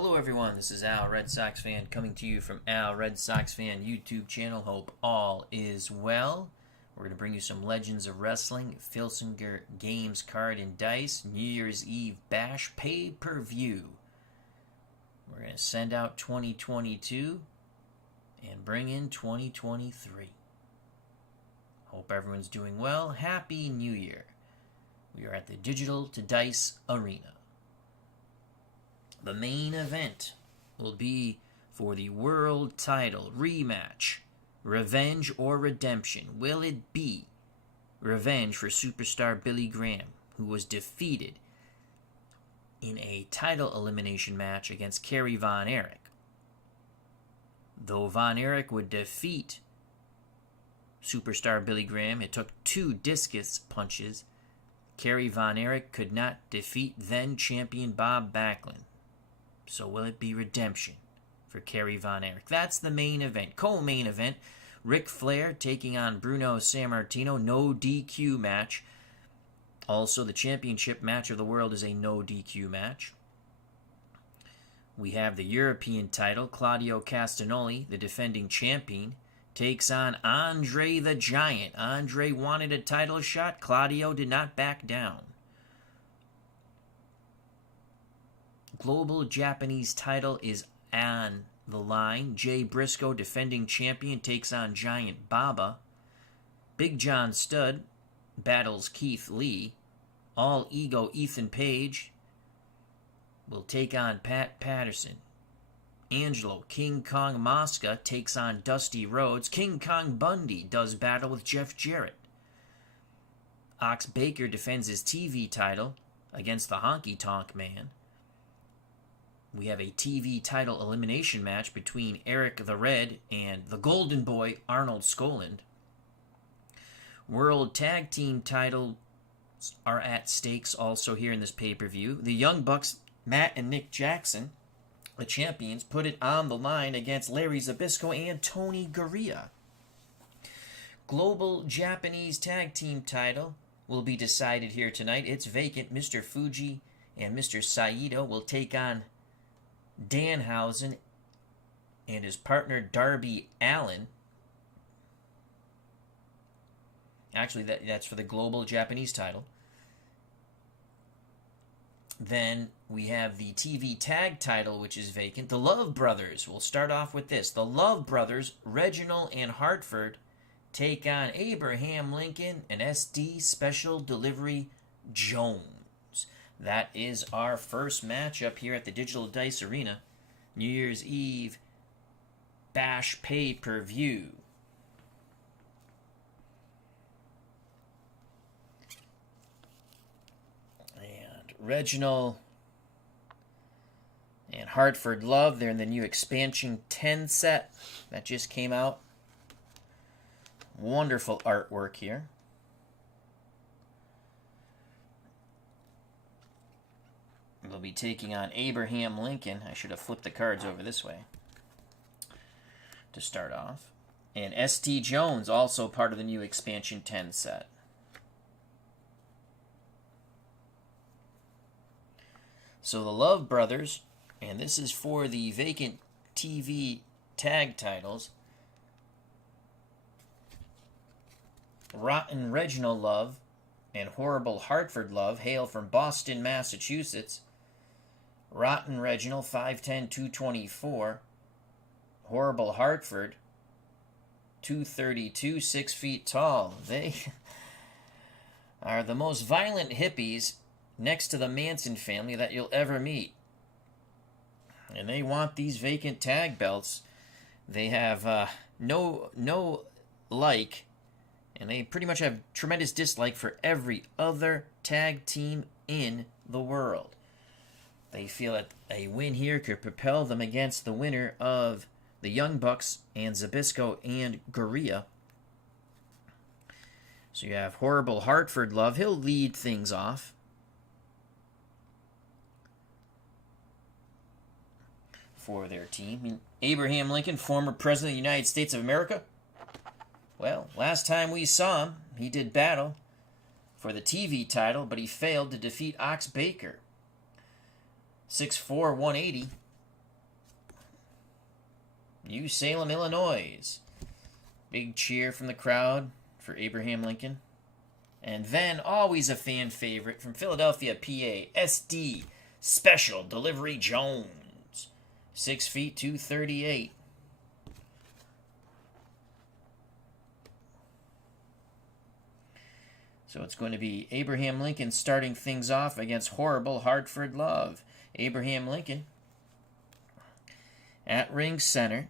Hello everyone, this is Al Red Sox Fan coming to you from Al Red Sox Fan YouTube channel. Hope all is well. We're going to bring you some Legends of Wrestling, Filsinger Games, Card and Dice, New Year's Eve Bash pay-per-view. We're going to send out 2022 and bring in 2023. Hope everyone's doing well. Happy New Year. We are at the Digital to Dice Arena. The main event will be for the world title rematch, Revenge or Redemption. Will it be revenge for superstar Billy Graham, who was defeated in a title elimination match against Kerry Von Erich? Though Von Erich would defeat superstar Billy Graham, it took 2 discus punches. Kerry Von Erich could not defeat then champion Bob Backlund. So will it be redemption for Kerry Von Erich? That's the main event. Co-main event, Ric Flair taking on Bruno Sammartino. No DQ match. Also, the championship match of the world is a no DQ match. We have the European title. Claudio Castagnoli, the defending champion, takes on Andre the Giant. Andre wanted a title shot. Claudio did not back down. Global Japanese title is on the line. Jay Briscoe, defending champion, takes on Giant Baba. Big John Studd battles Keith Lee. All Ego Ethan Page will take on Pat Patterson. Angelo King Kong Mosca takes on Dusty Rhodes. King Kong Bundy does battle with Jeff Jarrett. Ox Baker defends his TV title against the Honky Tonk Man. We have a TV title elimination match between Erich the Red and the Golden Boy, Arnold Skaaland. World Tag Team titles are at stakes also here in this pay-per-view. The Young Bucks, Matt and Nick Jackson, the champions, put it on the line against Larry Zbyszko and Tony Garea. Global Japanese Tag Team title will be decided here tonight. It's vacant. Mr.Fuji and Mr. Saito will take on Danhausen and his partner Darby Allin. Actually, that's for the global Japanese title. Then we have the TV tag title, which is vacant. The Love Brothers, we'll start off with this. The Love Brothers, Reginald and Hartford, take on Abraham Lincoln and SD Special Delivery Jones. That is our first matchup here at the Digital Dice Arena. New Year's Eve Bash pay-per-view. And Reginald and Hartford Love, they're in the new expansion 10 set that just came out. Wonderful artwork here. They'll be taking on Abraham Lincoln. I should have flipped the cards over this way to start off. And S.T. Jones, also part of the new Expansion 10 set. So the Love Brothers, and this is for the vacant TV tag titles. Rotten Reginald Love and Horrible Hartford Love hail from Boston, Massachusetts. Rotten Reginald, 5'10", 224. Horrible Hartford, 232, 6 feet tall. They are the most violent hippies next to the Manson family that you'll ever meet. And they want these vacant tag belts. They have no like, and they pretty much have tremendous dislike for every other tag team in the world. They feel that a win here could propel them against the winner of the Young Bucks and Zbyszko and Garea. So you have Horrible Hartford Love. He'll lead things off. For their team. Abraham Lincoln, former President of the United States of America. Well, last time we saw him, he did battle for the TV title, but he failed to defeat Ox Baker. 6'4", 180. New Salem, Illinois. Big cheer from the crowd for Abraham Lincholn. And then, always a fan favorite from Philadelphia, PA, SD Special Delivery Jones. 6 feet, 238. So it's going to be Abraham Lincholn starting things off against horrible Hartford Love. Abraham Lincholn at ring center.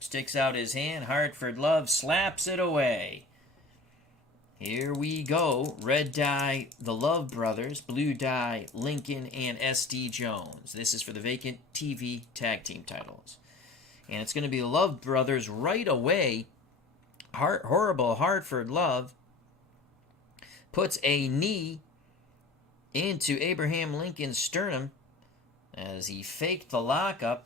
Sticks out his hand. Hartford Love slaps it away. Here we go. Red die, the Love Brothers. Blue die, Lincholn and SD Jones. This is for the Vacant TV Tag Team titles. And it's going to be the Love Brothers right away. Horrible Hartford Love puts a knee into Abraham Lincoln's sternum as he faked the lockup.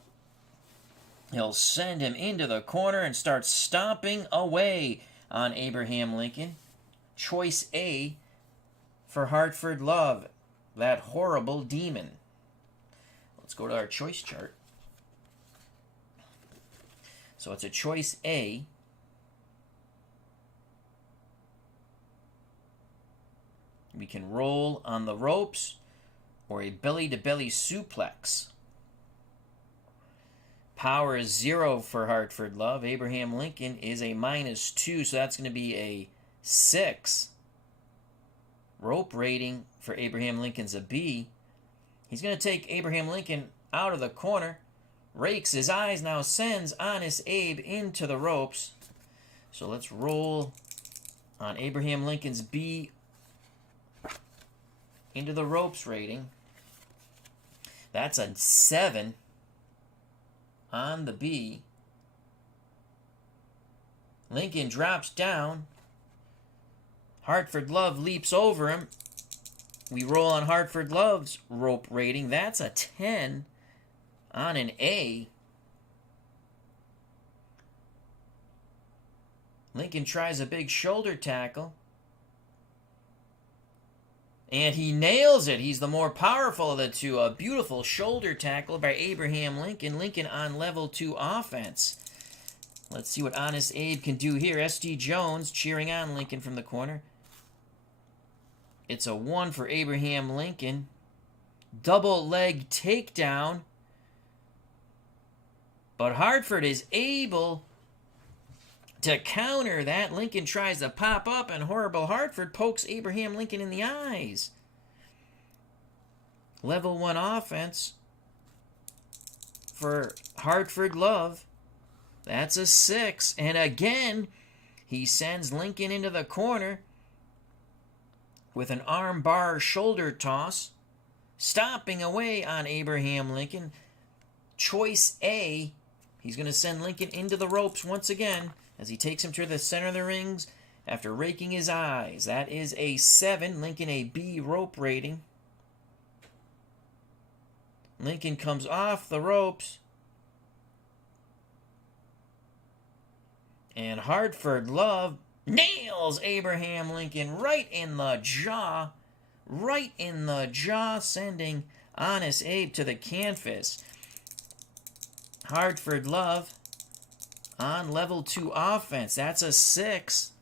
He'll send him into the corner and start stomping away on Abraham Lincholn. Choice A for Hartford Love, that horrible demon. Let's go to our choice chart. So it's a choice A. We can roll on the ropes or a belly-to-belly suplex. Power is 0 for Hartford Love. Abraham Lincholn is a -2, so that's going to be a 6. Rope rating for Abraham Lincoln's a B. He's going to take Abraham Lincholn out of the corner, rakes his eyes, now sends Honest Abe into the ropes. So let's roll on Abraham Lincoln's B into the ropes rating. That's a 7 on the B. Lincholn drops down. Hartford Love leaps over him. We roll on Hartford Love's rope rating. That's a 10 on an A. Lincholn tries a big shoulder tackle. And he nails it. He's the more powerful of the two. A beautiful shoulder tackle by Abraham Lincholn. Lincholn on level 2 offense. Let's see what Honest Abe can do here. SD Jones cheering on Lincholn from the corner. It's a 1 for Abraham Lincholn. Double leg takedown. But Hartford is able to counter that. Lincholn tries to pop up, and horrible Hartford pokes Abraham Lincholn in the eyes. Level 1 offense for Hartford Love. That's a 6. And again, he sends Lincholn into the corner with an arm bar shoulder toss, stomping away on Abraham Lincholn. Choice A. He's going to send Lincholn into the ropes once again as he takes him to the center of the rings after raking his eyes. That is a 7. Lincholn a B rope rating. Lincholn comes off the ropes. And Hartford Love nails Abraham Lincholn right in the jaw. Right in the jaw, sending Honest Abe to the canvas. Hartford Love on level 2 offense. That's a 6.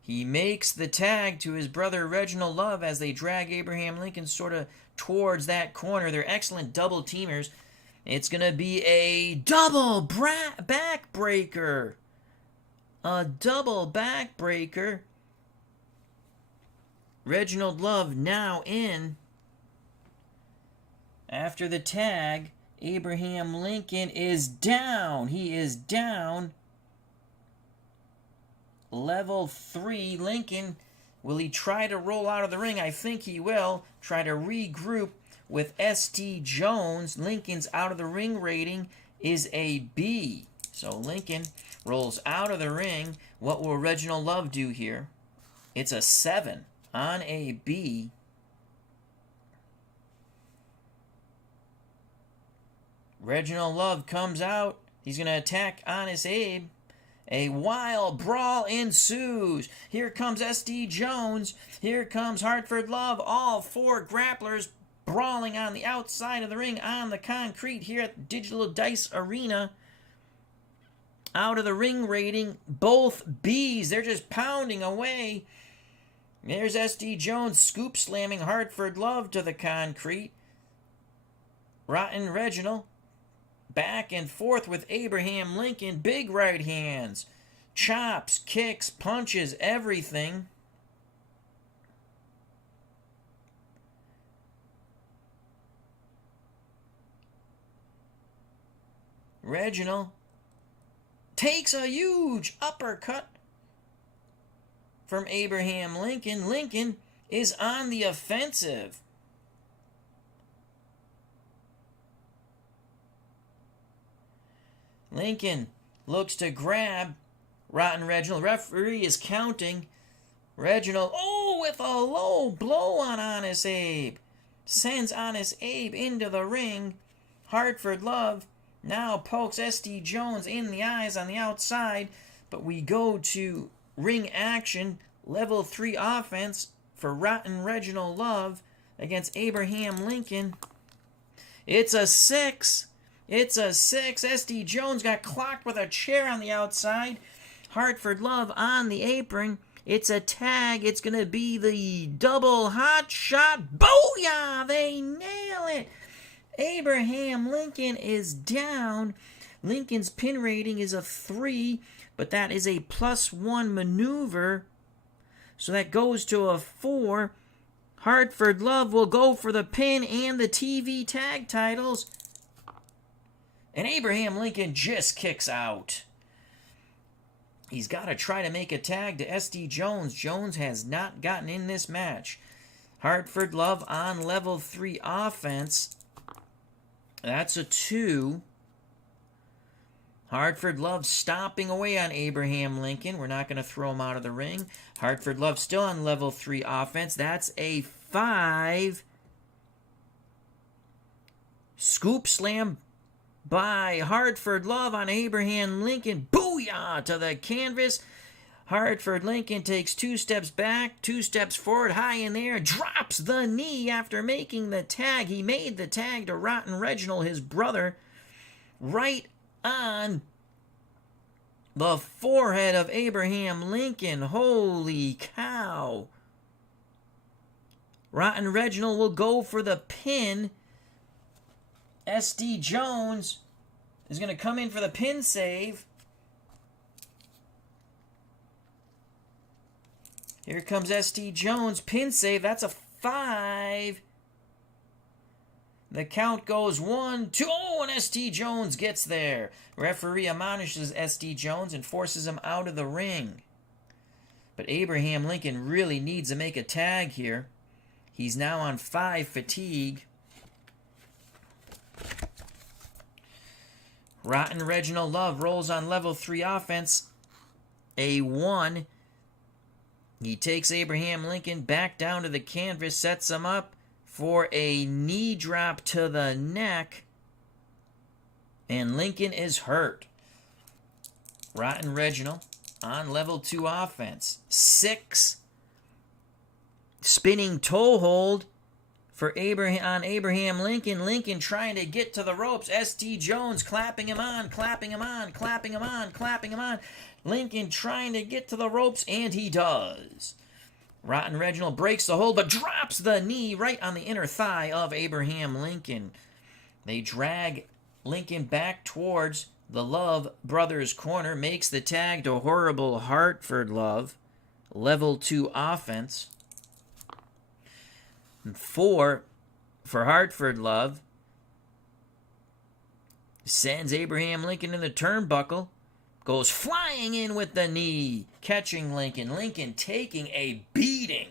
He makes the tag to his brother Reginald Love as they drag Abraham Lincholn sort of towards that corner. They're excellent double teamers. It's going to be a double backbreaker. A double backbreaker. Reginald Love now in. After the tag, Abraham Lincholn is down. He is down. Level 3. Lincholn, will he try to roll out of the ring? I think he will. Try to regroup with SD Jones. Lincholn's out of the ring rating is a B. So Lincholn rolls out of the ring. What will Reginald Love do here? It's a 7 on a B. Reginald Love comes out. He's going to attack Honest Abe. A wild brawl ensues. Here comes SD Jones. Here comes Hartford Love. All 4 grapplers brawling on the outside of the ring on the concrete here at Digital Dice Arena. Out of the ring rating, both Bs, they're just pounding away. There's SD Jones scoop slamming Hartford Love to the concrete. Rotten Reginald back and forth with Abraham Lincholn. Big right hands, chops, kicks, punches, everything. Reginald takes a huge uppercut from Abraham Lincholn. Lincholn is on the offensive. Lincholn looks to grab Rotten Reginald. Referee is counting. Reginald, with a low blow on Honest Abe. Sends Honest Abe into the ring. Hartford Love now pokes SD Jones in the eyes on the outside, but we go to ring action, level 3 offense for Rotten Reginald Love against Abraham Lincholn. It's a 6. It's a 6. SD Jones got clocked with a chair on the outside. Hartford Love on the apron. It's a tag. It's going to be the double hot shot. Booyah! They nail it. Abraham Lincholn is down. Lincoln's pin rating is a 3, but that is a +1 maneuver. So that goes to a 4. Hartford Love will go for the pin and the TV tag titles. And Abraham Lincholn just kicks out. He's got to try to make a tag to SD Jones. Jones has not gotten in this match. Hartford Love on level 3 offense. That's a 2. Hartford Love stomping away on Abraham Lincholn. We're not going to throw him out of the ring. Hartford Love still on level 3 offense. That's a 5. Scoop slam by Hartford Love on Abraham Lincholn. Booyah to the canvas. Hartford Lincholn takes 2 steps back, 2 steps forward, high in the air, drops the knee after making the tag. He made the tag to Rotten Reginald, his brother, right on the forehead of Abraham Lincholn. Holy cow. Rotten Reginald will go for the pin. SD Jones is going to come in for the pin save. Here comes SD Jones. Pin save. That's a 5. The count goes 1, 2. And SD Jones gets there. Referee admonishes SD Jones and forces him out of the ring. But Abraham Lincholn really needs to make a tag here. He's now on 5 fatigue. Rotten Reginald Love rolls on level 3 offense. A 1. He takes Abraham Lincholn back down to the canvas, sets him up for a knee drop to the neck, and Lincholn is hurt. Rotten Reginald on level 2 offense. 6. Spinning toe hold for Abraham Lincholn. Lincholn trying to get to the ropes. SD Jones clapping him on, clapping him on, clapping him on, clapping him on. Lincholn trying to get to the ropes, and he does. Rotten Reginald breaks the hold, but drops the knee right on the inner thigh of Abraham Lincholn. They drag Lincholn back towards the Love Brothers corner, makes the tag to Horrible Hartford Love. Level 2 offense. 4 for Hartford Love. Sends Abraham Lincholn in the turnbuckle. Goes flying in with the knee, catching Lincholn. Lincholn taking a beating.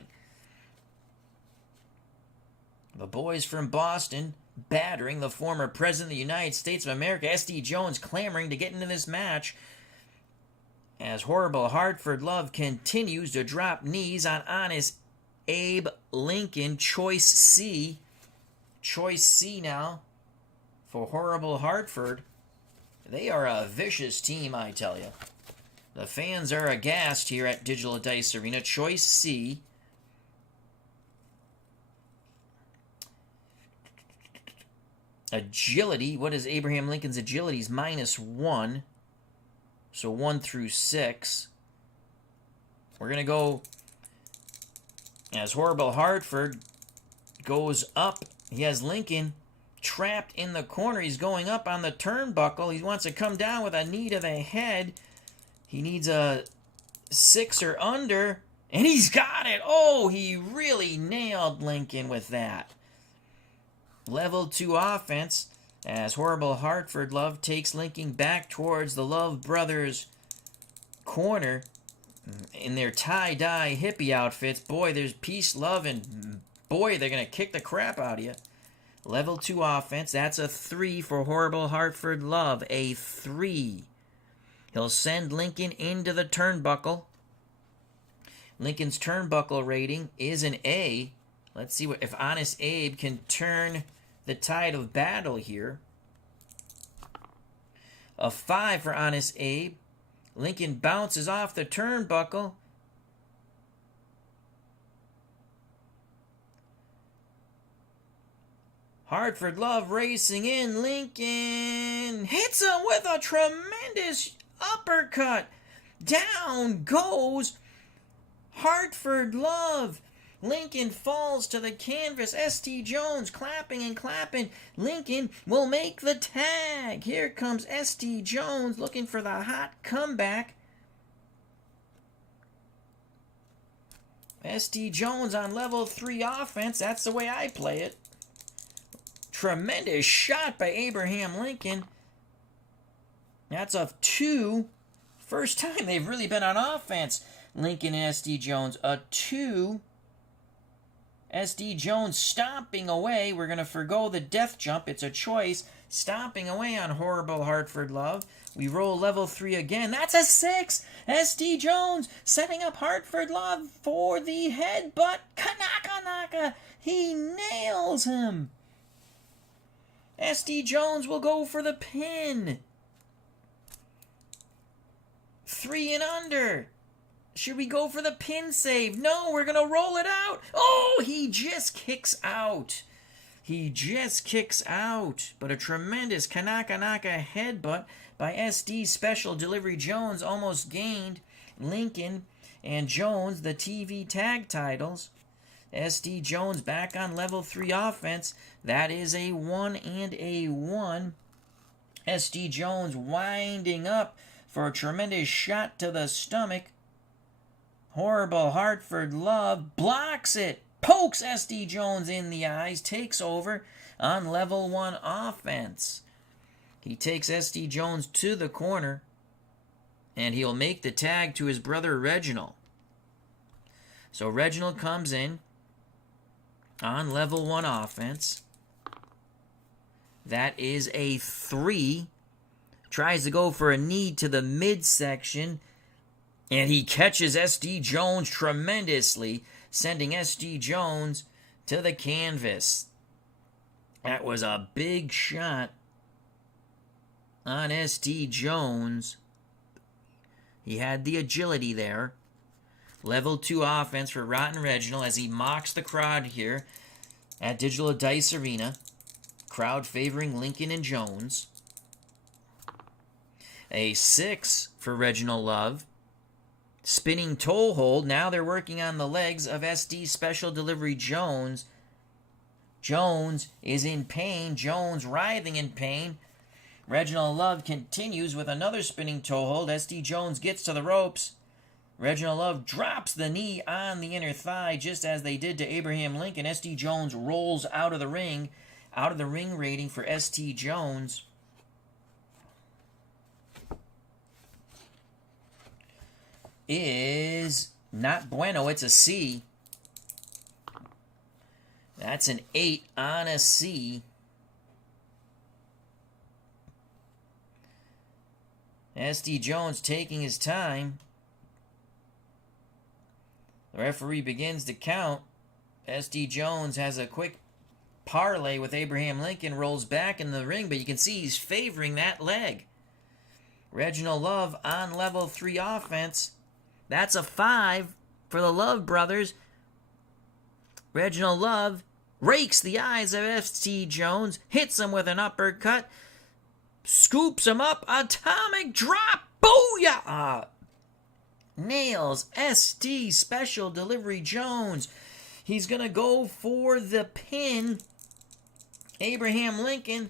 The boys from Boston battering the former President of the United States of America, SD Jones, clamoring to get into this match. As Horrible Hartford Love continues to drop knees on Honest Abe Lincholn. Choice C. Choice C now for Horrible Hartford. They are a vicious team, I tell you. The fans are aghast here at Digital Dice Arena. Choice C. Agility. What is Abraham Lincoln's agility? Is -1. So 1 through 6. We're going to go as Horrible Hartford goes up. He has Lincholn trapped in the corner. He's going up on the turnbuckle. He wants to come down with a knee to the head. He needs a 6 or under. And he's got it. Oh, he really nailed Lincholn with that. Level 2 offense as Horrible Hartford Love takes Lincholn back towards the Love Brothers corner in their tie-dye hippie outfits. Boy, there's peace, love, and boy, they're going to kick the crap out of you. Level 2 offense. That's a 3 for Horrible Hartford Love. A 3. He'll send Lincholn into the turnbuckle. Lincoln's turnbuckle rating is an A. Let's see if Honest Abe can turn the tide of battle here. A 5 for Honest Abe. Lincholn bounces off the turnbuckle. Hartford Love racing in. Lincholn hits him with a tremendous uppercut. Down goes Hartford Love. Lincholn falls to the canvas. S.T. Jones clapping and clapping. Lincholn will make the tag. Here comes S.T. Jones looking for the hot comeback. S.T. Jones on level 3 offense. That's the way I play it. Tremendous shot by Abraham Lincholn. That's a 2. First time they've really been on offense. Lincholn and S.D. Jones. A 2. S.D. Jones stomping away. We're going to forgo the death jump. It's a choice. Stomping away on Horrible Hartford Love. We roll level 3 again. That's a 6. S.D. Jones setting up Hartford Love for the headbutt. Kanaka. He nails him. S.D. Jones will go for the pin. 3 and under. Should we go for the pin save? No, we're going to roll it out. Oh, he just kicks out. He just kicks out. But a tremendous Kanaka headbutt by SD Special Delivery Jones almost gained Lincholn and Jones the TV tag titles. SD Jones back on level 3 offense. That is a 1 and a 1. SD Jones winding up for a tremendous shot to the stomach. Horrible Hartford Love blocks it. Pokes SD Jones in the eyes. Takes over on level 1 offense. He takes SD Jones to the corner. And he'll make the tag to his brother Reginald. So Reginald comes in on level 1 offense. That is a 3. Tries to go for a knee to the midsection. And he catches SD Jones tremendously, sending SD Jones to the canvas. That was a big shot on SD Jones. He had the agility there. Level 2 offense for Rotten Reginald as he mocks the crowd here at Digital Dice Arena. Crowd favoring Lincholn and Jones. A 6 for Reginald Love. Spinning toe hold. Now they're working on the legs of SD Special Delivery Jones. Jones is in pain. Jones writhing in pain. Reginald Love continues with another spinning toe hold. SD Jones gets to the ropes. Reginald Love drops the knee on the inner thigh just as they did to Abraham Lincoln. SD Jones rolls out of the ring. Out of the ring rating for ST Jones is not bueno. It's a C. That's an 8 on a C. SD Jones taking his time. The referee begins to count. SD Jones has a quick parlay with Abraham Lincoln, rolls back in the ring, but you can see he's favoring that leg. Reginald Love on level 3 offense. That's a 5 for the Love brothers. Reginald Love rakes the eyes of ST Jones, hits him with an uppercut, scoops him up, atomic drop, booyah! Nails ST Special Delivery Jones. He's going to go for the pin. Abraham Lincoln,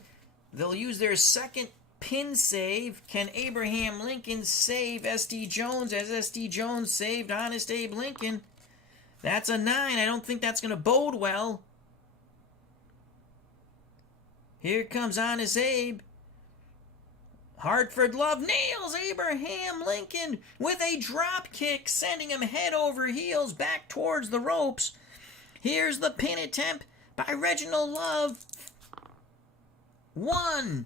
they'll use their second pin save. Can Abraham Lincoln save ST Jones as ST Jones saved Honest Abe Lincoln? That's a 9. I don't think that's going to bode well. Here comes Honest Abe. Hartford Love nails Abraham Lincoln with a drop kick, sending him head over heels back towards the ropes. Here's the pin attempt by Reginald Love. 1,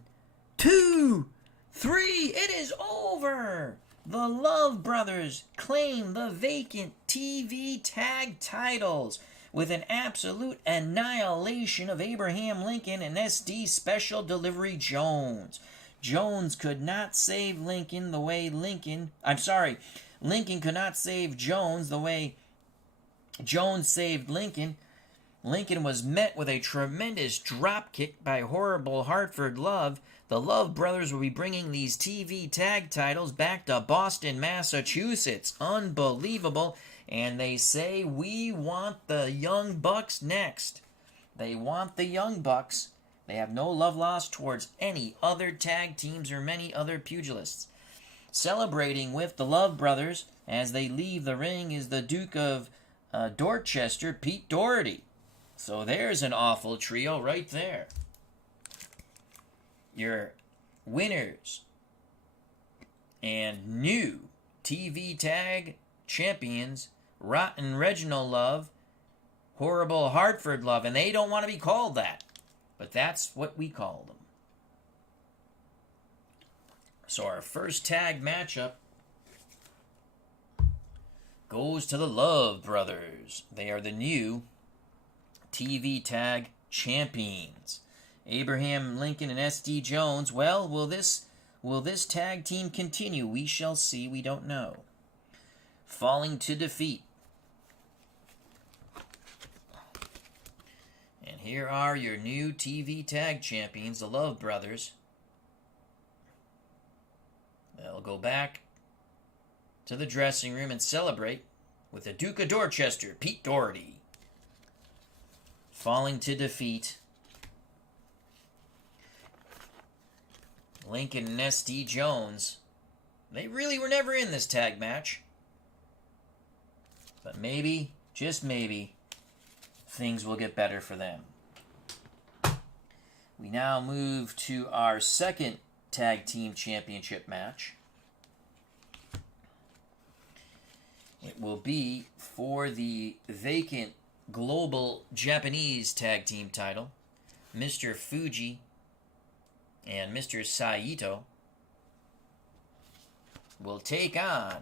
2, 3. It is over. The Love Brothers claim the vacant TV tag titles with an absolute annihilation of Abraham Lincoln and SD Special Delivery Jones. Jones could not save Lincoln the way Lincoln could not save Jones the way Jones saved Lincoln. Lincoln was met with a tremendous drop kick by horrible Hartford Love. The Love Brothers will be bringing these TV tag titles back to Boston, Massachusetts. Unbelievable. And they say, we want the Young Bucks next. They want the Young Bucks. They have no love lost towards any other tag teams or many other pugilists. Celebrating with the Love Brothers as they leave the ring is the Duke of Dorchester, Pete Doherty. So there's an awful trio right there. Your winners and new TV tag champions, Rotten Reginald Love, Horrible Hartford Love, and they don't want to be called that. But that's what we call them. So our first tag matchup goes to the Love Brothers. They are the new TV tag champions. Abraham Lincoln and SD Jones. Well, will this tag team continue? We shall see. We don't know. Falling to defeat. And here are your new TV tag champions, the Love Brothers. They'll go back to the dressing room and celebrate with the Duke of Dorchester, Pete Doherty. Falling to defeat. Lincoln and SD Jones. They really were never in this tag match. But maybe, just maybe, things will get better for them. We now move to our second tag team championship match. It will be for the vacant global Japanese tag team title. Mr. Fuji and Mr. Saito will take on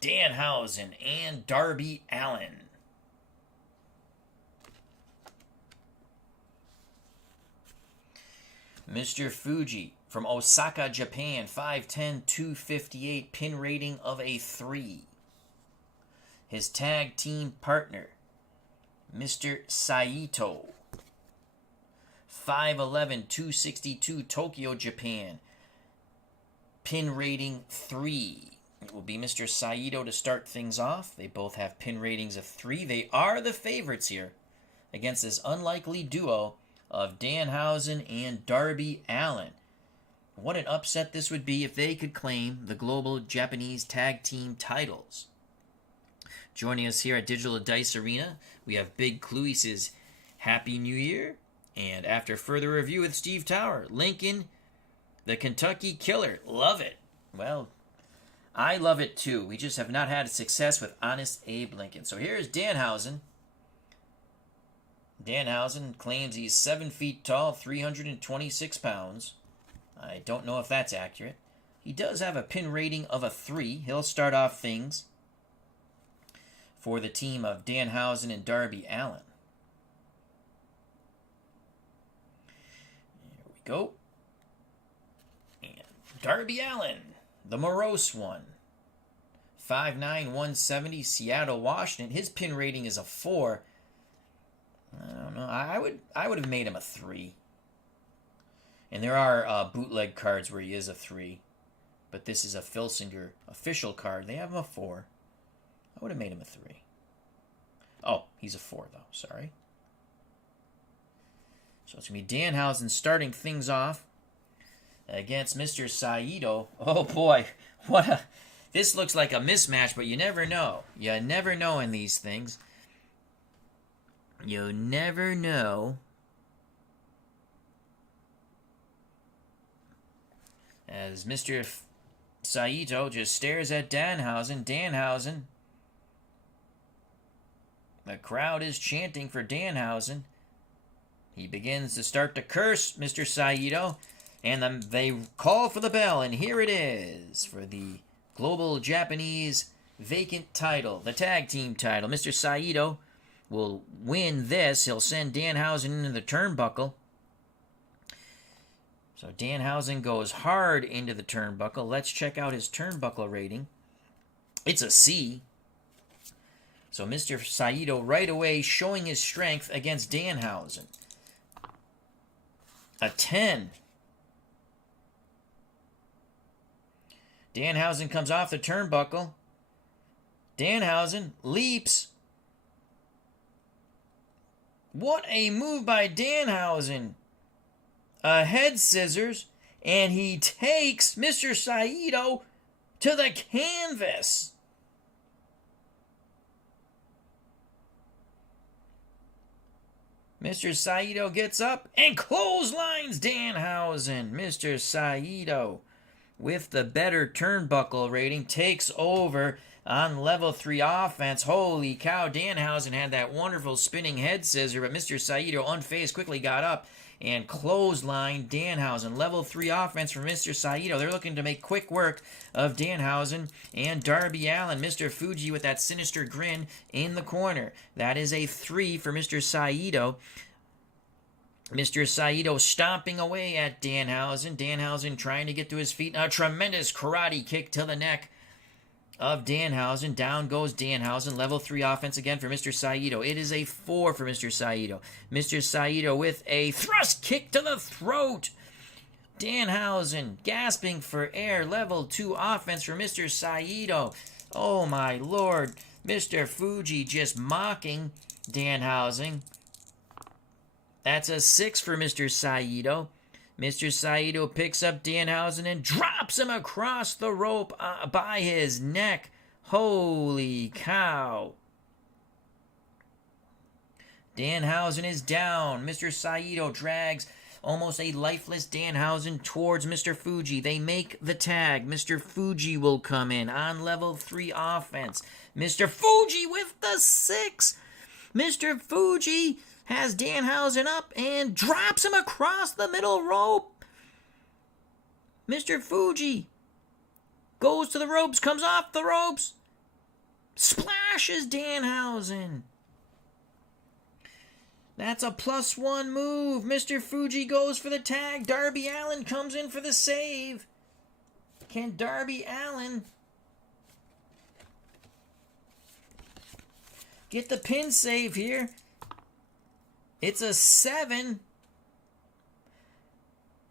Danhausen and Darby Allin. Mr. Fuji from Osaka, Japan, 5'10", 258, pin rating of a 3. His tag team partner, Mr. Saito, 5'11", 262, Tokyo, Japan, pin rating 3. It will be Mr. Saito to start things off. They both have pin ratings of 3. They are the favorites here against this unlikely duo of Danhausen and Darby Allin. What an upset this would be if they could claim the global Japanese tag team titles. Joining us here at Digital Dice Arena, we have Big Cluey's Happy New Year. And after further review with Steve Tower, Lincoln, the Kentucky Killer. Love it. Well, I love it too. We just have not had success with Honest Abe Lincoln. So here's Danhausen. Danhausen claims he's 7 feet tall, 326 pounds. I don't know if that's accurate. He does have a pin rating of a 3. He'll start off things for the team of Danhausen and Darby Allin. Here we go. And Darby Allin, the morose one. 5'9", 170, Seattle, Washington. His pin rating is a 4. I don't know. I would have made him a 3. And there are bootleg cards where he is a 3. But this is a Filsinger official card. They have him a 4. I would have made him a 3. Oh, he's a 4, though. Sorry. So it's going to be Danhausen starting things off against Mr. Saito. Oh, boy. This looks like a mismatch, but you never know. You never know in these things. You never know. As Mr. Saito just stares at Danhausen. Danhausen. The crowd is chanting for Danhausen. He begins to start to curse Mr. Saito. And they call for the bell. And here it is for the Global Japanese Vacant title. The tag team title. Mr. Saito will win this. He'll send Danhausen into the turnbuckle. So Danhausen goes hard into the turnbuckle. Let's check out his turnbuckle rating. It's a C. So Mr. Saito right away showing his strength against Danhausen. A 10. Danhausen comes off the turnbuckle. Danhausen leaps. What a move by Danhausen. A head scissors, and he takes Mr. Saito to the canvas. Mr. Saito gets up and clotheslines Danhausen. Mr. Saito, with the better turnbuckle rating, takes over on level 3 offense. Holy cow, Danhausen had that wonderful spinning head scissor, but Mr. Saito, unfazed, quickly got up and clothesline Danhausen. Level 3 offense for Mr. Saito. They're looking to make quick work of Danhausen and Darby Allin. Mr. Fuji with that sinister grin in the corner. That is a 3 for Mr. Saito. Mr. Saito stomping away at Danhausen. Danhausen trying to get to his feet. A tremendous karate kick to the neck of Danhausen. Down goes Danhausen. Level 3 offense again for Mr. Saito. It is a 4 for Mr. Saito. Mr. Saito with a thrust kick to the throat. Danhausen gasping for air. Level 2 offense for Mr. Saito. Oh my lord. Mr. Fuji just mocking Danhausen. That's a 6 for Mr. Saito. Mr. Saito picks up Danhausen and drops him across the rope by his neck. Holy cow. Danhausen is down. Mr. Saito drags almost a lifeless Danhausen towards Mr. Fuji. They make the tag. Mr. Fuji will come in on level 3 offense. Mr. Fuji with the 6. Mr. Fuji has Danhausen up and drops him across the middle rope. Mr. Fuji goes to the ropes, comes off the ropes, splashes Danhausen. That's a +1 move. Mr. Fuji goes for the tag. Darby Allin comes in for the save. Can Darby Allin get the pin save here? It's a 7.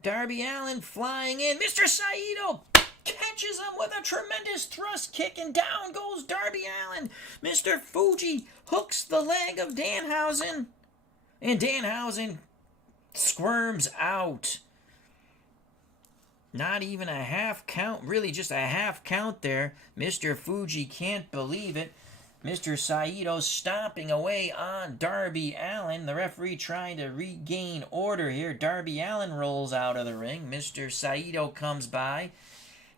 Darby Allin flying in. Mr. Saito catches him with a tremendous thrust kick, and down goes Darby Allin. Mr. Fuji hooks the leg of Danhausen, and Danhausen squirms out. Not even a half count, really just a half count there. Mr. Fuji can't believe it. Mr. Saito stomping away on Darby Allin. The referee trying to regain order here. Darby Allin rolls out of the ring. Mr. Saito comes by,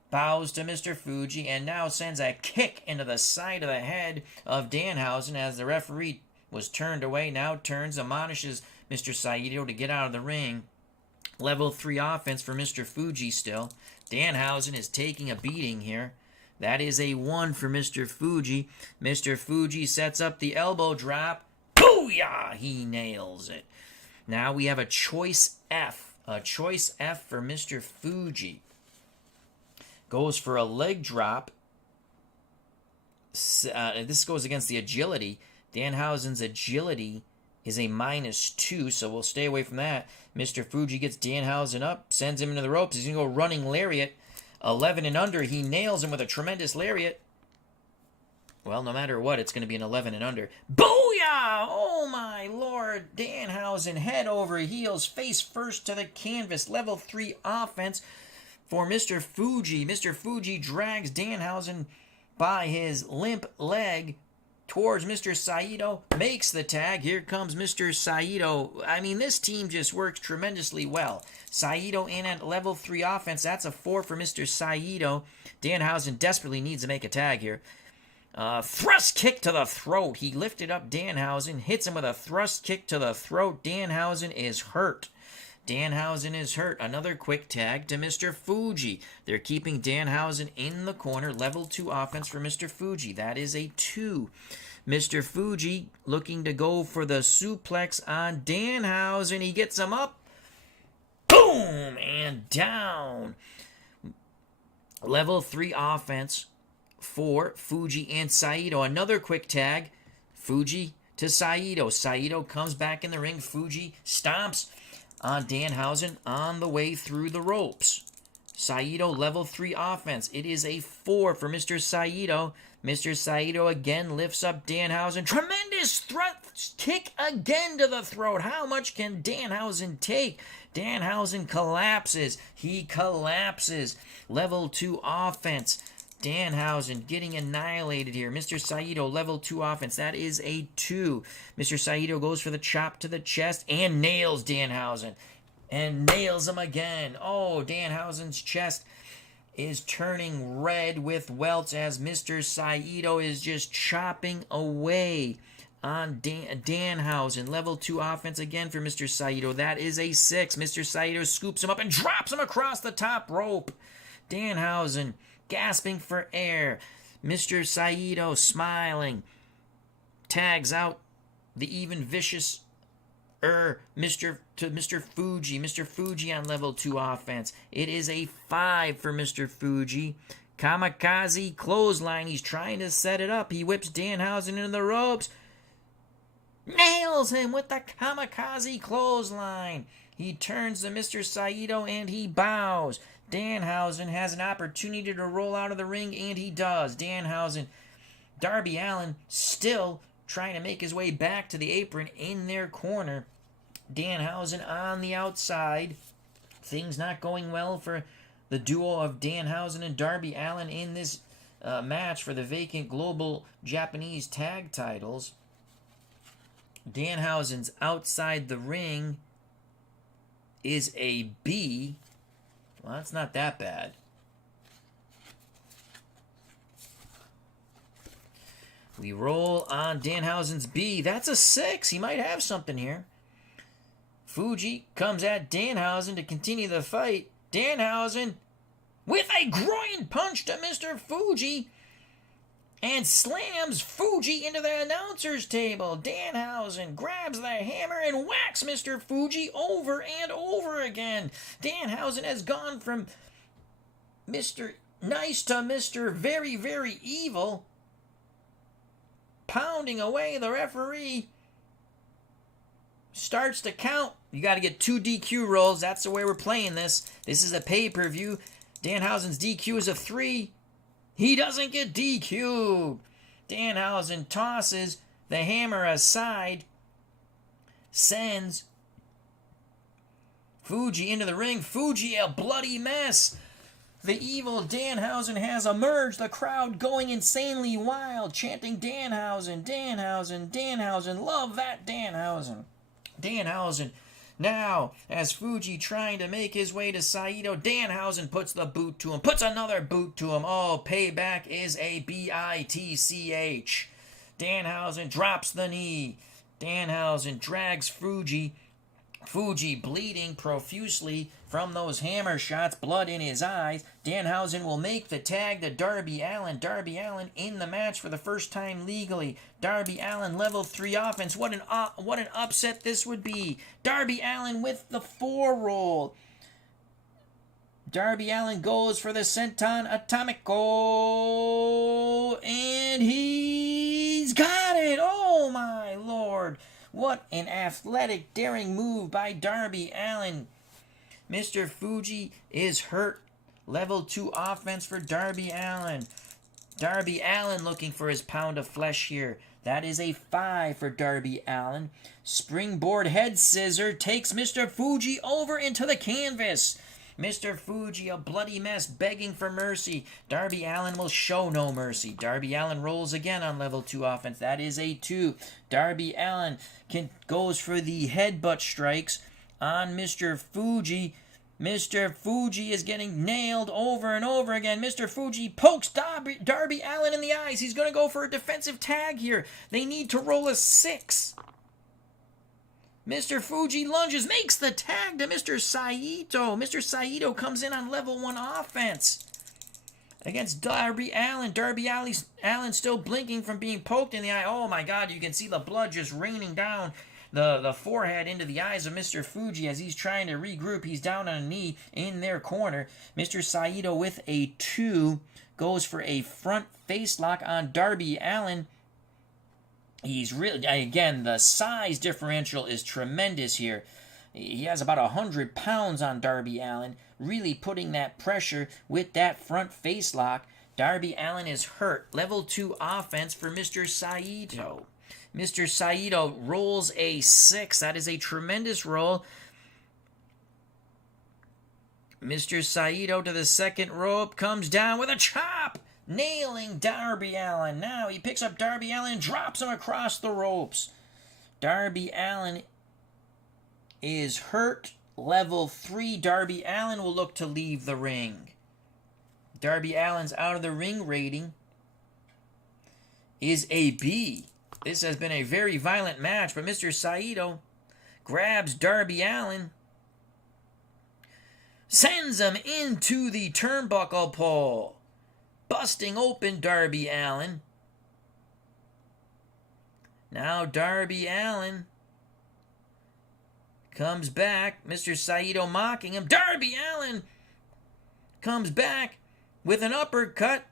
bows to Mr. Fuji, and now sends a kick into the side of the head of Danhausen as the referee was turned away. Now turns, admonishes Mr. Saito to get out of the ring. Level 3 offense for Mr. Fuji still. Danhausen is taking a beating here. That is a 1 for Mr. Fuji. Mr. Fuji sets up the elbow drop. Booyah! He nails it. Now we have a choice F. A choice F for Mr. Fuji. Goes for a leg drop. This goes against the agility. Danhausen's agility is a -2, so we'll stay away from that. Mr. Fuji gets Danhausen up, sends him into the ropes. He's going to go running lariat. 11 and under. He nails him with a tremendous lariat. Well, no matter what, it's going to be an 11 and under. Booyah! Oh, my Lord. Danhausen, head over heels, face first to the canvas. Level 3 offense for Mr. Fuji. Mr. Fuji drags Danhausen by his limp leg towards Mr. Saito, makes the tag. Here comes Mr. Saito. I mean, this team just works tremendously well. Saito in at level 3 offense. That's a 4 for Mr. Saito. Danhausen desperately needs to make a tag here. Thrust kick to the throat. He lifted up Danhausen, hits him with a thrust kick to the throat. Danhausen is hurt. Danhausen is hurt. Another quick tag to Mr. Fuji. They're keeping Danhausen in the corner. Level 2 offense for Mr. Fuji. That is a 2. Mr. Fuji looking to go for the suplex on Danhausen. He gets him up. Boom! And down. Level 3 offense for Fuji and Saito. Another quick tag. Fuji to Saito. Saito comes back in the ring. Fuji stomps on Danhausen on the way through the ropes. Saito, level 3 offense. It is a 4 for Mr. Saito. Mr. Saito again lifts up Danhausen. Tremendous thrust kick again to the throat. How much can Danhausen take? Danhausen collapses. He collapses. Level 2 offense. Danhausen getting annihilated here. Mr. Saito, level 2 offense. That is a 2. Mr. Saito goes for the chop to the chest and nails Danhausen. And nails him again. Oh, Danhausen's chest is turning red with welts as Mr. Saito is just chopping away on Danhausen. Level 2 offense again for Mr. Saito. That is a 6. Mr. Saito scoops him up and drops him across the top rope. Danhausen gasping for air. Mr. Saito smiling. Tags out the even vicious Mr. Fuji. Mr. Fuji on level 2 offense. It is a 5 for Mr. Fuji. Kamikaze clothesline. He's trying to set it up. He whips Danhausen into the ropes. Nails him with the kamikaze clothesline. He turns to Mr. Saito and he bows. Danhausen has an opportunity to roll out of the ring, and he does. Danhausen, Darby Allin still trying to make his way back to the apron in their corner. Danhausen on the outside. Things not going well for the duo of Danhausen and Darby Allin in this match for the vacant global Japanese tag titles. Danhausen's outside the ring is a B. Well, that's not that bad. We roll on Danhausen's B. That's a 6. He might have something here. Fuji comes at Danhausen to continue the fight. Danhausen with a groin punch to Mr. Fuji and slams Fuji into the announcer's table. Danhausen grabs the hammer and whacks Mr. Fuji over and over again. Danhausen has gone from Mr. Nice to Mr. Very, very evil, pounding away. The referee starts to count. You got to get 2 DQ rolls. That's the way we're playing this. This is a pay-per-view. Danhausen's DQ is a 3. He doesn't get DQ'd. Danhausen tosses the hammer aside, sends Fuji into the ring. Fuji, a bloody mess. The evil Danhausen has emerged. The crowd going insanely wild, chanting Danhausen, Danhausen, Danhausen. Love that Danhausen. Danhausen. Now, as Fuji trying to make his way to Saito, Danhausen puts the boot to him, puts another boot to him. Oh, payback is a bitch. Danhausen drops the knee. Danhausen drags Fuji. Fuji bleeding profusely from those hammer shots, blood in his eyes. Danhausen will make the tag to Darby Allin. Darby Allin in the match for the first time legally. Darby Allin, level 3 offense. What an upset this would be. Darby Allin with the 4 roll. Darby Allin goes for the Senton Atomico, and he's got it! Oh my lord! What an athletic, daring move by Darby Allin. Mr. Fuji is hurt. Level 2 offense for Darby Allin. Darby Allin looking for his pound of flesh here. That is a 5 for Darby Allin. Springboard head scissor takes Mr. Fuji over into the canvas. Mr. Fuji, a bloody mess, begging for mercy. Darby Allin will show no mercy. Darby Allin rolls again on level 2 offense. That is a 2. Darby Allin goes for the headbutt strikes on Mr. Fuji. Mr. Fuji is getting nailed over and over again. Mr. Fuji pokes Darby Allin in the eyes. He's going to go for a defensive tag here. They need to roll a 6. Mr. Fuji lunges, makes the tag to Mr. Saito. Mr. Saito comes in on level 1 offense against Darby Allin. Darby Allin still blinking from being poked in the eye. Oh my god, you can see the blood just raining down the forehead into the eyes of Mr. Fuji as he's trying to regroup. He's down on a knee in their corner. Mr. Saito with a 2 goes for a front face lock on Darby Allin. He's really, again, the size differential is tremendous here. He has about 100 pounds on Darby Allin, really putting that pressure with that front face lock. Darby Allin is hurt. Level 2 offense for Mr. Saito. Mr. Saito rolls a 6. That is a tremendous roll. Mr. Saito to the second rope, comes down with a chop, nailing Darby Allin. Now he picks up Darby Allin and drops him across the ropes. Darby Allin is hurt. Level 3, Darby Allin will look to leave the ring. Darby Allin's out of the ring rating is a B. This has been a very violent match, but Mr. Saito grabs Darby Allin, sends him into the turnbuckle pole, busting open Darby Allin. Now Darby Allin comes back. Mr. Saito mocking him. Darby Allin comes back with an uppercut.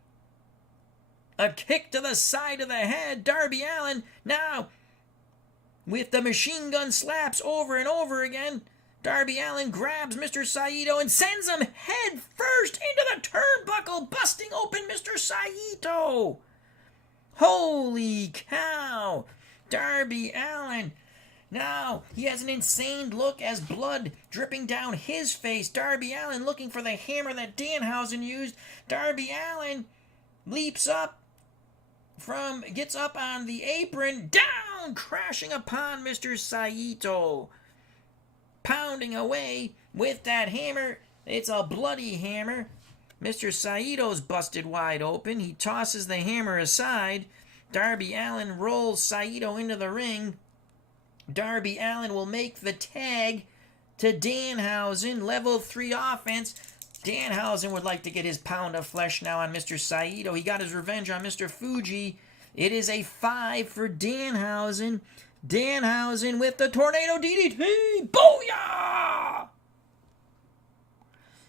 A kick to the side of the head. Darby Allin now with the machine gun slaps over and over again. Darby Allin grabs Mr. Saito and sends him head first into the turnbuckle, busting open Mr. Saito. Holy cow. Darby Allin. Now, he has an insane look as blood dripping down his face. Darby Allin looking for the hammer that Danhausen used. Darby Allin leaps up gets up on the apron, down, crashing upon Mr. Saito. Pounding away with that hammer. It's a bloody hammer. Mr. Saito's busted wide open. He tosses the hammer aside. Darby Allin rolls Saito into the ring. Darby Allin will make the tag to Danhausen. Level 3 offense. Danhausen would like to get his pound of flesh now on Mr. Saito. He got his revenge on Mr. Fuji. It is a 5 for Danhausen. Danhausen with the Tornado DDT. Booyah!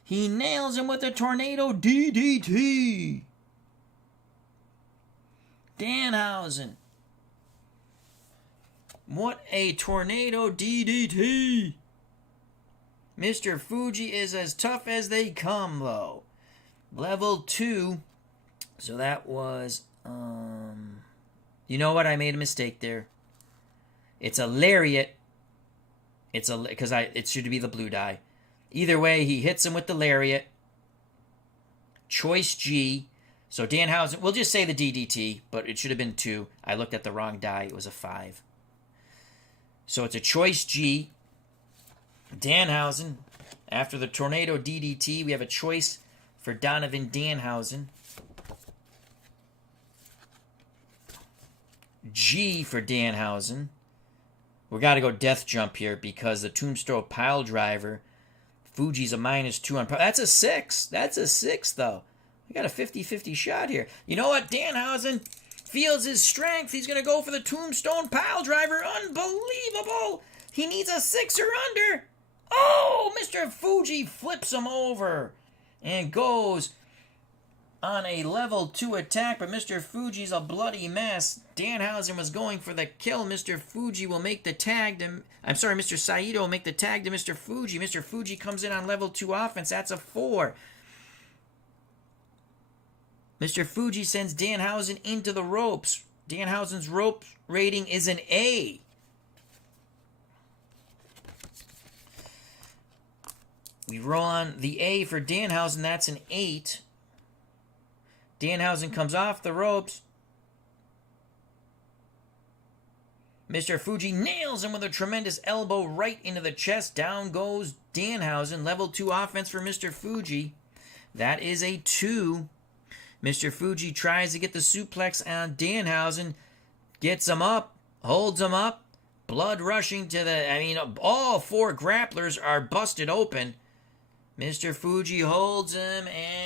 He nails him with the Tornado DDT. Danhausen. What a Tornado DDT. Mr. Fuji is as tough as they come, though. Level 2. So that was, you know what? I made a mistake there. It's a lariat. It should be the blue die. Either way, he hits him with the lariat. Choice G. So Danhausen, we'll just say the DDT, but it should have been 2. I looked at the wrong die. It was a 5. So it's a choice G. Danhausen, after the Tornado DDT, we have a choice for Donovan Danhausen. G for Danhausen. We got to go death jump here because the Tombstone pile driver, Fuji's a -2 on. That's a 6. That's a 6, though. We got a 50-50 shot here. You know what? Danhausen feels his strength. He's going to go for the Tombstone pile driver. Unbelievable. He needs a 6 or under. Oh, Mr. Fuji flips him over. and goes on a level 2 attack, but Mr. Fuji's a bloody mess. Danhausen was going for the kill. Mr. Fuji will make the tag to... I'm sorry, Mr. Saito will make the tag to Mr. Fuji. Mr. Fuji comes in on level 2 offense. That's a 4. Mr. Fuji sends Danhausen into the ropes. Danhausen's rope rating is an A. We roll on the A for Danhausen. That's an 8. Danhausen comes off the ropes. Mr. Fuji nails him with a tremendous elbow right into the chest. Down goes Danhausen. Level 2 offense for Mr. Fuji. That is a 2. Mr. Fuji tries to get the suplex on Danhausen. Gets him up. Holds him up. Blood rushing to the... all 4 grapplers are busted open. Mr. Fuji holds him and...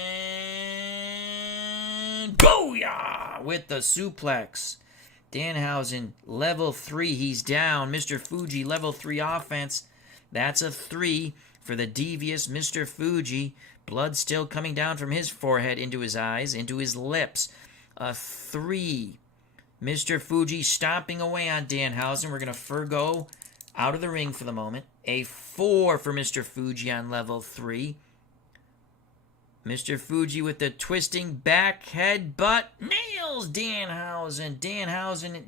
booyah! With the suplex. Danhausen, level 3, he's down. Mr. Fuji, level 3 offense. That's a 3 for the devious Mr. Fuji. Blood still coming down from his forehead into his eyes, into his lips. A 3. Mr. Fuji stomping away on Danhausen. We're going to forgo out of the ring for the moment. A 4 for Mr. Fuji on level 3. Mr. Fuji with the twisting back headbutt nails Danhausen. Danhausen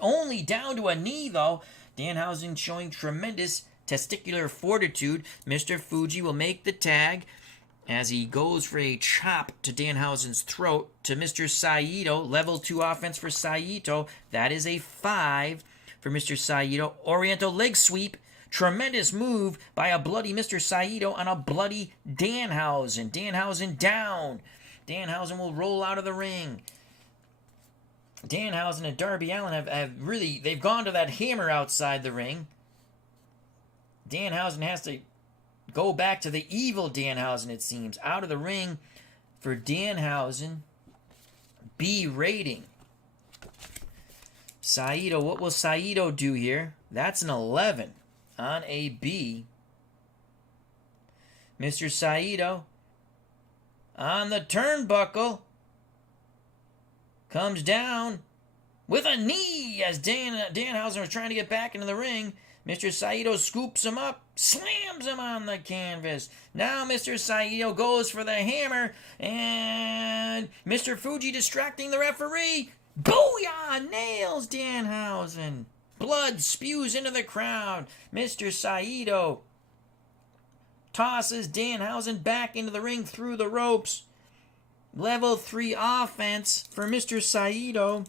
only down to a knee, though. Danhausen showing tremendous testicular fortitude. Mr. Fuji will make the tag as he goes for a chop to Danhausen's throat to Mr. Saito. Level 2 offense for Saito. That is a 5 for Mr. Saito. Oriental leg sweep. Tremendous move by a bloody Mr. Saito on a bloody Danhausen. Danhausen down. Danhausen will roll out of the ring. Danhausen and Darby Allin have really, they've gone to that hammer outside the ring. Danhausen has to go back to the evil Danhausen, it seems. Out of the ring for Danhausen. B rating. Saito, what will Saito do here? That's an 11 on a B. Mr. Saito on the turnbuckle comes down with a knee as Danhausen was trying to get back into the ring. Mr. Saito scoops him up, slams him on the canvas. Now Mr. Saito goes for the hammer, and Mr. Fuji distracting the referee. Booyah! Nails Danhausen. Blood spews into the crowd. Mr. Saito tosses Danhausen back into the ring through the ropes. Level 3 offense for Mr. Saito.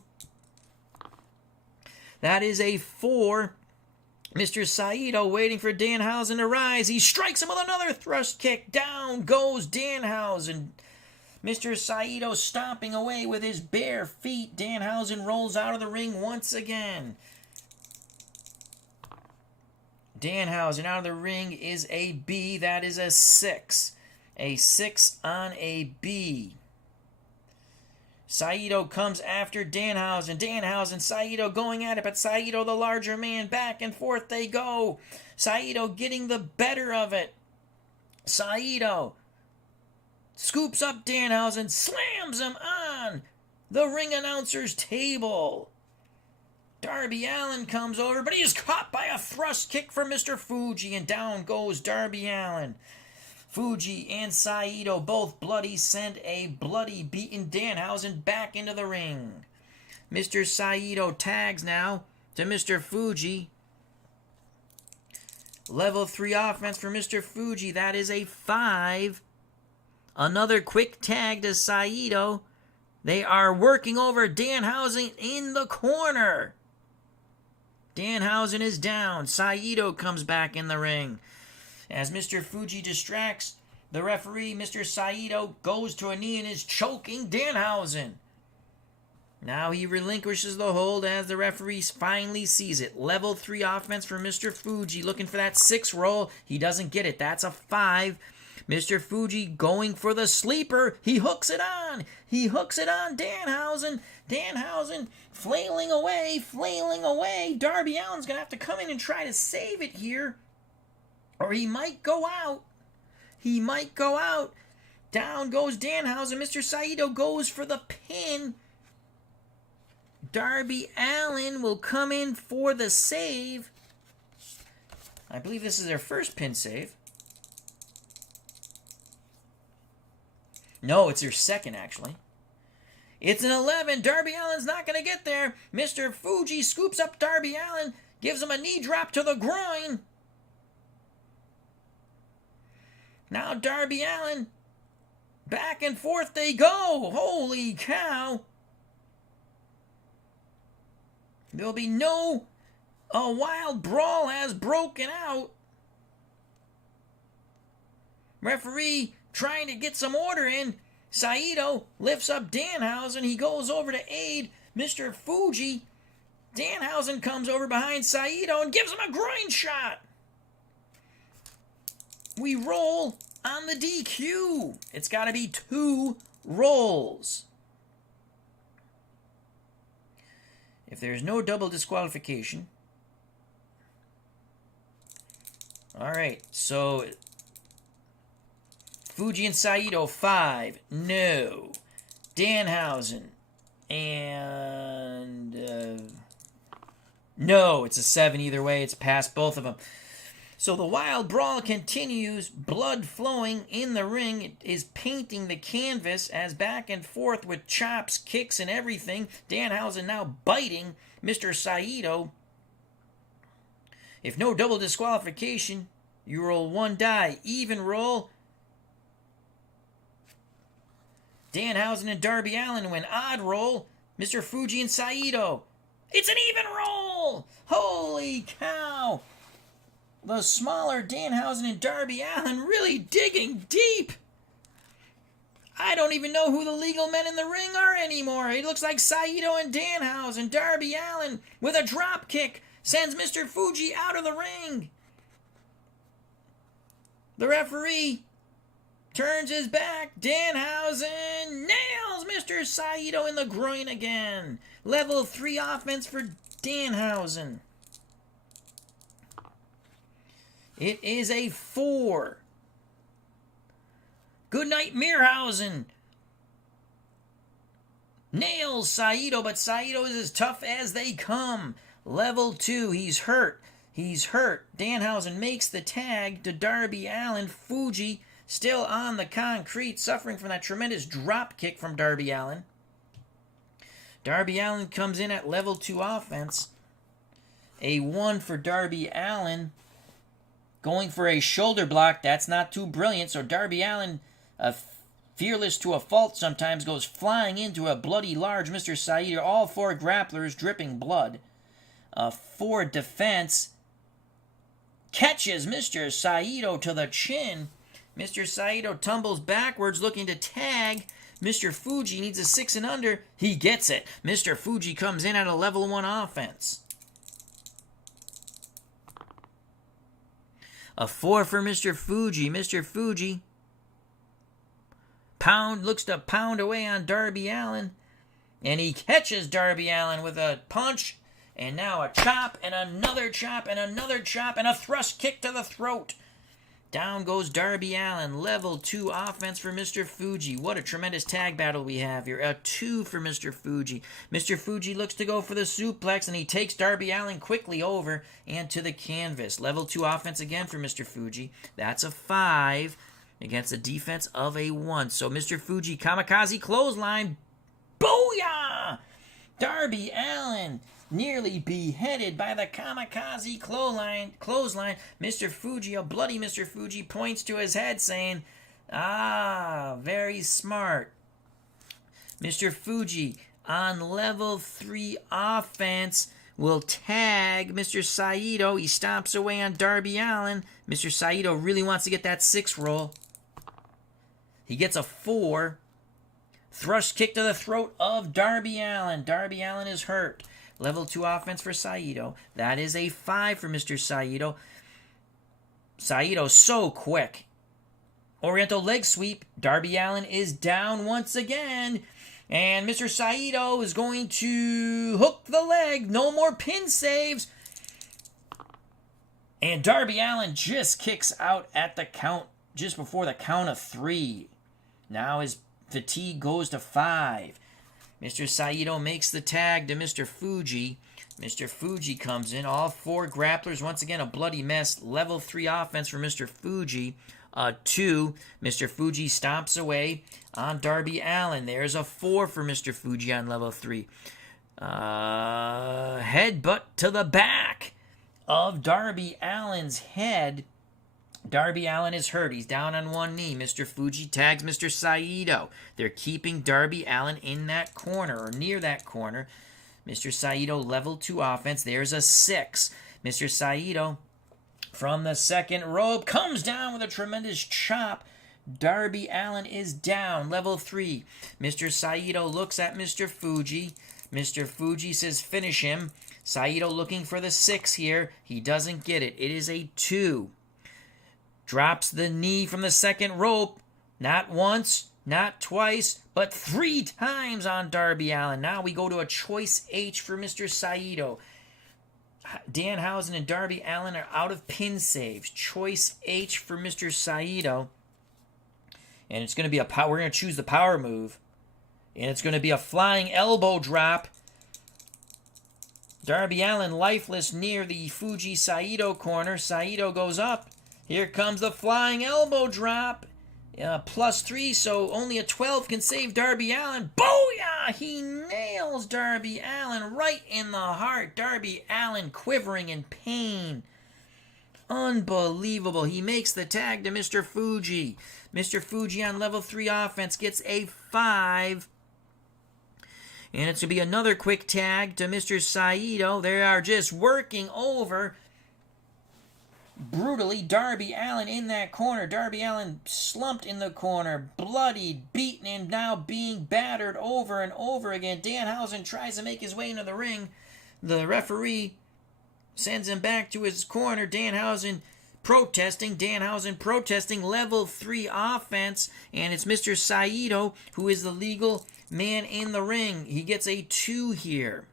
That is a 4. Mr. Saito waiting for Danhausen to rise. He strikes him with another thrust kick. Down goes Danhausen. Mr. Saito stomping away with his bare feet. Danhausen rolls out of the ring once again. Danhausen out of the ring is a B. That is a 6. A 6 on a B. Saito comes after Danhausen. Danhausen, Saito going at it, but Saito the larger man. Back and forth they go. Saito getting the better of it. Saito scoops up Danhausen, slams him on the ring announcer's table. Darby Allin comes over, but he is caught by a thrust kick from Mr. Fuji, and down goes Darby Allin. Fuji and Saito, both bloody, send a bloody beaten Danhausen back into the ring. Mr. Saito tags now to Mr. Fuji. Level 3 offense for Mr. Fuji. That is a 5. Another quick tag to Saito. They are working over Danhausen in the corner. Danhausen is down. Saito comes back in the ring. As Mr. Fuji distracts the referee, Mr. Saito goes to a knee and is choking Danhausen. Now he relinquishes the hold as the referee finally sees it. Level 3 offense for Mr. Fuji. Looking for that 6 roll. He doesn't get it. That's a 5. Mr. Fuji going for the sleeper. He hooks it on. He hooks it on Danhausen. Danhausen flailing away, flailing away. Darby Allin's going to have to come in and try to save it here. Or he might go out. He might go out. Down goes Danhausen. Mr. Saito goes for the pin. Darby Allin will come in for the save. I believe this is their first pin save. No, it's their second, actually. It's an 11. Darby Allin's not going to get there. Mr. Fuji scoops up Darby Allin, gives him a knee drop to the groin. Now Darby Allin, back and forth they go. Holy cow. There'll be no... A wild brawl has broken out. Referee trying to get some order in. Saito lifts up Danhausen. He goes over to aid Mr. Fuji. Danhausen comes over behind Saito and gives him a groin shot. We roll on the DQ. It's got to be 2 rolls. If there's no double disqualification. All right, so Fuji and Saito, 5. No. Danhausen. And... no, it's a 7 either way. It's past both of them. So the wild brawl continues. Blood flowing in the ring. It is painting the canvas as back and forth with chops, kicks, and everything. Danhausen now biting Mr. Saito. If no double disqualification, you roll 1 die. Even roll. Danhausen and Darby Allin win. Odd roll. Mr. Fuji and Saito. It's an even roll! Holy cow! The smaller Danhausen and Darby Allin really digging deep. I don't even know who the legal men in the ring are anymore. It looks like Saito and Danhausen. Darby Allin with a drop kick sends Mr. Fuji out of the ring. The referee turns his back. Danhausen nails Mr. Saito in the groin again. Level 3 offense for Danhausen. It is a 4. Goodnight Mirhausen nails Saito, but Saito is as tough as they come. Level 2, he's hurt. He's hurt. Danhausen makes the tag to Darby Allin. Fuji still on the concrete, suffering from that tremendous drop kick from Darby Allin. Darby Allin comes in at level 2 offense. A 1 for Darby Allin. Going for a shoulder block. That's not too brilliant. So Darby Allin, fearless to a fault sometimes, goes flying into a bloody large Mr. Saito. All 4 grapplers dripping blood. 4 defense. Catches Mr. Saito to the chin. Mr. Saito tumbles backwards looking to tag. Mr. Fuji needs a 6 and under. He gets it. Mr. Fuji comes in at a level 1 offense. A 4 for Mr. Fuji. Mr. Fuji looks to pound away on Darby Allin. And he catches Darby Allin with a punch. And now a chop and another chop and another chop and a thrust kick to the throat. Down goes Darby Allin. Level 2 offense for Mr. Fuji. What a tremendous tag battle we have here. A 2 for Mr. Fuji. Mr. Fuji looks to go for the suplex, and he takes Darby Allin quickly over and to the canvas. Level 2 offense again for Mr. Fuji. That's a 5 against a defense of a 1. So Mr. Fuji, kamikaze clothesline. Booyah! Darby Allin nearly beheaded by the kamikaze clothesline. Mr. Fuji, a bloody Mr. Fuji, points to his head saying, very smart. Mr. Fuji on level 3 offense will tag Mr. Saito. He stomps away on Darby Allin. Mr. Saito really wants to get that 6 roll. He gets a 4. Thrust kick to the throat of Darby Allin. Darby Allin is hurt. Level 2 offense for Saito. That is a 5 for Mr. Saito. Saito so quick. Oriental leg sweep. Darby Allin is down once again. And Mr. Saito is going to hook the leg. No more pin saves. And Darby Allin just kicks out at the count, just before the count of 3. Now his fatigue goes to 5. Mr. Saito makes the tag to Mr. Fuji. Mr. Fuji comes in. All 4 grapplers. Once again, a bloody mess. Level 3 offense for Mr. Fuji. 2. Mr. Fuji stomps away on Darby Allin. There's a 4 for Mr. Fuji on level 3. Headbutt to the back of Darby Allin's head. Darby Allin is hurt. He's down on one knee. Mr. Fuji tags Mr. Saito. They're keeping Darby Allin in that corner or near that corner. Mr. Saito, level 2 offense. There's a 6. Mr. Saito, from the second rope, comes down with a tremendous chop. Darby Allin is down, level 3. Mr. Saito looks at Mr. Fuji. Mr. Fuji says, finish him. Saito looking for the 6 here. He doesn't get it. It is a 2. Drops the knee from the second rope. Not once, not twice, but 3 times on Darby Allin. Now we go to a choice H for Mr. Saito. Danhausen and Darby Allin are out of pin saves. Choice H for Mr. Saito. And it's going to be we're going to choose the power move. And it's going to be a flying elbow drop. Darby Allin lifeless near the Fuji Saito corner. Saito goes up. Here comes the flying elbow drop. +3, so only a 12 can save Darby Allin. Booyah! He nails Darby Allin right in the heart. Darby Allin quivering in pain. Unbelievable. He makes the tag to Mr. Fuji. Mr. Fuji on level 3 offense gets a 5. And it's going to be another quick tag to Mr. Saito. They are just working over brutally Darby Allin in that corner. Darby Allin slumped in the corner, bloodied, beaten, and now being battered over and over again. Danhausen tries to make his way into the ring. The referee sends him back to his corner. Danhausen protesting level 3 offense, and it's Mr. Saito who is the legal man in the ring. He gets a 2 here.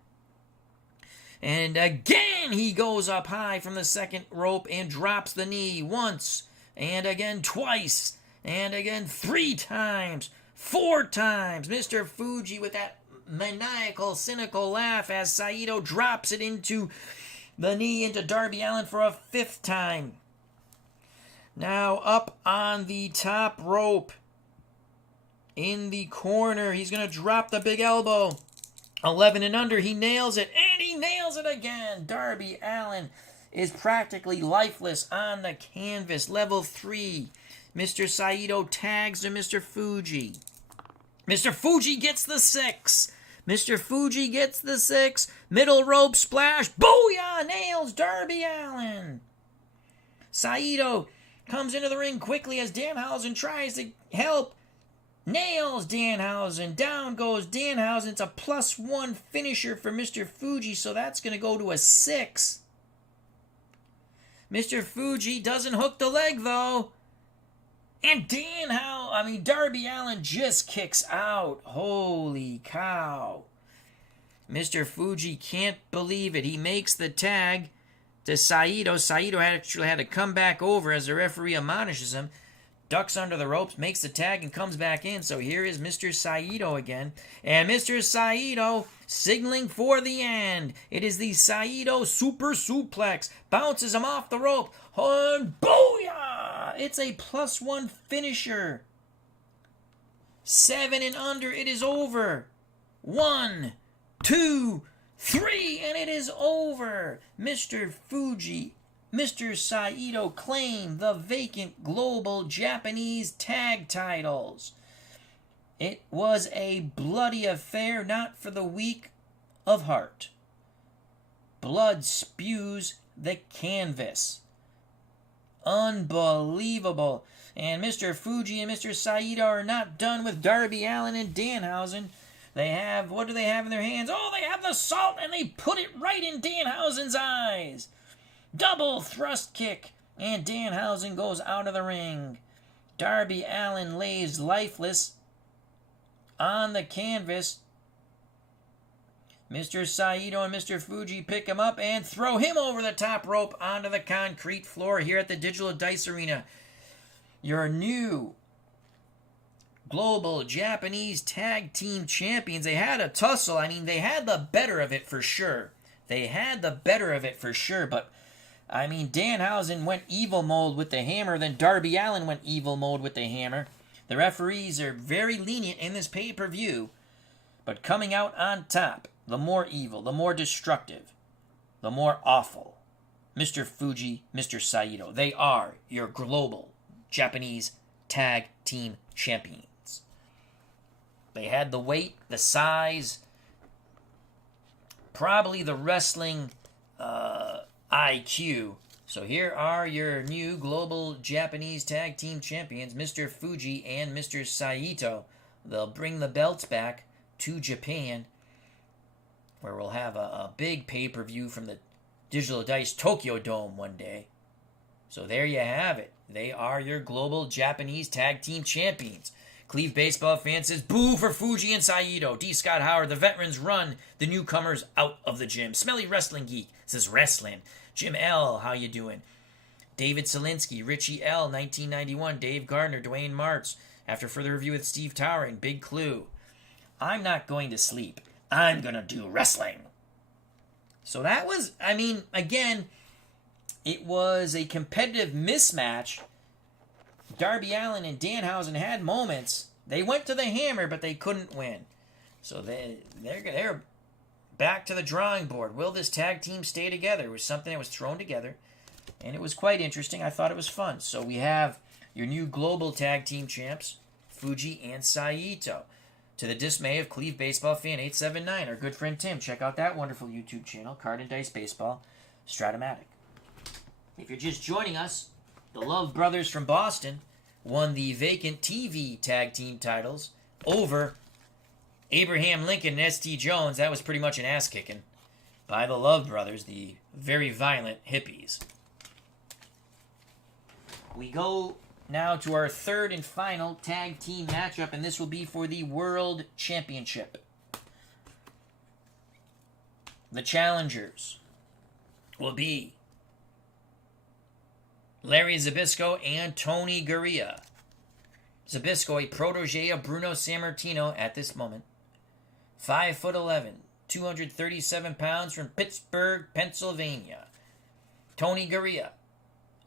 And again, he goes up high from the second rope and drops the knee once, and again twice, and again 3 times, 4 times. Mr. Fuji with that maniacal, cynical laugh as Saito drops it into the knee into Darby Allin for a 5th time. Now up on the top rope in the corner, he's going to drop the big elbow. 11 and under, he nails it, and he nails it again. Darby Allin is practically lifeless on the canvas. Level 3. Mr. Saito tags to Mr. Fuji. Mr. Fuji gets the 6. Mr. Fuji gets the 6. Middle rope splash. Booyah! Nails Darby Allin. Saito comes into the ring quickly as Danhausen tries to help. Nails Danhausen. Down goes Danhausen. It's a +1 finisher for Mr. Fuji, so that's going to go to a 6. Mr. Fuji doesn't hook the leg, though. And Darby Allin just kicks out. Holy cow. Mr. Fuji can't believe it. He makes the tag to Saito. Saito actually had to come back over as the referee admonishes him. Ducks under the ropes, makes the tag, and comes back in. So here is Mr. Saito again. And Mr. Saito signaling for the end. It is the Saito Super Suplex. Bounces him off the rope. And booyah! It's a +1 finisher. 7 and under. It is over. 1, 2, 3, and it is over. Mr. Fuji, Mr. Saito claim the vacant global Japanese tag titles. It was a bloody affair, not for the weak of heart. Blood spews the canvas. Unbelievable. And Mr. Fuji and Mr. Saito are not done with Darby Allin and Danhausen. What do they have in their hands? Oh, they have the salt, and they put it right in Danhausen's eyes. Double thrust kick, and Danhausen goes out of the ring. Darby Allin lays lifeless on the canvas. Mr. Saito and Mr. Fuji pick him up and throw him over the top rope onto the concrete floor here at the Digital Dice Arena. Your new Global Japanese Tag Team Champions. They had a tussle. I mean, they had the better of it for sure. They had the better of it for sure, but I mean, Danhausen went evil mode with the hammer, then Darby Allin went evil mode with the hammer. The referees are very lenient in this pay-per-view, but coming out on top, the more evil, the more destructive, the more awful, Mr. Fuji, Mr. Saito. They are your global Japanese Tag Team Champions. They had the weight, the size, probably the wrestling IQ. So here are your new global Japanese Tag Team Champions, Mr. Fuji and Mr. Saito. They'll bring the belts back to Japan, where we'll have a big pay-per-view from the Digital Dice Tokyo Dome one day. So there you have it. They are your global Japanese Tag Team Champions. Cleve baseball fan says, boo for Fuji and Saito. D. Scott Howard, the veterans run the newcomers out of the gym. Smelly Wrestling Geek says, wrestling. Jim L., how you doing? David Selinsky, Richie L., 1991. Dave Gardner, Dwayne Martz. After further review with Steve Towering, Big Clue. I'm not going to sleep. I'm going to do wrestling. So that was, I mean, again, it was a competitive mismatch. Darby Allin and Danhausen had moments. They went to the hammer, but they couldn't win. So they're back to the drawing board. Will this tag team stay together? It was something that was thrown together, and it was quite interesting. I thought it was fun. So we have your new global tag team champs, Fuji and Saito. To the dismay of Cleve Baseball Fan 879, our good friend Tim. Check out that wonderful YouTube channel, Card&Dice Baseball, Stratomatic. If you're just joining us, the Love Brothers from Boston won the Vacant TV tag team titles over Abraham Lincoln and S.T. Jones. That was pretty much an ass-kicking by the Love Brothers, the very violent hippies. We go now to our third and final tag team matchup, and this will be for the World Championship. The challengers will be Larry Zbyszko and Tony Garea. Zbyszko, a protege of Bruno Sammartino at this moment. 5'11", 237 pounds from Pittsburgh, Pennsylvania. Tony Garea,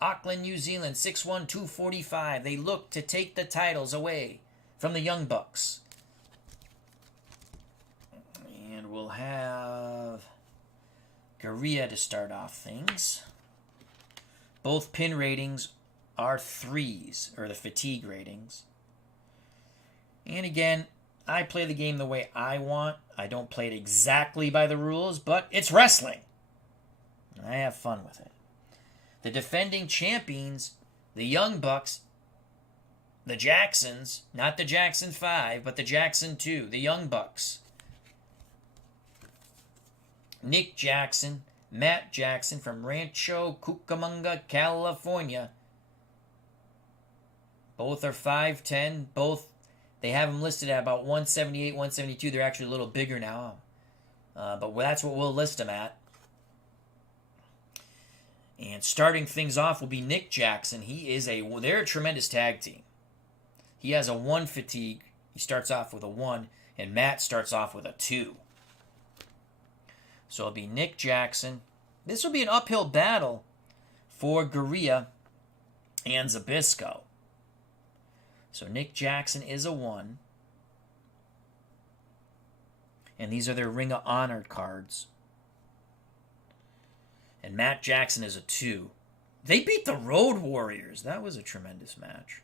Auckland, New Zealand, 6'1", 245. They look to take the titles away from the Young Bucks. And we'll have Garea to start off things. Both pin ratings are 3s, or the fatigue ratings. And again, I play the game the way I want. I don't play it exactly by the rules, but it's wrestling. And I have fun with it. The defending champions, the Young Bucks, the Jacksons, not the Jackson 5, but the Jackson 2, the Young Bucks. Nick Jackson, Matt Jackson from Rancho Cucamonga, California. Both are 5'10". Both, they have them listed at about 178, 172. They're actually a little bigger now. But that's what we'll list them at. And starting things off will be Nick Jackson. They're a tremendous tag team. He has a 1 fatigue. He starts off with a 1, and Matt starts off with a 2. So it'll be Nick Jackson. This will be an uphill battle for Garea and Zbyszko. So Nick Jackson is a 1. And these are their Ring of Honor cards. And Matt Jackson is a 2. They beat the Road Warriors. That was a tremendous match.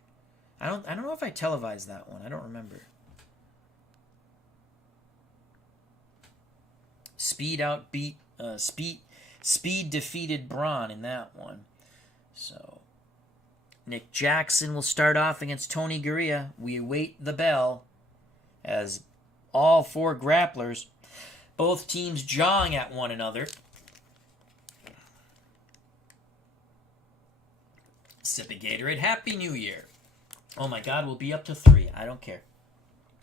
I don't know if I televised that one. I don't remember. Speed defeated Braun in that one. So Nick Jackson will start off against Tony Garea. We await the bell as all 4 grapplers, both teams jawing at one another. Sip of Gatorade. Happy New Year. Oh my God, we'll be up to 3. I don't care.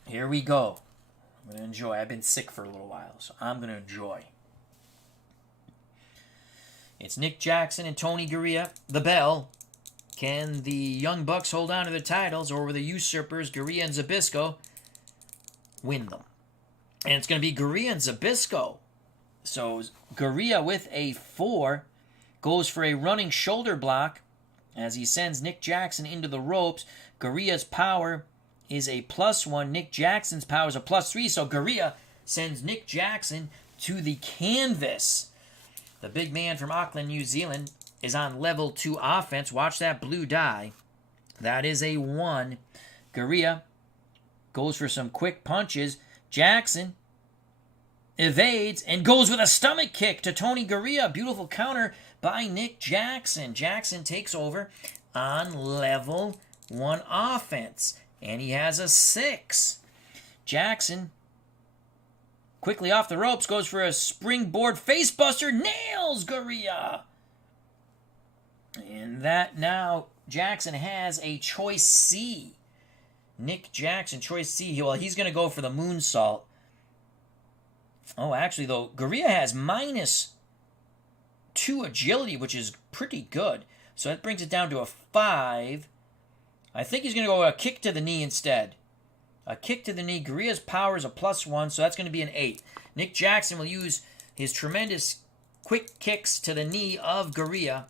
Here we go. I'm going to enjoy. I've been sick for a little while, so I'm going to enjoy. It's Nick Jackson and Tony Garea. The bell Can the Young Bucks hold on to the titles, or will the usurpers, Garea and Zbyszko, win them? And it's going to be Garea and Zbyszko. So Garea with a 4 goes for a running shoulder block as he sends Nick Jackson into the ropes. Garea's power is a +1. Nick Jackson's power is a +3. So Garea sends Nick Jackson to the canvas. The big man from Auckland, New Zealand, is on level 2 offense. Watch that blue die. That is a 1. Garea goes for some quick punches. Jackson evades and goes with a stomach kick to Tony Garea. Beautiful counter by Nick Jackson. Jackson takes over on level 1 offense, and he has a 6. Jackson, quickly off the ropes, goes for a springboard facebuster, nails Garea. And that now Jackson has a choice C. Nick Jackson, choice C. Well, he's going to go for the moonsault. Oh, actually, though, Garea has -2 agility, which is pretty good. So that brings it down to a 5. I think he's going to go a kick to the knee instead. A kick to the knee. Garea's power is a +1, so that's going to be an 8. Nick Jackson will use his tremendous quick kicks to the knee of Garea,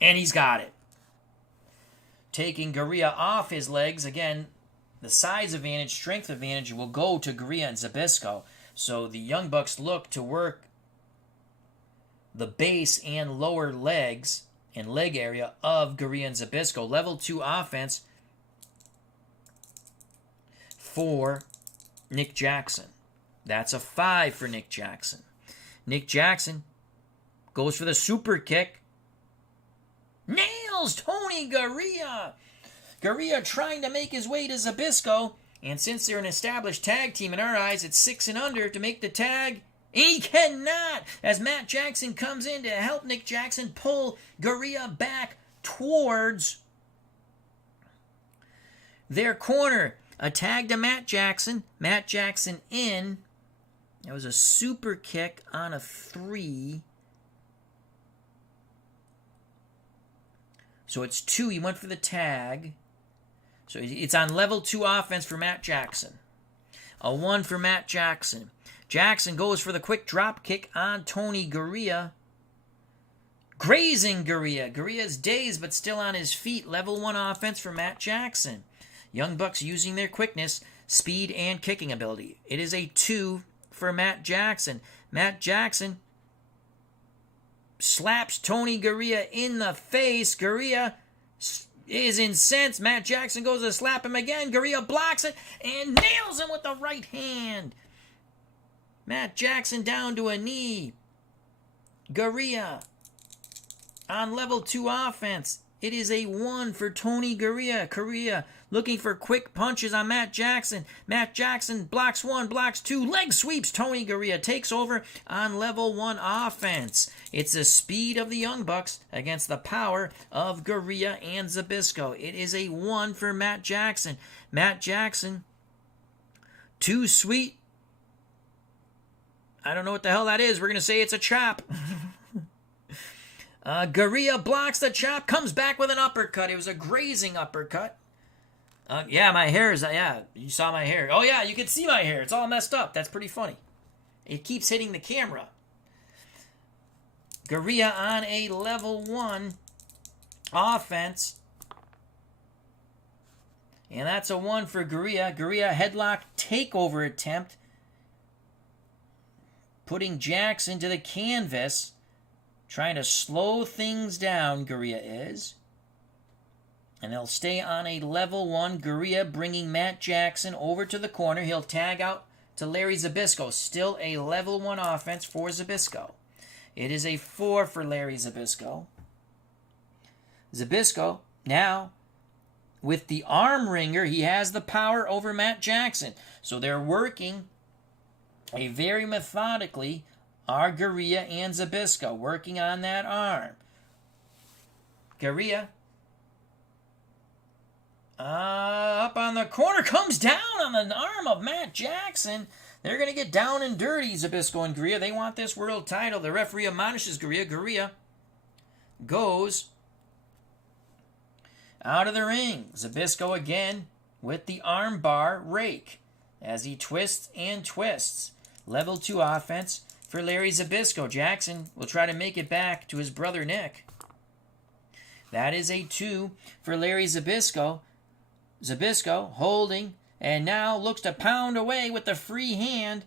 and he's got it. Taking Garea off his legs. Again, the size advantage, strength advantage will go to Garea and Zbyszko. So the Young Bucks look to work the base and lower legs and leg area of Garea and Zbyszko. Level 2 offense for Nick Jackson. That's a 5 for Nick Jackson. Nick Jackson goes for the super kick. Nails Tony Garea. Garea trying to make his way to Zbyszko. And since they're an established tag team in our eyes, it's 6 and under to make the tag. And he cannot, as Matt Jackson comes in to help Nick Jackson pull Garea back towards their corner. A tag to Matt Jackson. Matt Jackson in. That was a super kick on a 3. So it's 2. He went for the tag. So it's on level 2 offense for Matt Jackson. A 1 for Matt Jackson. Jackson goes for the quick drop kick on Tony Garea. Grazing Garea. Garea's dazed but still on his feet. Level 1 offense for Matt Jackson. Young Bucks using their quickness, speed, and kicking ability. It is a 2 for Matt Jackson. Matt Jackson slaps Tony Garea in the face. Garea is incensed. Matt Jackson goes to slap him again. Garea blocks it and nails him with the right hand. Matt Jackson down to a knee. Garea on level 2 offense. It is a 1 for Tony Garea. Garea looking for quick punches on Matt Jackson. Matt Jackson blocks 1, blocks 2, leg sweeps. Tony Garea takes over on level 1 offense. It's the speed of the Young Bucks against the power of Garea and Zbyszko. It is a 1 for Matt Jackson. Matt Jackson, too sweet. I don't know what the hell that is. We're going to say it's a chop. Garea blocks the chop, comes back with an uppercut. It was a grazing uppercut. Yeah, my hair is, you saw my hair. Oh, yeah, you can see my hair. It's all messed up. That's pretty funny. It keeps hitting the camera. Garea on a level 1 offense. And that's a 1 for Garea. Garea headlock takeover attempt. Putting Jackson to the canvas. Trying to slow things down, Garea is. And he'll stay on a level 1. Garea bringing Matt Jackson over to the corner. He'll tag out to Larry Zbyszko. Still a level 1 offense for Zbyszko. It is a 4 for Larry Zbyszko. Zbyszko, now, with the arm wringer, he has the power over Matt Jackson. So they're working a very methodically, are Garea and Zbyszko working on that arm. Garea up on the corner, comes down on the arm of Matt Jackson. They're going to get down and dirty, Zbyszko and Garea. They want this world title. The referee admonishes Garea. Garea goes Out of the ring, Zbyszko again with the armbar rake as he twists and twists. Level 2 offense for Larry Zbyszko. Jackson will try to make it back to his brother Nick. That is a 2 for Larry Zbyszko. Zbyszko holding and now looks to pound away with the free hand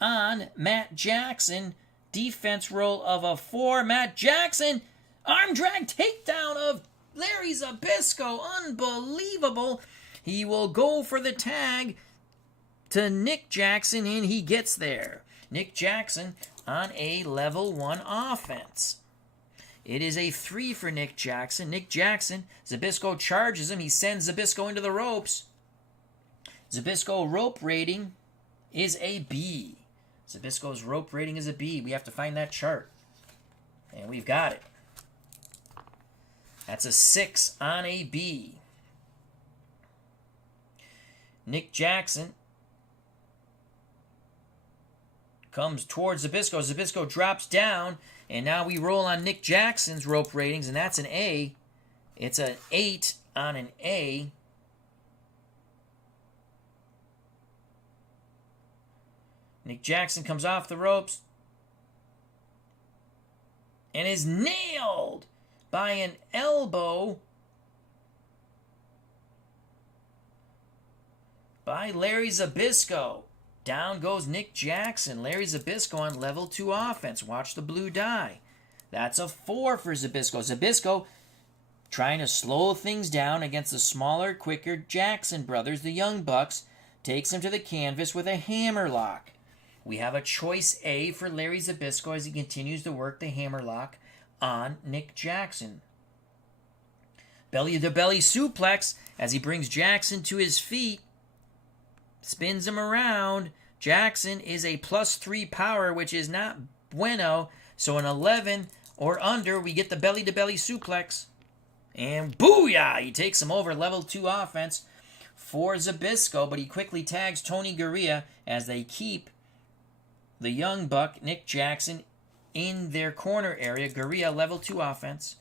on Matt Jackson. Defense roll of a 4. Matt Jackson, arm drag takedown of Larry Zbyszko. Unbelievable. He will go for the tag to Nick Jackson, and he gets there. Nick Jackson on a level 1 offense. It is a 3 for Nick Jackson. Nick Jackson, Zbyszko charges him. He sends Zbyszko into the ropes. Zbyszko rope rating is a B. Zbyszko's rope rating is a B. We have to find that chart. And we've got it. That's a 6 on a B. Nick Jackson comes towards Zbyszko. Zbyszko drops down. And now we roll on Nick Jackson's rope ratings, and that's an A. It's an 8 on an A. Nick Jackson comes off the ropes and is nailed by an elbow by Larry Zbyszko. Down goes Nick Jackson. Larry Zbyszko on level 2 offense. Watch the blue die. That's a 4 for Zbyszko. Zbyszko trying to slow things down against the smaller, quicker Jackson brothers, the Young Bucks, takes him to the canvas with a hammerlock. We have a choice A for Larry Zbyszko as he continues to work the hammerlock on Nick Jackson. Belly-to-belly suplex as he brings Jackson to his feet. Spins him around. Jackson is a +3 power, which is not bueno. So an 11 or under, we get the belly-to-belly suplex. And booyah! He takes him over. Level 2 offense for Zbyszko, but he quickly tags Tony Garea as they keep the Young Buck, Nick Jackson, in their corner area. Garea, level 2 offense.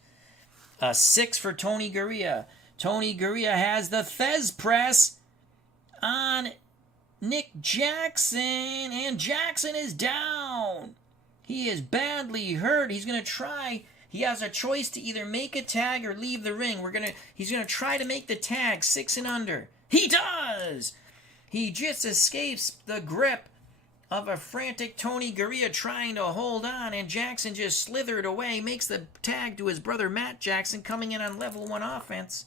A 6 for Tony Garea. Tony Garea has the Thez press on Nick Jackson, and Jackson is down. He is badly hurt. He's going to try. He has a choice to either make a tag or leave the ring. He's going to try to make the tag 6 and under. He does! He just escapes the grip of a frantic Tony Garea trying to hold on, and Jackson just slithered away, makes the tag to his brother Matt Jackson, coming in on level 1 offense.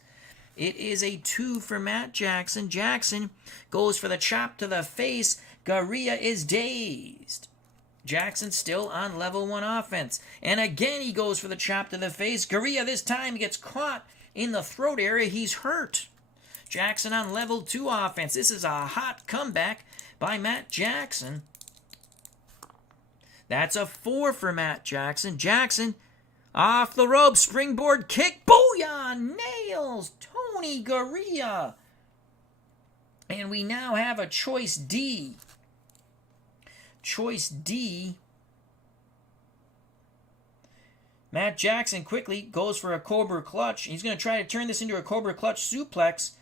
It is a 2 for Matt Jackson. Jackson goes for the chop to the face. Garea is dazed. Jackson still on level 1 offense. And again he goes for the chop to the face. Garea this time gets caught in the throat area. He's hurt. Jackson on level 2 offense. This is a hot comeback by Matt Jackson. That's a 4 for Matt Jackson. Jackson off the rope, springboard kick. Booyah! Nails Tony Garea. And we now have a choice D. Choice D. Matt Jackson quickly goes for a Cobra Clutch. He's going to try to turn this into a Cobra Clutch suplex.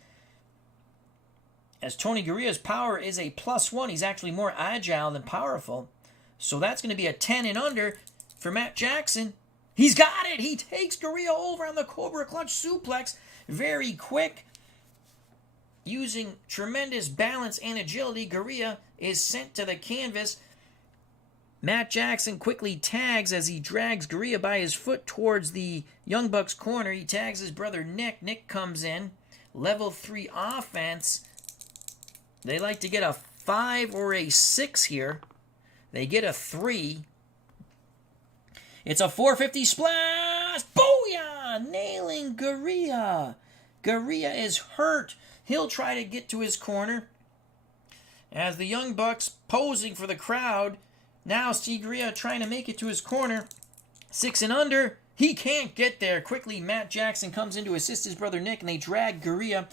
As Tony Garea's power is a +1. He's actually more agile than powerful. So that's going to be a 10 and under for Matt Jackson. He's got it. He takes Garea over on the Cobra Clutch suplex. Very quick. Using tremendous balance and agility, Garea is sent to the canvas. Matt Jackson quickly tags as he drags Garea by his foot towards the Young Bucks corner. He tags his brother Nick. Nick comes in. Level 3 offense. They like to get a 5 or a 6 here. They get a 3. It's a 450 splash. Booyah! Nailing Garea. Garea is hurt. He'll try to get to his corner. As the Young Bucks posing for the crowd. Now see Garea trying to make it to his corner. 6 and under. He can't get there. Quickly, Matt Jackson comes in to assist his brother Nick, and they drag Garea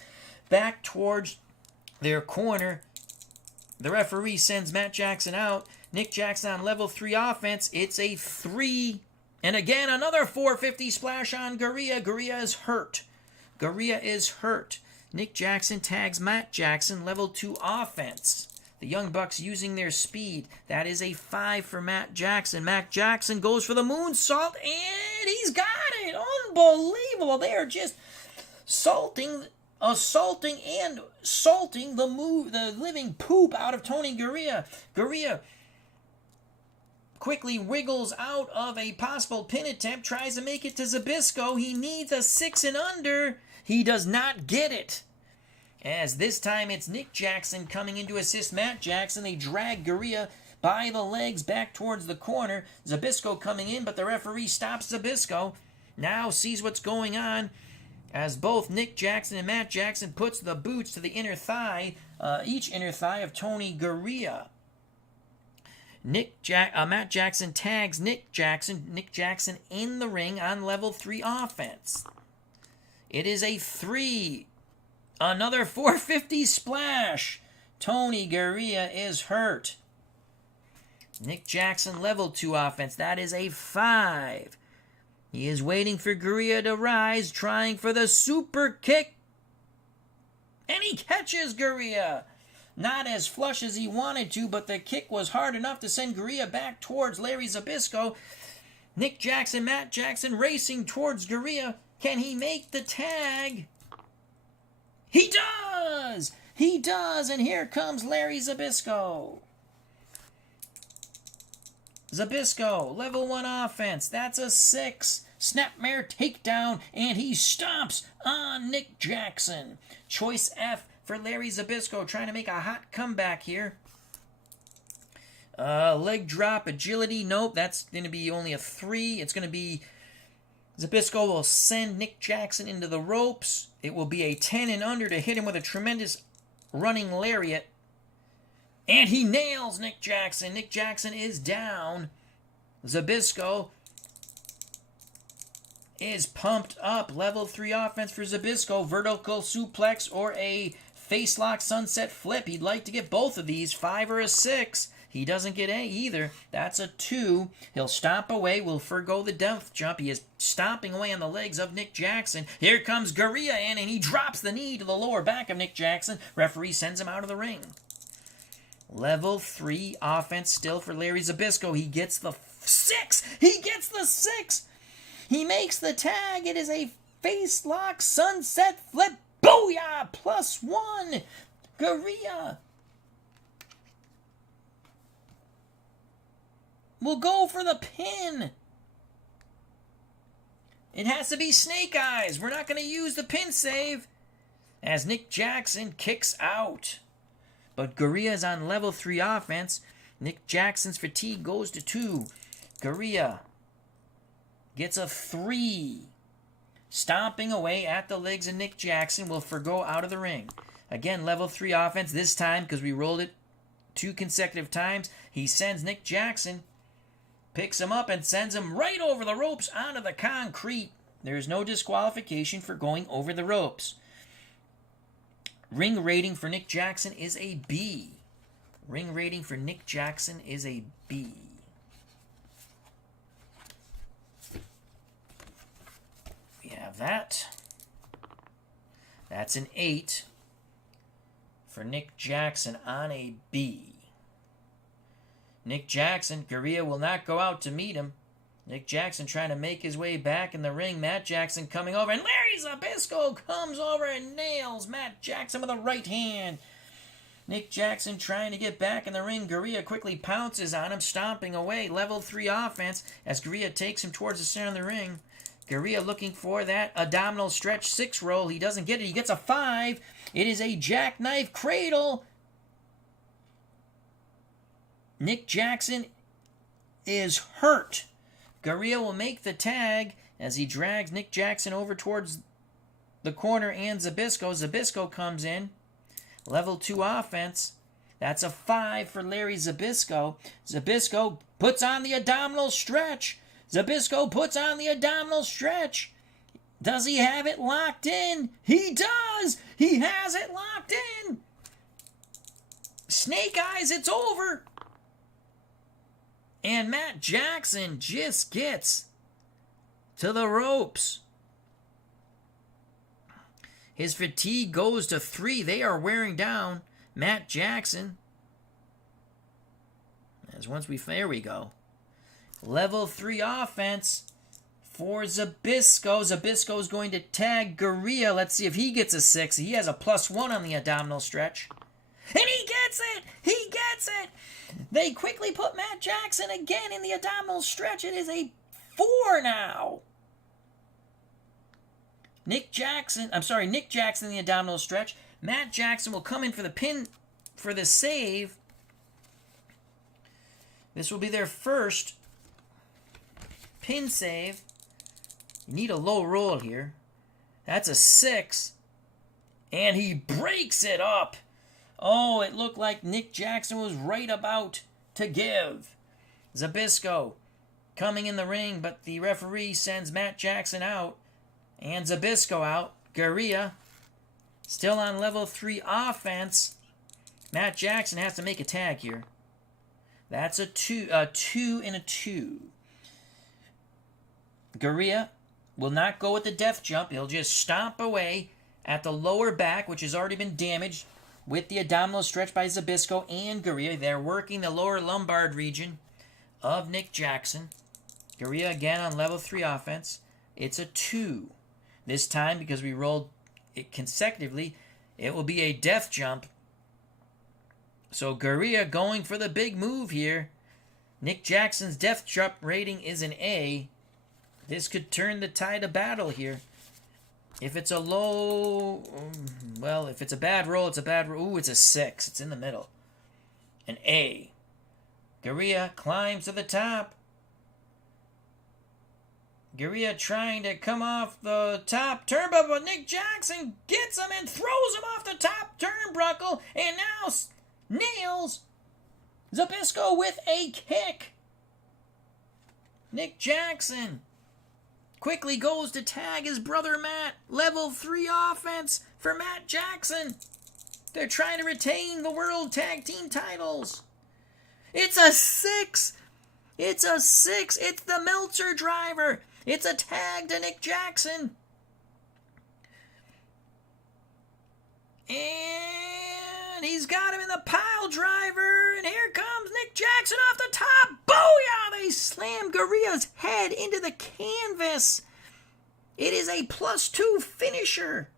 back towards their corner. The referee sends Matt Jackson out. Nick Jackson on level 3 offense. It's a 3. And again, another 450 splash on Garea. Garea is hurt. Garea is hurt. Nick Jackson tags Matt Jackson, level 2 offense. The Young Bucks using their speed. That is a 5 for Matt Jackson. Matt Jackson goes for the moonsault, and he's got it. Unbelievable. They are just assaulting the living poop out of Tony Garea. Garea quickly wiggles out of a possible pin attempt, tries to make it to Zbyszko. He needs a 6 and under. He does not get it. As this time it's Nick Jackson coming in to assist Matt Jackson. They drag Garea by the legs back towards the corner. Zbyszko coming in, but the referee stops Zbyszko. Now sees what's going on as both Nick Jackson and Matt Jackson puts the boots to the inner thigh, each inner thigh of Tony Garea. Matt Jackson tags Nick Jackson. Nick Jackson in the ring on level 3 offense. It is a 3. Another 450 splash. Tony Garea is hurt. Nick Jackson level 2 offense. That is a 5. He is waiting for Garea to rise, trying for the super kick. And he catches Garea. Not as flush as he wanted to, but the kick was hard enough to send Garea back towards Larry Zbyszko. Nick Jackson, Matt Jackson racing towards Garea. Can he make the tag? He does! He does, and here comes Larry Zbyszko. Zbyszko, level 1 offense. That's a 6. Snapmare takedown, and he stomps on Nick Jackson. Choice F for Larry Zbyszko, trying to make a hot comeback here. Leg drop, agility. Nope, that's going to be only a 3. It's going to be Zbyszko will send Nick Jackson into the ropes. It will be a 10 and under to hit him with a tremendous running lariat. And he nails Nick Jackson. Nick Jackson is down. Zbyszko is pumped up. Level 3 offense for Zbyszko. Vertical suplex or a facelock sunset flip. He'd like to get both of these. 5 or a 6. He doesn't get A either. That's a 2. He'll stomp away. Will forgo the death jump. He is stomping away on the legs of Nick Jackson. Here comes Garea in, and he drops the knee to the lower back of Nick Jackson. Referee sends him out of the ring. Level 3 offense still for Larry Zbyszko. He gets the 6. He gets the 6. He makes the tag. It is a face lock sunset flip. Booyah! +1. Garea will go for the pin. It has to be Snake Eyes. We're not going to use the pin save as Nick Jackson kicks out. But Garea is on level 3 offense. Nick Jackson's fatigue goes to 2. Garea gets a 3. Stomping away at the legs of Nick Jackson will forgo out of the ring. Again, level 3 offense. This time, because we rolled it 2 consecutive times, he sends Nick Jackson, picks him up, and sends him right over the ropes onto the concrete. There is no disqualification for going over the ropes. Ring rating for Nick Jackson is a B. Ring rating for Nick Jackson is a B. We have that. That's an 8 for Nick Jackson on a B. Nick Jackson, Garea will not go out to meet him. Nick Jackson trying to make his way back in the ring. Matt Jackson coming over, and Larry Zbyszko comes over and nails Matt Jackson with a right hand. Nick Jackson trying to get back in the ring. Garea quickly pounces on him, stomping away. Level 3 offense as Garea takes him towards the center of the ring. Garea looking for that abdominal stretch 6 roll. He doesn't get it. He gets a 5. It is a jackknife cradle. Nick Jackson is hurt. Garea will make the tag as he drags Nick Jackson over towards the corner and Zbyszko. Zbyszko comes in. Level 2 offense. That's a 5 for Larry Zbyszko. Zbyszko puts on the abdominal stretch. Zbyszko puts on the abdominal stretch. Does he have it locked in? He does! He has it locked in! Snake Eyes, it's over! And Matt Jackson just gets to the ropes. His fatigue goes to 3. They are wearing down Matt Jackson. There we go. Level 3 offense for Zbyszko. Zbyszko is going to tag Garea. Let's see if he gets a 6. He has a +1 on the abdominal stretch. And he gets it! He gets it! They quickly put Matt Jackson again in the abdominal stretch. It is a 4 now. Nick Jackson in the abdominal stretch. Matt Jackson will come in for the pin for the save. This will be their first pin save. You need a low roll here. That's a 6. And he breaks it up. Oh, it looked like Nick Jackson was right about to give. Zbyszko coming in the ring, but the referee sends Matt Jackson out. And Zbyszko out. Garea still on level 3 offense. Matt Jackson has to make a tag here. That's a 2 and a 2. Garea will not go with the death jump. He'll just stomp away at the lower back, which has already been damaged with the abdominal stretch by Zbyszko and Garea. They're working the lower lumbar region of Nick Jackson. Garea again on level 3 offense. It's a 2. This time, because we rolled it consecutively, it will be a death jump. So Garea going for the big move here. Nick Jackson's death jump rating is an A. This could turn the tide of battle here. If it's a low, well, if it's a bad roll, it's a bad roll. Ooh, it's a 6. It's in the middle. An A. Garea climbs to the top. Garea trying to come off the top turnbuckle, but Nick Jackson gets him and throws him off the top turnbuckle, and now nails Zbyszko with a kick. Nick Jackson quickly goes to tag his brother Matt. Level 3 offense for Matt Jackson. They're trying to retain the World Tag Team titles. It's a 6. It's a 6. It's the Meltzer driver. It's a tag to Nick Jackson. And he's got him in the pile driver. And here comes Nick Jackson off the top. Booyah! They slam Garea's head into the canvas. It is a +2 finisher.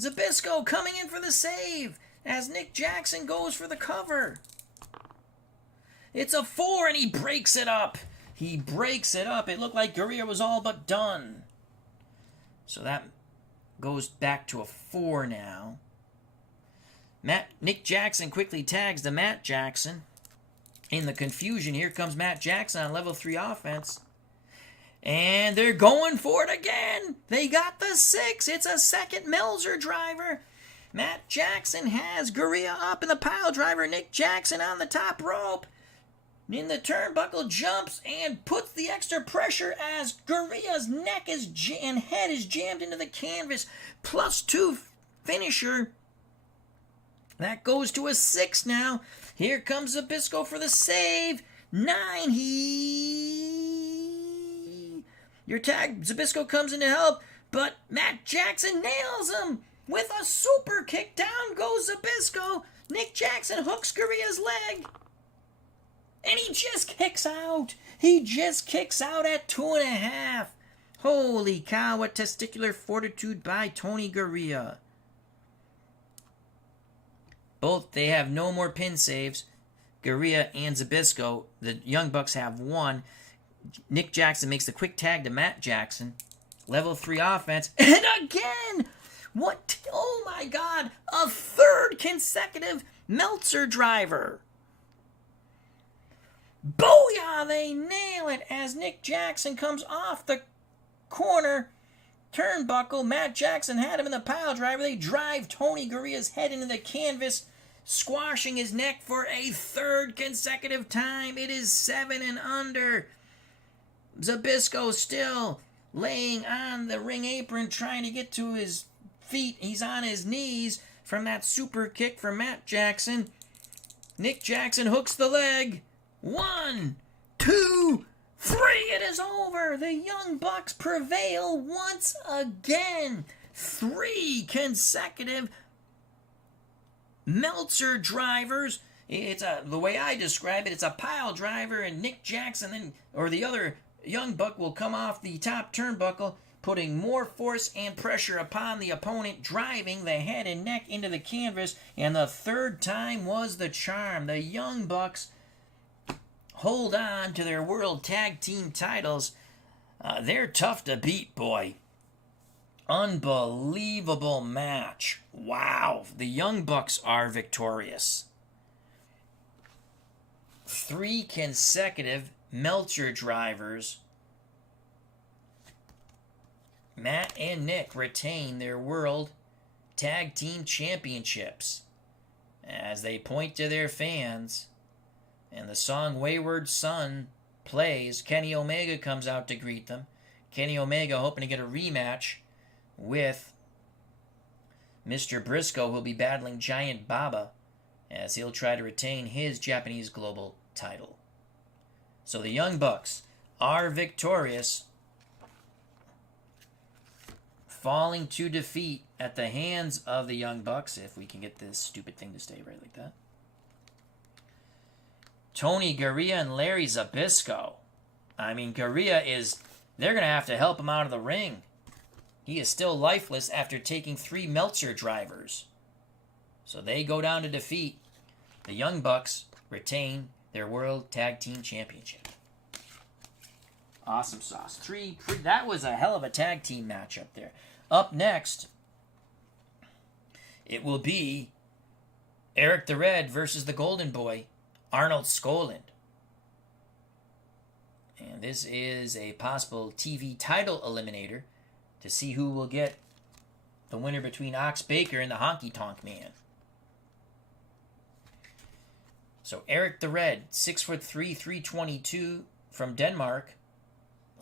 Zbyszko coming in for the save as Nick Jackson goes for the cover. It's a 4 and he breaks it up. He breaks it up. It looked like Garea was all but done. So that goes back to a 4 now. Nick Jackson quickly tags to Matt Jackson. In the confusion, here comes Matt Jackson on level 3 offense. And they're going for it again. They got the 6. It's a second Meltzer driver. Matt Jackson has Garea up in the pile driver. Nick Jackson on the top rope. In the turnbuckle, jumps and puts the extra pressure as Garea's neck and head is jammed into the canvas. +2 finisher. That goes to a 6 now. Here comes Zbyszko for the save. 9. Your tag, Zbyszko comes in to help, but Matt Jackson nails him with a super kick. Down goes Zbyszko. Nick Jackson hooks Garea's leg. And he just kicks out. He just kicks out at 2.5. Holy cow, what testicular fortitude by Tony Garea. Both, they have no more pin saves. Garea and Zbyszko. The Young Bucks have 1. Nick Jackson makes the quick tag to Matt Jackson. Level 3 offense. And again! What? Oh my God. A 3rd consecutive Meltzer driver. Booyah! They nail it as Nick Jackson comes off the corner turnbuckle. Matt Jackson had him in the pile driver. They drive Tony Garea's head into the canvas, squashing his neck for a 3rd consecutive time. It is 7 and under. Zbyszko still laying on the ring apron, trying to get to his feet. He's on his knees from that super kick from Matt Jackson. Nick Jackson hooks the leg. 1, 2, 3, it is over. The Young Bucks prevail once again. 3 consecutive Meltzer drivers. It's the way I describe it, it's a pile driver, and Nick Jackson or the other Young Buck will come off the top turnbuckle, putting more force and pressure upon the opponent, driving the head and neck into the canvas, and the third time was the charm. The Young Bucks hold on to their World Tag Team titles. They're tough to beat, boy. Unbelievable match. Wow. The Young Bucks are victorious. 3 consecutive Meltzer drivers. Matt and Nick retain their World Tag Team Championships as they point to their fans, and the song Wayward Son plays. Kenny Omega comes out to greet them. Kenny Omega hoping to get a rematch with Mr. Briscoe, who'll be battling Giant Baba as he'll try to retain his Japanese Global title. So the Young Bucks are victorious, falling to defeat at the hands of the Young Bucks, if we can get this stupid thing to stay right like that. Tony Garea and Larry Zbyszko. I mean, Garea they're going to have to help him out of the ring. He is still lifeless after taking 3 Meltzer drivers. So they go down to defeat. The Young Bucks retain their World Tag Team Championship. Awesome sauce. That was a hell of a tag team match up there. Up next, it will be Erich the Red versus the Golden Boy, Arnold Skaaland. And this is a possible TV title eliminator to see who will get the winner between Ox Baker and the Honky Tonk Man. So Erich the Red, 6'3", 322 from Denmark,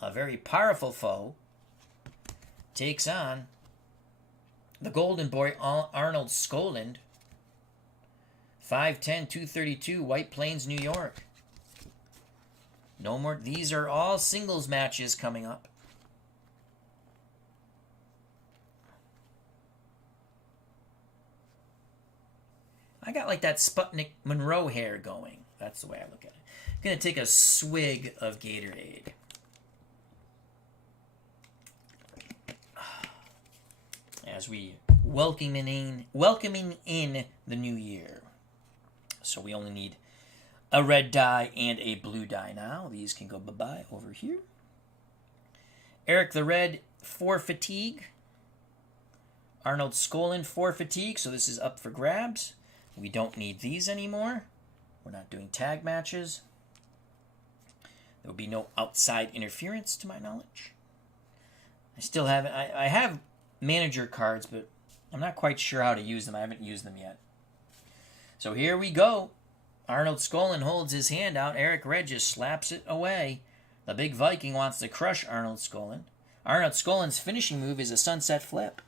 a very powerful foe, takes on the Golden Boy Arnold Skaaland, 5'10", 232, White Plains, New York. No more. These are all singles matches coming up. I got like that Sputnik Monroe hair going. That's the way I look at it. I'm going to take a swig of Gatorade. As we welcoming in the new year. So we only need a red dye and a blue dye now. These can go bye-bye over here. Erich the Red, 4 fatigue. Arnold Skaaland, 4 fatigue. So this is up for grabs. We don't need these anymore. We're not doing tag matches. There will be no outside interference to my knowledge. I still haven't. I have manager cards, but I'm not quite sure how to use them. I haven't used them yet. So here we go. Arnold Skaaland holds his hand out. Erich Red just slaps it away. The big Viking wants to crush Arnold Skaaland. Arnold Skaaland's finishing move is a sunset flip.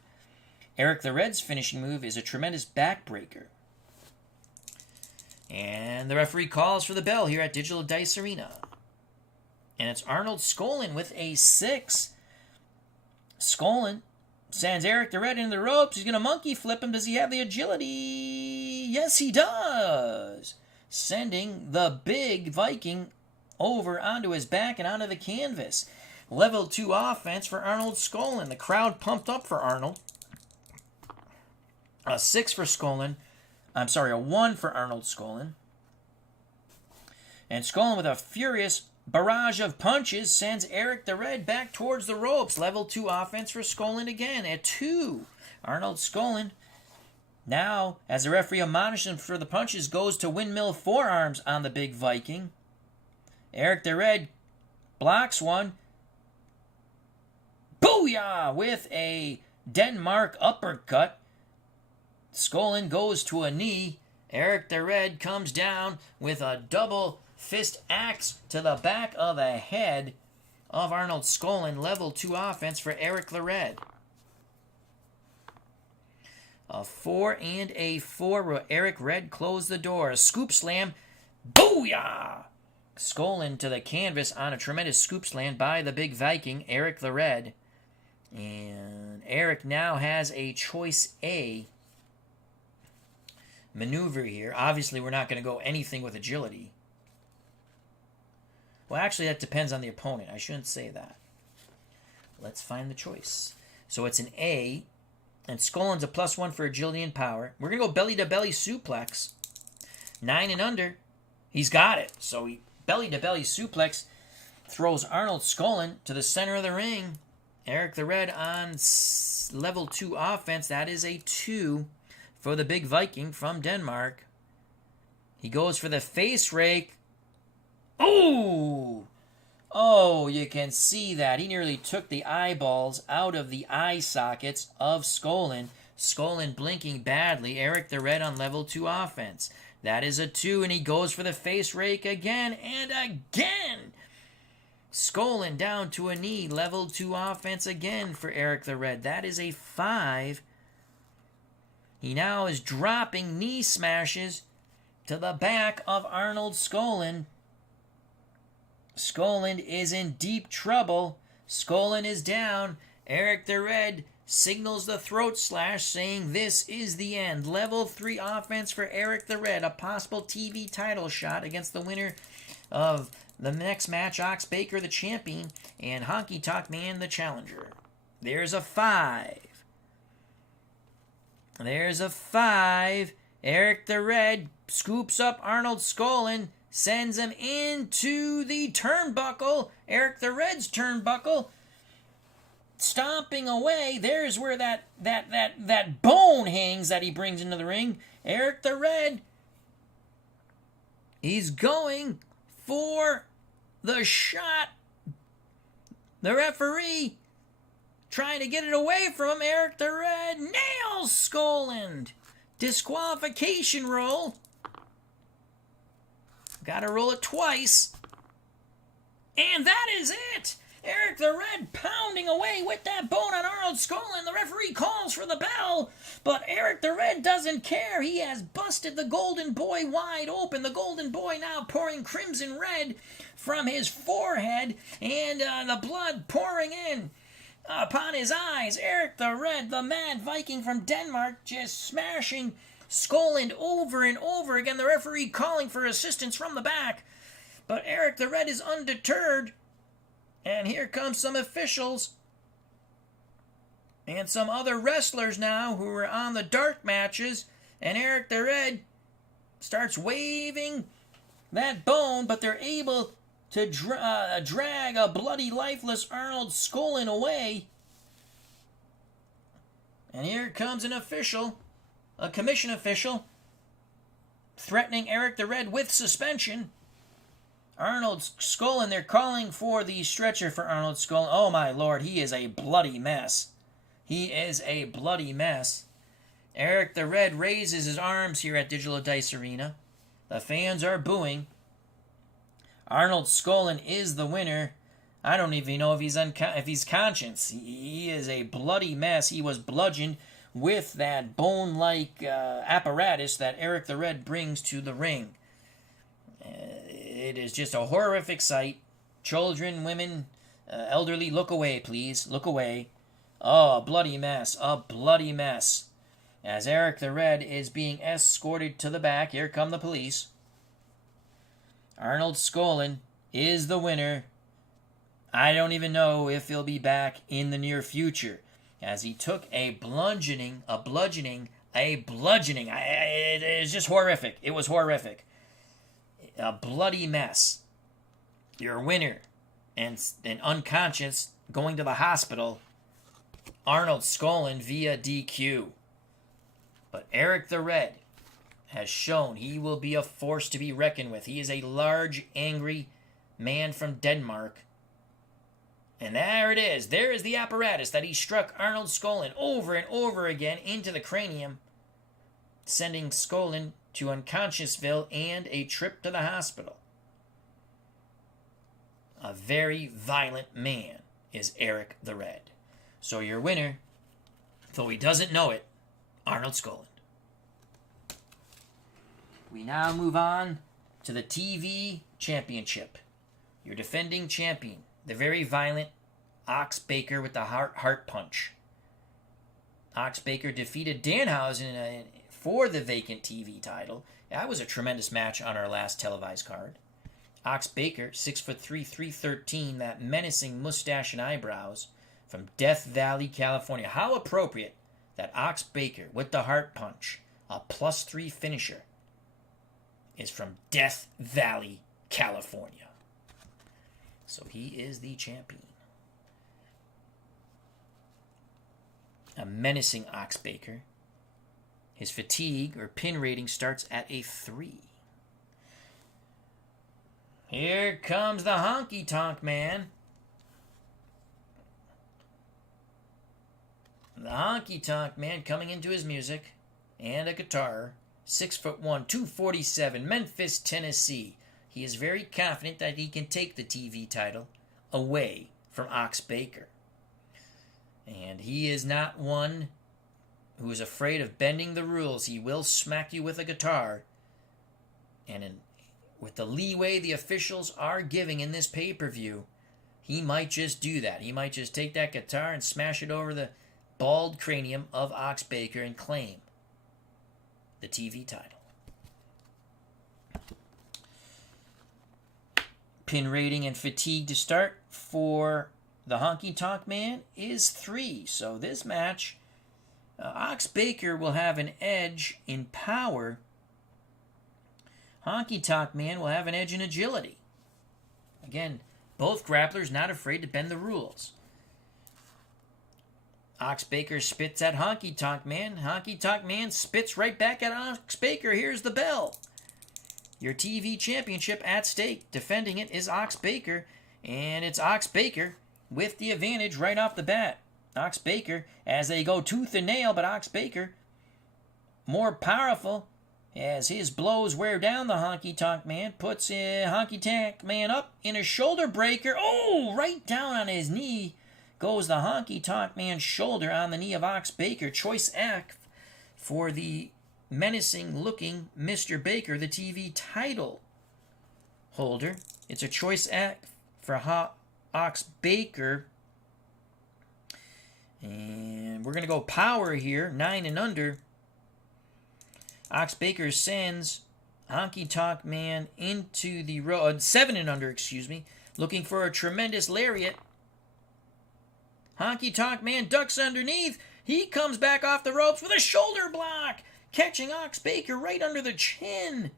Erich the Red's finishing move is a tremendous backbreaker. And the referee calls for the bell here at Digital Dice Arena. And it's Arnold Skaaland with a 6. Skaaland sends Erich the Red into the ropes. He's going to monkey flip him. Does he have the agility? Yes, he does. Sending the big Viking over onto his back and onto the canvas. Level 2 offense for Arnold Skaaland. The crowd pumped up for Arnold. A 6 for Skaaland. I'm sorry, a 1 for Arnold Skaaland. And Skaaland with a furious barrage of punches sends Erich the Red back towards the ropes. Level 2 offense for Skaaland again at 2. Arnold Skaaland, now, as the referee admonishes him for the punches, goes to windmill forearms on the big Viking. Erich the Red blocks one. Booyah! With a Denmark uppercut. Skaaland goes to a knee. Erich the Red comes down with a double fist axe to the back of the head of Arnold Skaaland. Level 2 offense for Erich the Red. A 4 and a 4. Erich Red closed the door. A scoop slam. Booyah! Skaaland to the canvas on a tremendous scoop slam by the big Viking, Erich the Red. And Erich now has a choice A maneuver here. Obviously, we're not going to go anything with agility. Well, actually, that depends on the opponent. I shouldn't say that. Let's find the choice. So it's an A, and Skaaland's a +1 for agility and power. We're going to go belly-to-belly suplex. 9 and under. He's got it. So he belly-to-belly suplex throws Arnold Skaaland to the center of the ring. Erich the Red on level 2 offense. That is a 2 for the big Viking from Denmark. He goes for the face rake. Oh! Oh, you can see that. He nearly took the eyeballs out of the eye sockets of Skaaland. Skaaland blinking badly. Erich the Red on level 2 offense. That is a 2, and he goes for the face rake again and again. Skaaland down to a knee. Level 2 offense again for Erich the Red. That is a 5. He now is dropping knee smashes to the back of Arnold Skaaland. Skaaland is in deep trouble. Skaaland is down. Erich the Red signals the throat slash, saying this is the end. Level 3 offense for Erich the Red. A possible TV title shot against the winner of the next match, Ox Baker, the champion, and Honky Tonk Man, the challenger. There's a 5. There's a 5. Erich the Red scoops up Arnold Skaaland, sends him into the turnbuckle. Erich the Red's turnbuckle. Stomping away. There's where that bone hangs that he brings into the ring. Erich the Red. He's going for the shot. The referee trying to get it away from him. Erich the Red nails Skaaland. Disqualification roll. Gotta roll it twice. And that is it. Erich the Red pounding away with that bone on Arnold Skaaland. The referee calls for the bell, but Erich the Red doesn't care. He has busted the Golden Boy wide open. The Golden Boy now pouring crimson red from his forehead, and the blood pouring in upon his eyes. Erich the Red, the Mad Viking from Denmark, just smashing Skaaland over and over again. The referee calling for assistance from the back, but Erich the Red is undeterred. And here come some officials and some other wrestlers now who are on the dark matches. And Erich the Red starts waving that bone, but they're able to drag a bloody, lifeless Arnold Skaaland away. And here comes an official, a commission official, threatening Erich the Red with suspension. Arnold Skaaland, they're calling for the stretcher for Arnold Skaaland. Oh my lord, he is a bloody mess. He is a bloody mess. Erich the Red raises his arms here at Digital Dice Arena. The fans are booing. Arnold Skaaland is the winner. I don't even know if he's conscious. He is a bloody mess. He was bludgeoned with that bone-like apparatus that Erich the Red brings to the ring. It is just a horrific sight. Children, women, elderly, look away, please. Look away. Oh, a bloody mess. A bloody mess. As Erich the Red is being escorted to the back, here come the police. Arnold Skaaland is the winner. I don't even know if he'll be back in the near future, as he took a bludgeoning. It is just horrific. It was horrific. A bloody mess. Your winner and unconscious, going to the hospital, Arnold Skaaland via DQ. But Erich the Red has shown he will be a force to be reckoned with. He is a large, angry man from Denmark. And there it is. There is the apparatus that he struck Arnold Skaaland over and over again into the cranium, sending Skaaland to unconsciousville and a trip to the hospital. A very violent man is Erich the Red. So your winner, though he doesn't know it, Arnold Skaaland. We now move on to the TV Championship. Your defending champion, the very violent Ox Baker with the heart punch. Ox Baker defeated Danhausen for the vacant TV title. That was a tremendous match on our last televised card. Ox Baker, 6'3", 313, that menacing mustache and eyebrows from Death Valley, California. How appropriate that Ox Baker with the heart punch, a +3 finisher, is from Death Valley, California. So he is the champion. A menacing Ox Baker. His fatigue or pin rating starts at a 3. Here comes the Honky Tonk Man. The Honky Tonk Man coming into his music and a guitar. 6'1", 247, Memphis, Tennessee. He is very confident that he can take the TV title away from Ox Baker. And he is not one who is afraid of bending the rules. He will smack you with a guitar. And with the leeway the officials are giving in this pay-per-view, he might just do that. He might just take that guitar and smash it over the bald cranium of Ox Baker and claim the TV title. Pin rating and fatigue to start for the Honky Tonk Man is 3. So this match, Ox Baker will have an edge in power. Honky Tonk Man will have an edge in agility. Again, both grapplers not afraid to bend the rules. Ox Baker spits at Honky Tonk Man. Honky Tonk Man spits right back at Ox Baker. Here's the bell. Your TV championship at stake. Defending it is Ox Baker. And it's Ox Baker with the advantage right off the bat. Ox Baker, as they go tooth and nail, but Ox Baker more powerful as his blows wear down the Honky Tonk Man. Puts Honky Tonk Man up in a shoulder breaker. Oh, right down on his knee goes the Honky Tonk Man's shoulder on the knee of Ox Baker. Choice act for the menacing-looking Mr. Baker, the TV title holder. It's a choice act for Ox Baker. And we're going to go power here, 9 and under. Ox Baker sends Honky Tonk Man into the road, 7 and under, looking for a tremendous lariat. Honky Tonk Man ducks underneath. He comes back off the ropes with a shoulder block, catching Ox Baker right under the chin.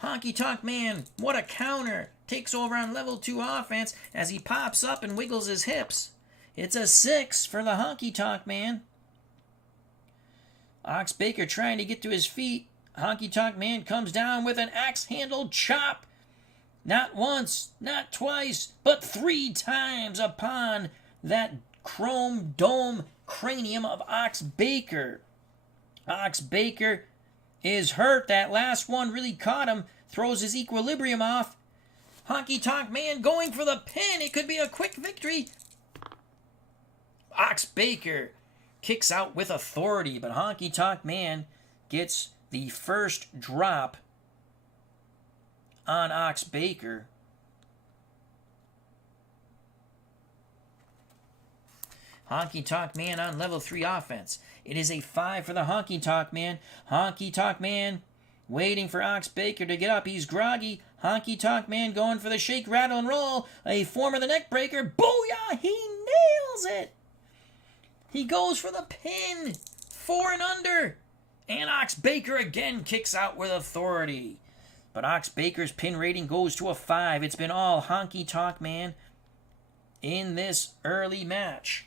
Honky Tonk Man, what a counter. Takes over on level 2 offense as he pops up and wiggles his hips. It's a 6 for the Honky Tonk Man. Ox Baker trying to get to his feet. Honky Tonk Man comes down with an axe-handled chop. Not once, not twice, but 3 times upon that chrome dome cranium of Ox Baker. Ox Baker is hurt. That last one really caught him. Throws his equilibrium off. Honky Tonk Man going for the pin. It could be a quick victory. Ox Baker kicks out with authority, but Honky Tonk Man gets the first drop on Ox Baker. Honky Tonk Man on level 3 offense. It is a 5 for the Honky Tonk Man. Honky Tonk Man waiting for Ox Baker to get up. He's groggy. Honky Tonk Man going for the shake, rattle, and roll. A form of the neck breaker. Booyah! He nails it. He goes for the pin. 4 and under. And Ox Baker again kicks out with authority. But Ox Baker's pin rating goes to a 5. It's been all Honky Tonk Man in this early match.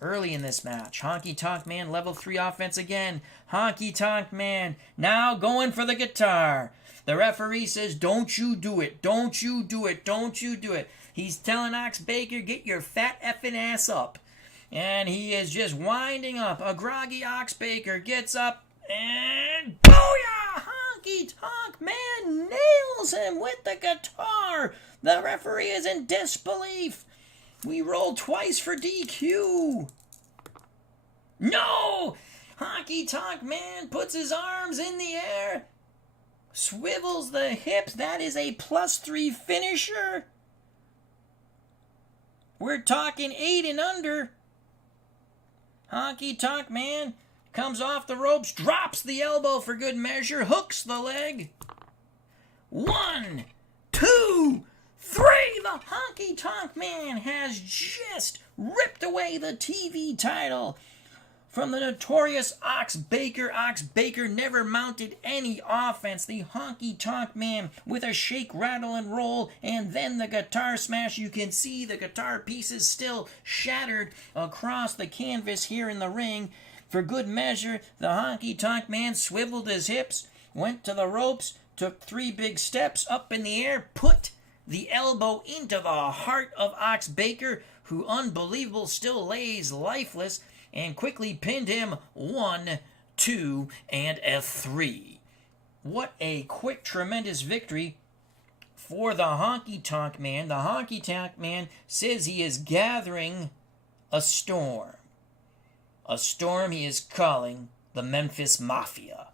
Early in this match, Honky Tonk Man, level 3 offense again. Honky Tonk Man now going for the guitar. The referee says, don't you do it, don't you do it, don't you do it. He's telling Ox Baker, get your fat effing ass up. And he is just winding up. A groggy Ox Baker gets up and booyah! Honky Tonk Man nails him with the guitar. The referee is in disbelief. We roll twice for DQ. No! Honky Tonk Man puts his arms in the air. Swivels the hips. That is a +3 finisher. We're talking 8 and under. Honky Tonk Man comes off the ropes, drops the elbow for good measure, hooks the leg. 1, 2, 3. The Honky Tonk Man has just ripped away the TV title from the notorious Ox Baker. Ox Baker never mounted any offense. The Honky Tonk Man with a shake, rattle, and roll, and then the guitar smash. You can see the guitar pieces still shattered across the canvas here in the ring. For good measure, the Honky Tonk Man swiveled his hips, went to the ropes, took 3 big steps up in the air, put the elbow into the heart of Ox Baker, who, unbelievable, still lays lifeless, and quickly pinned him 1, 2, and a 3. What a quick, tremendous victory for the Honky Tonk Man. The Honky Tonk Man says he is gathering a storm. A storm he is calling the Memphis Mafia.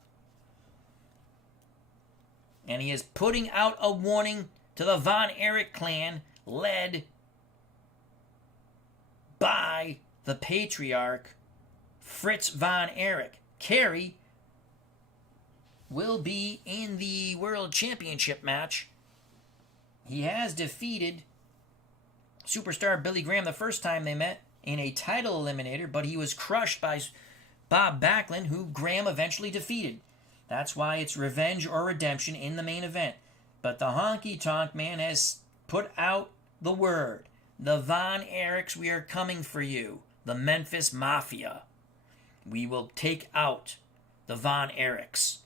And he is putting out a warning to the Von Erich clan, led by the patriarch, Fritz Von Erich. Kerry will be in the World Championship match. He has defeated superstar Billy Graham the first time they met in a title eliminator, but he was crushed by Bob Backlund, who Graham eventually defeated. That's why it's revenge or redemption in the main event. But the Honky Tonk Man has put out the word. The Von Erichs, we are coming for you. The Memphis Mafia. We will take out the Von Erichs.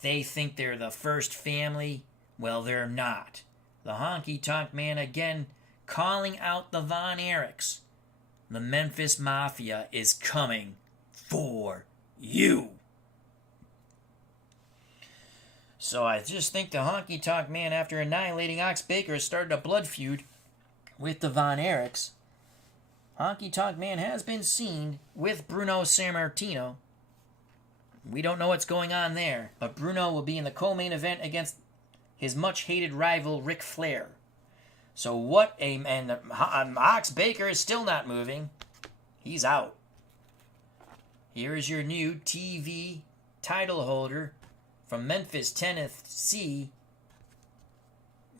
They think they're the first family. Well, they're not. The Honky Tonk Man again calling out the Von Erichs. The Memphis Mafia is coming for you. So I just think the Honky Tonk Man, after annihilating Ox Baker, has started a blood feud with the Von Erichs. Honky Tonk Man has been seen with Bruno Sammartino. We don't know what's going on there, but Bruno will be in the co-main event against his much-hated rival Ric Flair. So what a... And Ox Baker is still not moving. He's out. Here is your new TV title holder from Memphis, Tennessee,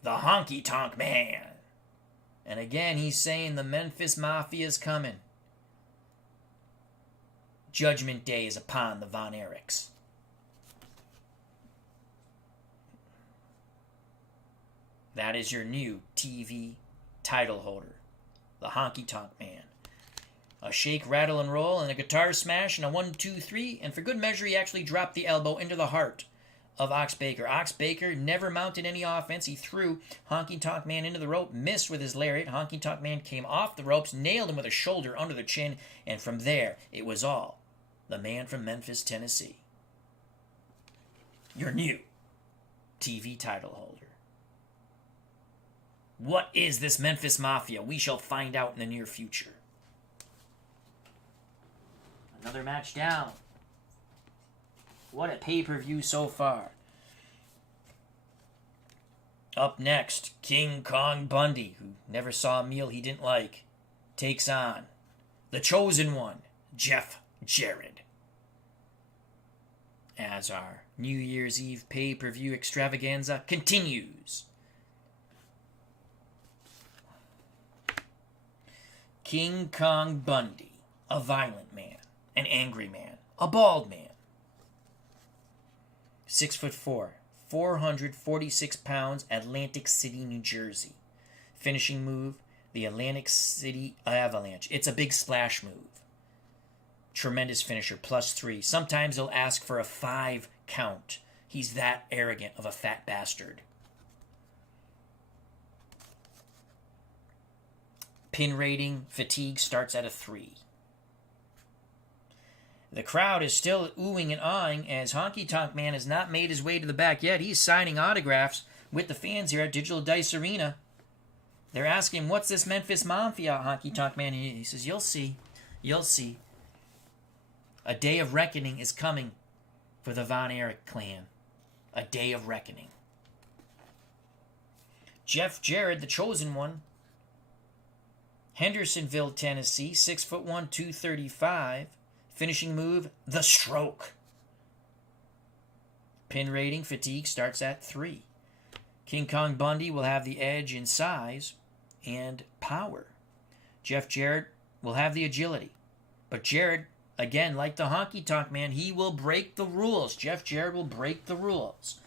the Honky Tonk Man. And again, he's saying the Memphis Mafia is coming. Judgment Day is upon the Von Erichs. That is your new TV title holder, the Honky Tonk Man. A shake, rattle, and roll, and a guitar smash, and a 1, 2, 3. And for good measure, he actually dropped the elbow into the heart of Ox Baker. Ox Baker never mounted any offense. He threw Honky Tonk Man into the rope, missed with his lariat. Honky Tonk Man came off the ropes, nailed him with a shoulder under the chin, and from there, it was all the man from Memphis, Tennessee. Your new TV title holder. What is this Memphis Mafia? We shall find out in the near future. Another match down. What a pay-per-view so far. Up next, King Kong Bundy, who never saw a meal he didn't like, takes on the Chosen One, Jeff Jarrett. As our New Year's Eve pay-per-view extravaganza continues. King Kong Bundy, a violent man, an angry man, a bald man. 6'4", 446 pounds, Atlantic City, New Jersey. Finishing move, the Atlantic City Avalanche. It's a big splash move. Tremendous finisher, +3. Sometimes he'll ask for a 5 count. He's that arrogant of a fat bastard. Pin rating, fatigue starts at a 3. The crowd is still oohing and ahhing as Honky Tonk Man has not made his way to the back yet. He's signing autographs with the fans here at Digital Dice Arena. They're asking, what's this Memphis Mafia, Honky Tonk Man? And he says, you'll see. You'll see. A day of reckoning is coming for the Von Erich clan. A day of reckoning. Jeff Jarrett, the chosen one. Hendersonville, Tennessee, 6'1", 235. Finishing move, the stroke. Pin rating, fatigue, starts at 3. King Kong Bundy will have the edge in size and power. Jeff Jarrett will have the agility. But Jarrett, again, like the Honky Tonk Man, he will break the rules. Jeff Jarrett will break the rules.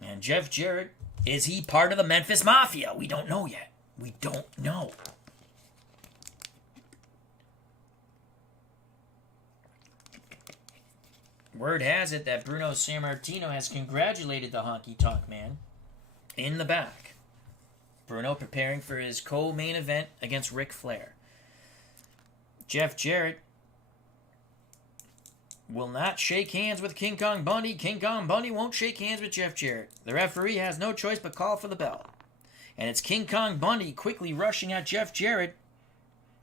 And Jeff Jarrett, is he part of the Memphis Mafia? We don't know yet. We don't know. Word has it that Bruno Sammartino has congratulated the Honky Tonk Man in the back. Bruno preparing for his co-main event against Ric Flair. Jeff Jarrett will not shake hands with King Kong Bundy. King Kong Bundy won't shake hands with Jeff Jarrett. The referee has no choice but call for the bell. And it's King Kong Bundy quickly rushing at Jeff Jarrett,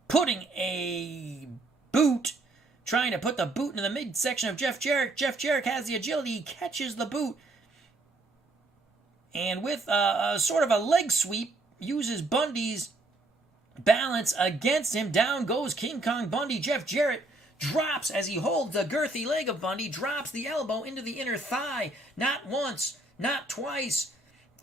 putting a boot, trying to put the boot into the midsection of Jeff Jarrett. Jeff Jarrett has the agility. He catches the boot. And with a sort of a leg sweep, uses Bundy's balance against him. Down goes King Kong Bundy. Jeff Jarrett drops as he holds the girthy leg of Bundy, drops the elbow into the inner thigh. Not once, not twice,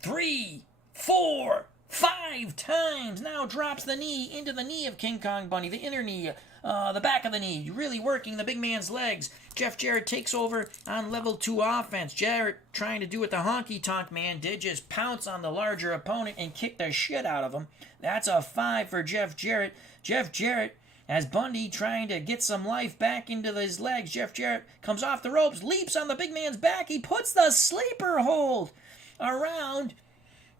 3, 4, 5 times. Now drops the knee into the knee of King Kong Bundy, the inner knee, the back of the knee, really working the big man's legs. Jeff Jarrett takes over on level 2 offense. Jarrett trying to do what the Honky Tonk Man did, just pounce on the larger opponent and kick the shit out of him. That's a 5 for Jeff Jarrett. Jeff Jarrett, as Bundy trying to get some life back into his legs. Jeff Jarrett comes off the ropes, leaps on the big man's back. He puts the sleeper hold around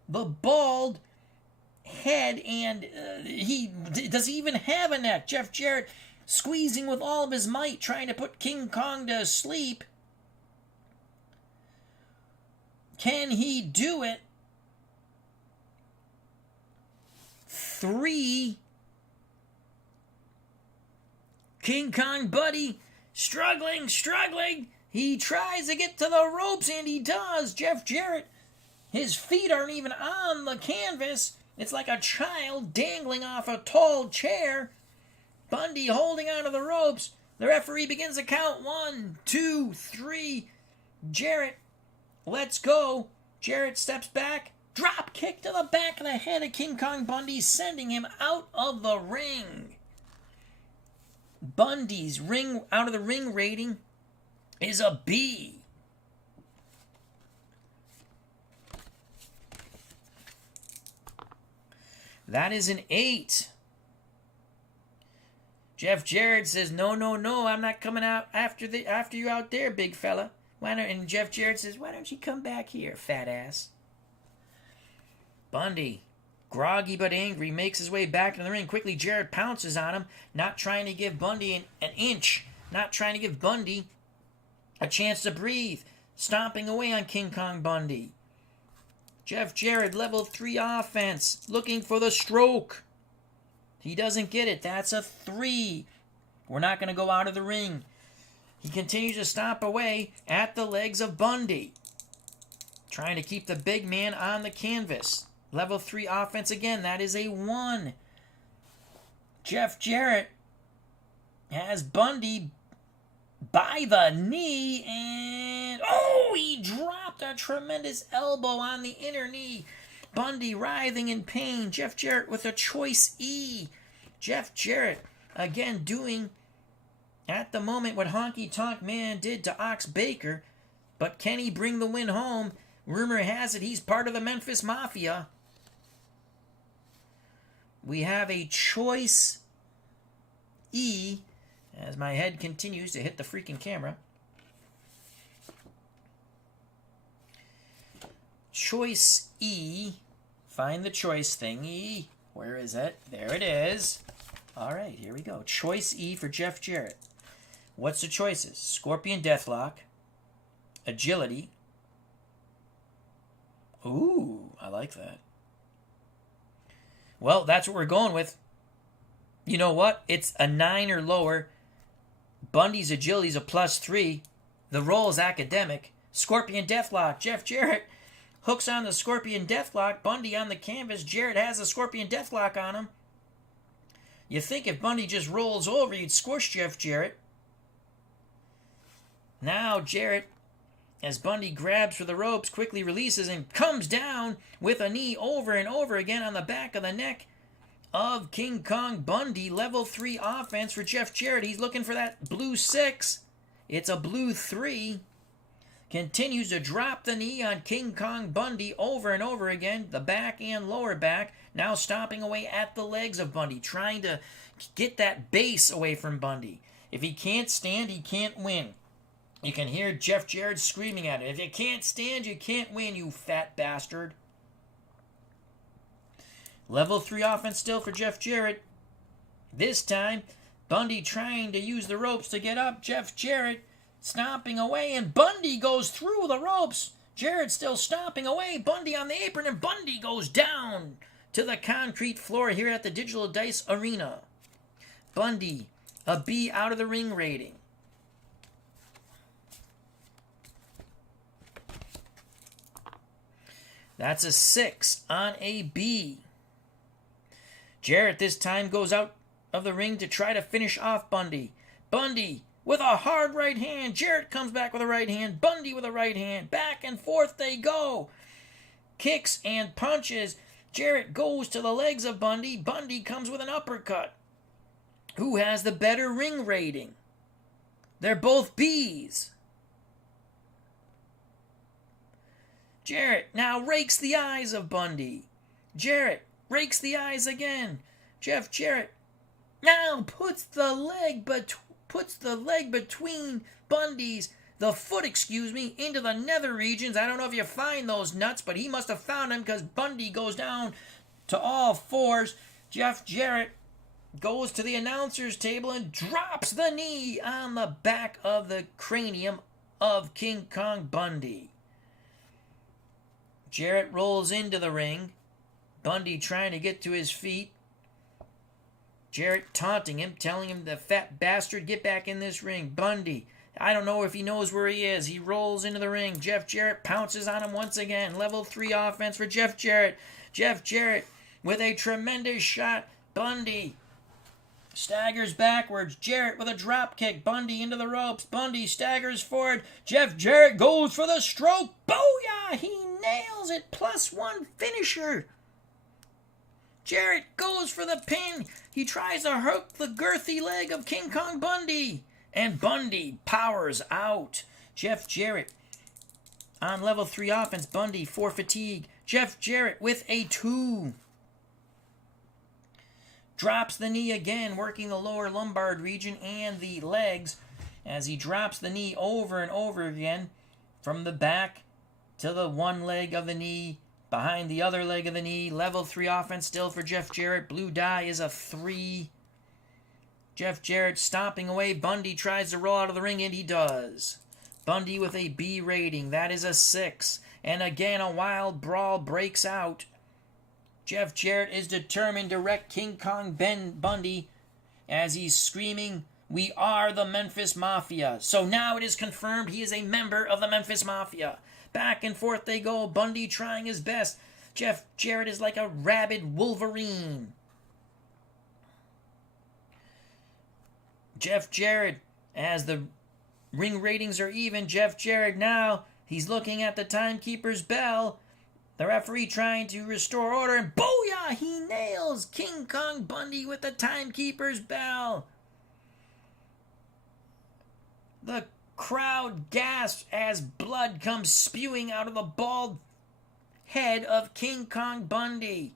the bald head, and does he even have a neck? Jeff Jarrett squeezing with all of his might, trying to put King Kong to sleep. Can he do it? 3. King Kong Bundy struggling. He tries to get to the ropes, and he does. Jeff Jarrett, his feet aren't even on the canvas. It's like a child dangling off a tall chair. Bundy holding onto the ropes. The referee begins to count. 1, 2, 3. Jarrett lets go. Jarrett steps back. Drop kick to the back of the head of King Kong Bundy, sending him out of the ring. Bundy's out of the ring rating is a B. That is an 8. Jeff Jarrett says, no, I'm not coming out after you out there, big fella. And Jeff Jarrett says, why don't you come back here, fat ass? Bundy, groggy but angry, makes his way back into the ring. Quickly, Jarrett pounces on him, not trying to give Bundy an inch, not trying to give Bundy a chance to breathe, stomping away on King Kong Bundy. Jeff Jarrett, level 3 offense, looking for the stroke. He doesn't get it. That's a 3. We're not going to go out of the ring. He continues to stomp away at the legs of Bundy, trying to keep the big man on the canvas. Level 3 offense again. That is a 1. Jeff Jarrett has Bundy by the knee, and he dropped a tremendous elbow on the inner knee. Bundy writhing in pain. Jeff Jarrett with a choice E. Jeff Jarrett again doing at the moment what Honky Tonk Man did to Ox Baker, but can he bring the win home? Rumor has it he's part of the Memphis Mafia. We have a choice E as my head continues to hit the freaking camera. Choice E. Find the choice thingy. Where is it? There it is. All right, here we go. Choice E for Jeff Jarrett. What's the choices? Scorpion Deathlock. Agility. Ooh, I like that. Well, that's what we're going with. You know what? It's a 9 or lower. Bundy's agility is a +3. The roll is academic. Scorpion Deathlock. Jeff Jarrett hooks on the Scorpion Deathlock. Bundy on the canvas. Jarrett has a Scorpion Deathlock on him. You think if Bundy just rolls over, you'd squish Jeff Jarrett. Now Jarrett, as Bundy grabs for the ropes, quickly releases and comes down with a knee over and over again on the back of the neck of King Kong Bundy. Level 3 offense for Jeff Jarrett. He's looking for that blue 6. It's a blue 3. Continues to drop the knee on King Kong Bundy over and over again, the back and lower back. Now stomping away at the legs of Bundy, trying to get that base away from Bundy. If he can't stand, he can't win. You can hear Jeff Jarrett screaming at it. If you can't stand, you can't win, you fat bastard. Level 3 offense still for Jeff Jarrett. This time, Bundy trying to use the ropes to get up. Jeff Jarrett stomping away, and Bundy goes through the ropes. Jarrett still stomping away. Bundy on the apron, and Bundy goes down to the concrete floor here at the Digital Dice Arena. Bundy, a B out of the ring rating. That's a 6 on a B. Jarrett this time goes out of the ring to try to finish off Bundy. Bundy with a hard right hand. Jarrett comes back with a right hand. Bundy with a right hand. Back and forth they go. Kicks and punches. Jarrett goes to the legs of Bundy. Bundy comes with an uppercut. Who has the better ring rating? They're both Bs. Jarrett now rakes the eyes of Bundy. Jarrett rakes the eyes again. Jeff Jarrett now puts the leg between Bundy's, into the nether regions. I don't know if you find those nuts, but he must have found them because Bundy goes down to all fours. Jeff Jarrett goes to the announcer's table and drops the knee on the back of the cranium of King Kong Bundy. Jarrett rolls into the ring. Bundy trying to get to his feet. Jarrett taunting him, telling him, the fat bastard, get back in this ring. Bundy, I don't know if he knows where he is. He rolls into the ring. Jeff Jarrett pounces on him once again. Level 3 offense for Jeff Jarrett. Jeff Jarrett with a tremendous shot. Bundy staggers backwards. Jarrett with a drop kick. Bundy into the ropes. Bundy staggers forward. Jeff Jarrett goes for the stroke. Booyah! He nails it. +1 finisher. Jarrett goes for the pin. He tries to hook the girthy leg of King Kong Bundy. And Bundy powers out. Jeff Jarrett on level 3 offense. Bundy for fatigue. Jeff Jarrett with a 2. Drops the knee again, working the lower lumbar region and the legs as he drops the knee over and over again from the back to the one leg of the knee, behind the other leg of the knee. Level 3 offense still for Jeff Jarrett. Blue die is a 3. Jeff Jarrett stomping away. Bundy tries to roll out of the ring, and he does. Bundy with a B rating. That is a 6. And again, a wild brawl breaks out. Jeff Jarrett is determined to wreck King Kong Bundy as he's screaming, "We are the Memphis Mafia." So now it is confirmed he is a member of the Memphis Mafia. Back and forth they go. Bundy trying his best. Jeff Jarrett is like a rabid Wolverine. Jeff Jarrett, as the ring ratings are even, Jeff Jarrett now, he's looking at the timekeeper's bell. The referee trying to restore order, and booyah! He nails King Kong Bundy with the timekeeper's bell. The crowd gasps as blood comes spewing out of the bald head of King Kong Bundy.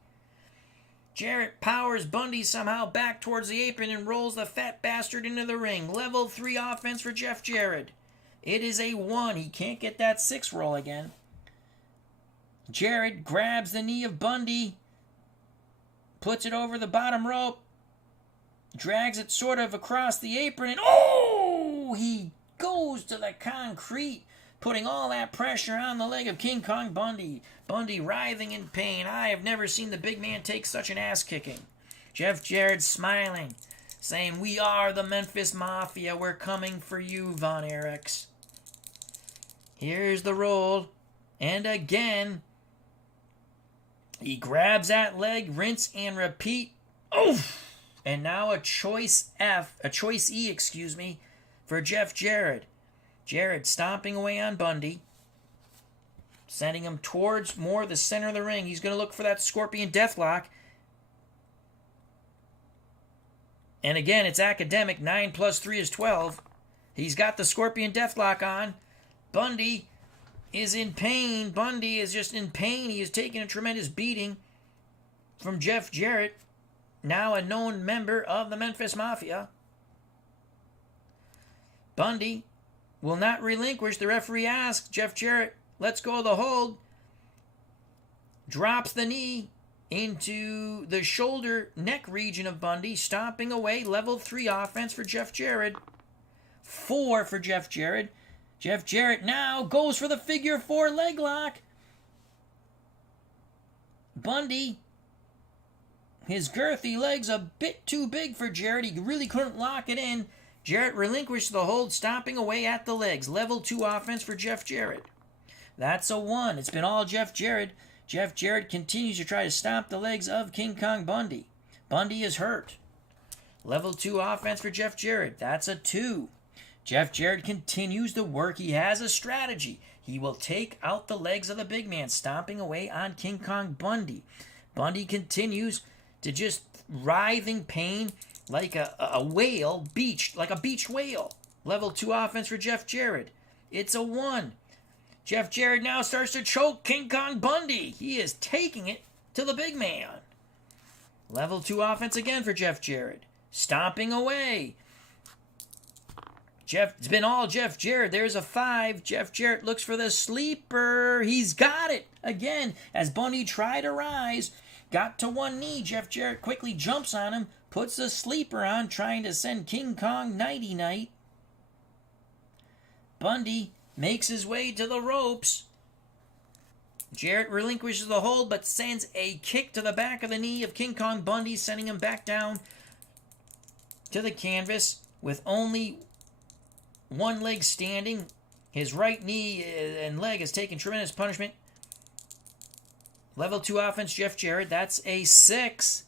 Jarrett powers Bundy somehow back towards the apron and rolls the fat bastard into the ring. Level 3 offense for Jeff Jarrett. It is a 1. He can't get that 6 roll again. Jarrett grabs the knee of Bundy, puts it over the bottom rope, drags it sort of across the apron, and he goes to the concrete, putting all that pressure on the leg of King Kong Bundy. Bundy writhing in pain. I have never seen the big man take such an ass kicking. Jeff Jarrett smiling, saying, "We are the Memphis Mafia. We're coming for you, Von Erichs." Here's the roll. And again, he grabs that leg, rinse and repeat. Oof! And now a choice E, for Jeff Jarrett. Jarrett stomping away on Bundy, sending him towards more the center of the ring. He's going to look for that Scorpion Deathlock. And again, it's academic. 9 plus 3 is 12. He's got the Scorpion Deathlock on. Bundy is in pain. Bundy is just in pain. He is taking a tremendous beating from Jeff Jarrett, now a known member of the Memphis Mafia. Bundy will not relinquish. The referee asks Jeff Jarrett, let's go of the hold. Drops the knee into the shoulder neck region of Bundy, stomping away. Level 3 offense for Jeff Jarrett. 4 for Jeff Jarrett. Jeff Jarrett now goes for the figure 4 leg lock. Bundy, his girthy legs a bit too big for Jarrett. He really couldn't lock it in. Jarrett relinquished the hold, stomping away at the legs. Level 2 offense for Jeff Jarrett. That's a 1. It's been all Jeff Jarrett. Jeff Jarrett continues to try to stomp the legs of King Kong Bundy. Bundy is hurt. Level 2 offense for Jeff Jarrett. That's a 2. Jeff Jarrett continues to work. He has a strategy. He will take out the legs of the big man, stomping away on King Kong Bundy. Bundy continues to just writhing pain like a whale, like a beached whale. Level 2 offense for Jeff Jarrett. It's a 1. Jeff Jarrett now starts to choke King Kong Bundy. He is taking it to the big man. Level 2 offense again for Jeff Jarrett. Stomping away. It's been all Jeff Jarrett. There's a 5. Jeff Jarrett looks for the sleeper. He's got it. Again, as Bundy tried to rise, got to one knee. Jeff Jarrett quickly jumps on him, puts the sleeper on, trying to send King Kong nighty-night. Bundy makes his way to the ropes. Jarrett relinquishes the hold, but sends a kick to the back of the knee of King Kong Bundy, sending him back down to the canvas with only one leg standing. His right knee and leg has taken tremendous punishment. Level 2 offense, Jeff Jarrett. That's a 6.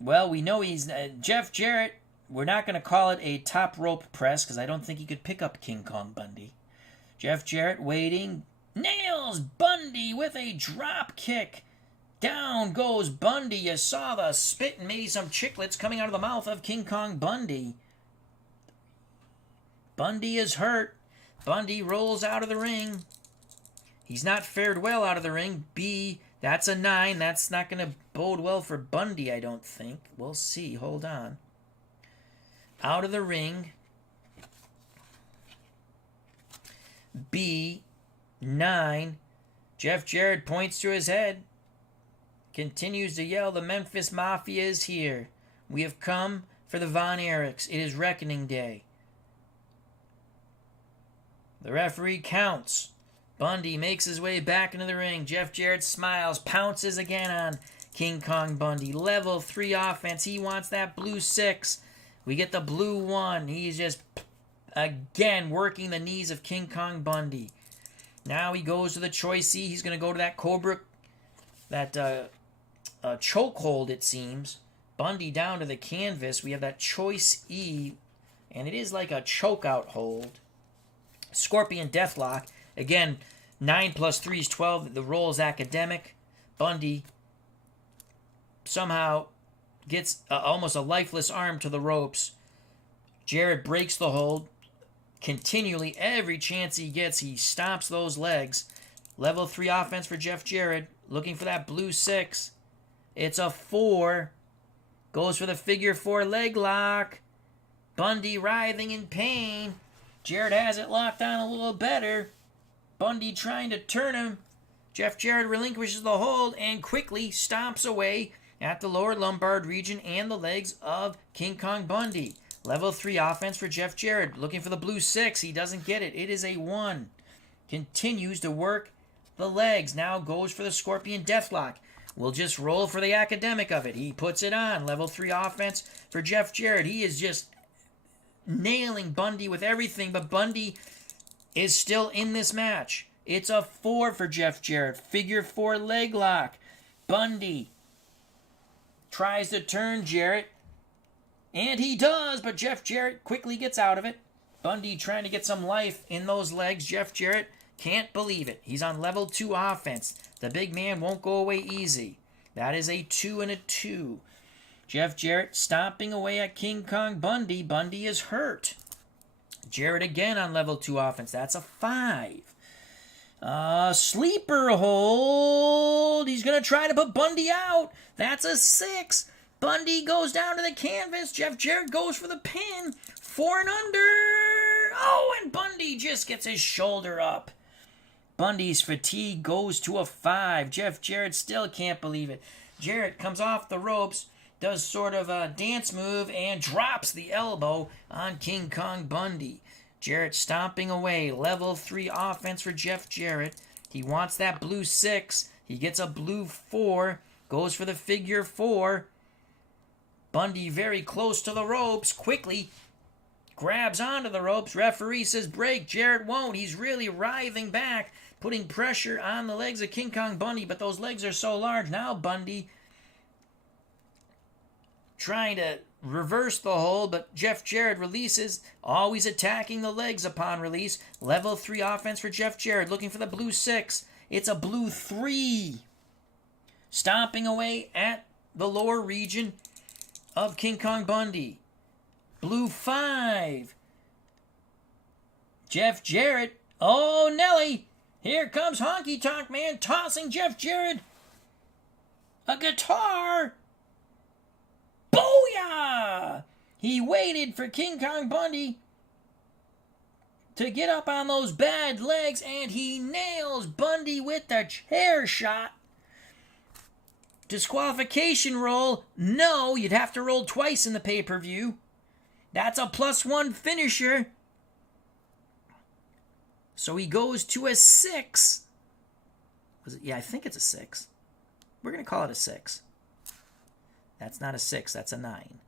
Well, we know he's... Jeff Jarrett, we're not going to call it a top rope press because I don't think he could pick up King Kong Bundy. Jeff Jarrett waiting. Nails Bundy with a drop kick. Down goes Bundy. You saw the spit and maybe some chiclets coming out of the mouth of King Kong Bundy. Bundy is hurt. Bundy rolls out of the ring. He's not fared well out of the ring. B, that's a 9. That's not going to bode well for Bundy, I don't think. We'll see. Hold on. Out of the ring. B, 9. Jeff Jarrett points to his head. Continues to yell, the Memphis Mafia is here. We have come for the Von Erichs. It is reckoning day. The referee counts. Bundy makes his way back into the ring. Jeff Jarrett smiles, pounces again on King Kong Bundy. Level 3 offense. He wants that blue 6. We get the blue 1. He's just, again, working the knees of King Kong Bundy. Now he goes to the choice C. He's going to go to that Cobra, that chokehold, it seems. Bundy down to the canvas. We have that choice E, and it is like a chokeout hold. Scorpion Deathlock. Again, 9 plus 3 is 12. The roll is academic. Bundy somehow gets almost a lifeless arm to the ropes. Jarrett breaks the hold. Continually, every chance he gets, he stomps those legs. Level 3 offense for Jeff Jarrett. Looking for that blue 6. It's a 4. Goes for the figure 4 leg lock. Bundy writhing in pain. Jarrett has it locked on a little better. Bundy trying to turn him. Jeff Jarrett relinquishes the hold and quickly stomps away at the lower lumbar region and the legs of King Kong Bundy. Level 3 offense for Jeff Jarrett. Looking for the blue 6. He doesn't get it. It is a 1. Continues to work the legs. Now goes for the Scorpion Deathlock. We'll just roll for the academic of it. He puts it on. Level 3 offense for Jeff Jarrett. He is just nailing Bundy with everything, but Bundy is still in this match. It's a 4 for Jeff Jarrett. Figure 4 leg lock. Bundy tries to turn Jarrett. And he does, but Jeff Jarrett quickly gets out of it. Bundy trying to get some life in those legs. Jeff Jarrett can't believe it. He's on level 2 offense. The big man won't go away easy. That is a 2 and a 2. Jeff Jarrett stomping away at King Kong Bundy. Bundy is hurt. Jarrett again on level 2 offense. That's a 5. Sleeper hold. He's going to try to put Bundy out. That's a 6. Bundy goes down to the canvas. Jeff Jarrett goes for the pin. 4 and under. Oh, and Bundy just gets his shoulder up. Bundy's fatigue goes to a 5. Jeff Jarrett still can't believe it. Jarrett comes off the ropes, does sort of a dance move, and drops the elbow on King Kong Bundy. Jarrett stomping away. Level 3 offense for Jeff Jarrett. He wants that blue 6. He gets a blue 4. Goes for the figure 4. Bundy very close to the ropes. Quickly grabs onto the ropes. Referee says break. Jarrett won't. He's really writhing back, putting pressure on the legs of King Kong Bundy, but those legs are so large. Now Bundy trying to reverse the hold, but Jeff Jarrett releases, always attacking the legs upon release. Level 3 offense for Jeff Jarrett, looking for the blue 6. It's a blue 3. Stomping away at the lower region of King Kong Bundy. Blue 5. Jeff Jarrett. Oh, Nelly. Here comes Honky Tonk Man tossing Jeff Jarrett a guitar. Booyah! He waited for King Kong Bundy to get up on those bad legs, and he nails Bundy with the chair shot. Disqualification roll. No, you'd have to roll twice in the pay-per-view. That's a +1 finisher. So he goes to a 6. Was it? Yeah, I think it's a 6. We're going to call it a 6. That's not a 6. That's a 9.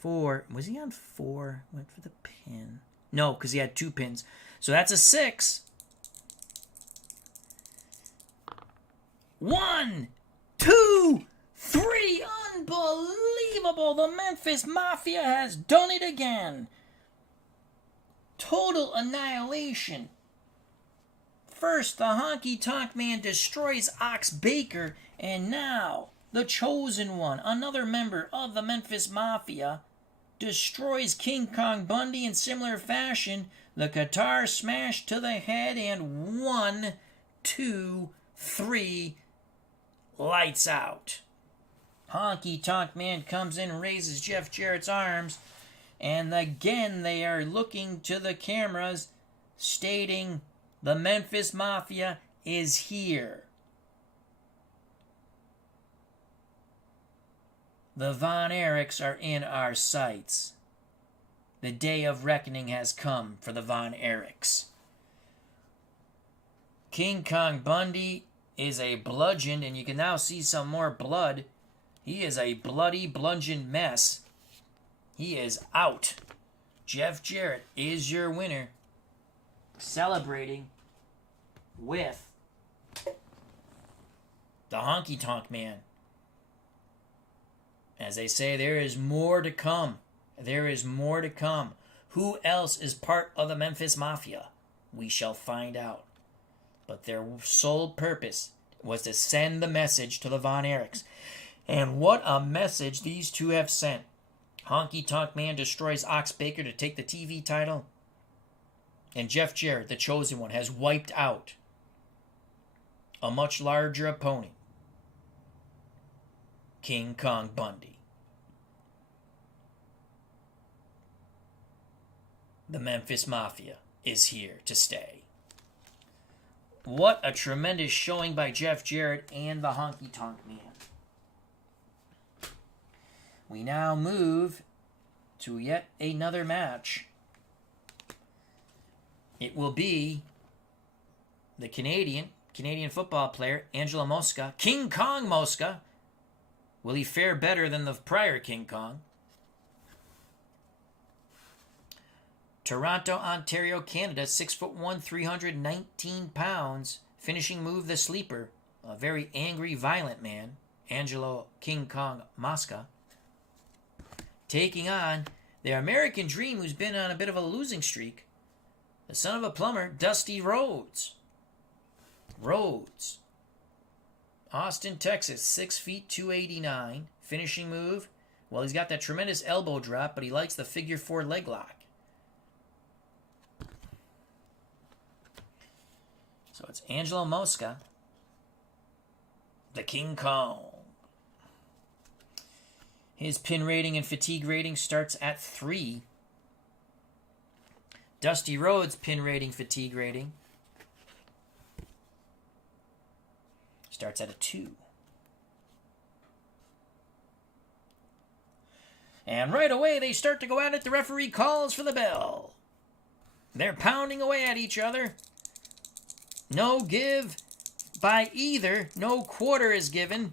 4. Was he on 4? Went for the pin. No, because he had 2 pins. So that's a 6. 1, 2, 3. Unbelievable. The Memphis Mafia has done it again. Total annihilation. First, the Honky Tonk Man destroys Ox Baker, and now the Chosen One, another member of the Memphis Mafia, destroys King Kong Bundy in similar fashion. The guitar smashed to the head, and 1, 2, 3, lights out. Honky Tonk Man comes in and raises Jeff Jarrett's arms, and again they are looking to the cameras, stating the Memphis Mafia is here. The Von Erichs are in our sights. The day of reckoning has come for the Von Erichs. King Kong Bundy is a bludgeoned, and you can now see some more blood. He is a bloody, bludgeoned mess. He is out. Jeff Jarrett is your winner. Celebrating with the Honky Tonk Man. As they say, there is more to come. There is more to come. Who else is part of the Memphis Mafia? We shall find out. But their sole purpose was to send the message to the Von Erichs. And what a message these two have sent. Honky Tonk Man destroys Ox Baker to take the TV title. And Jeff Jarrett, the Chosen One, has wiped out a much larger opponent, King Kong Bundy. The Memphis Mafia is here to stay. What a tremendous showing by Jeff Jarrett and the Honky Tonk Man. We now move to yet another match. It will be the Canadian football player, Angelo Mosca, King Kong Mosca. Will he fare better than the prior King Kong? Toronto, Ontario, Canada, 6'1", 319 pounds. Finishing move, the sleeper. A very angry, violent man. Angelo King Kong Mosca. Taking on the American Dream, who's been on a bit of a losing streak. The son of a plumber, Dusty Rhodes. Rhodes. Austin, Texas, 6 feet, 289. Finishing move. Well, he's got that tremendous elbow drop, but he likes the figure 4 leg lock. So it's Angelo Mosca, the King Kong. His pin rating and fatigue rating starts at 3. Dusty Rhodes' pin rating, fatigue rating starts at a 2. And right away, they start to go at it. The referee calls for the bell. They're pounding away at each other. No give by either. No quarter is given.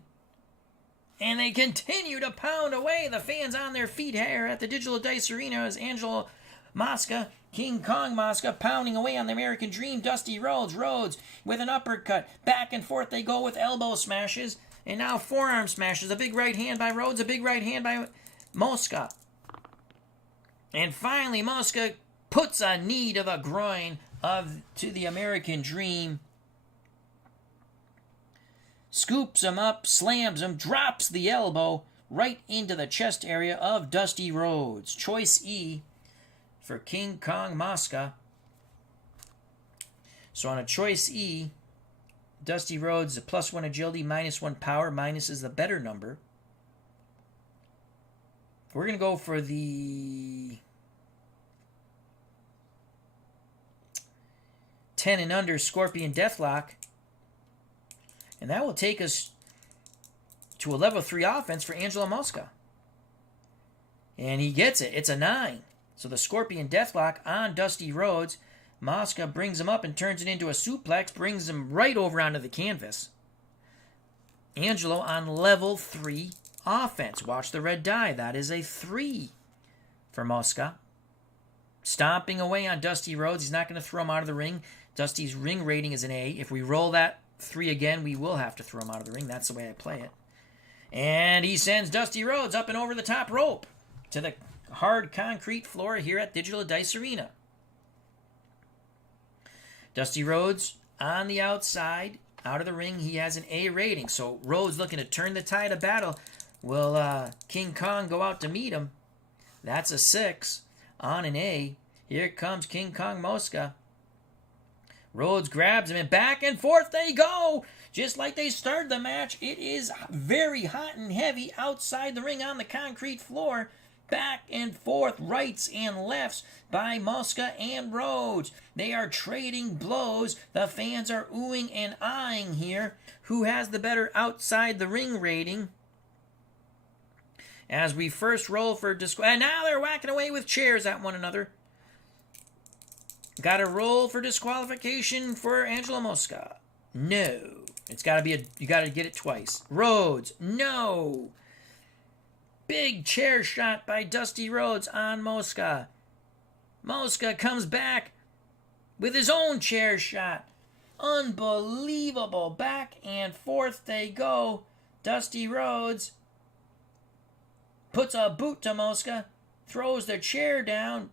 And they continue to pound away. The fans on their feet here at the Digital Dice Arena as Angelo Mosca, King Kong Mosca, pounding away on the American Dream. Dusty Rhodes. Rhodes with an uppercut. Back and forth they go with elbow smashes. And now forearm smashes. A big right hand by Rhodes. A big right hand by Mosca. And finally, Mosca puts a knee to the groin to the American Dream. Scoops him up, slams him, drops the elbow right into the chest area of Dusty Rhodes. Choice E for King Kong Mosca. So on a choice E, Dusty Rhodes, a +1 agility, -1 power. Minus is the better number. We're going to go for the 10 and under Scorpion Deathlock. And that will take us to a level 3 offense for Angelo Mosca. And he gets it. It's a 9. So the Scorpion Deathlock on Dusty Rhodes. Mosca brings him up and turns it into a suplex. Brings him right over onto the canvas. Angelo on level 3 offense. Watch the red die. That is a 3 for Mosca. Stomping away on Dusty Rhodes. He's not going to throw him out of the ring. Dusty's ring rating is an A. If we roll that 3 again, we will have to throw him out of the ring. That's the way I play it. And he sends Dusty Rhodes up and over the top rope to the hard concrete floor here at Digital Dice Arena. Dusty Rhodes on the outside, out of the ring. He has an A rating. So Rhodes looking to turn the tide of battle. Will King Kong go out to meet him? That's a 6 on an A. Here comes King Kong Mosca. Rhodes grabs him, and back and forth they go. Just like they started the match, it is very hot and heavy outside the ring on the concrete floor. Back and forth, rights and lefts by Mosca and Rhodes. They are trading blows. The fans are oohing and eyeing here. Who has the better outside the ring rating? As we first roll for and now they're whacking away with chairs at one another. Got a roll for disqualification for Angelo Mosca. No. It's got to be you got to get it twice. Rhodes. No. Big chair shot by Dusty Rhodes on Mosca. Mosca comes back with his own chair shot. Unbelievable. Back and forth they go. Dusty Rhodes puts a boot to Mosca, throws the chair down,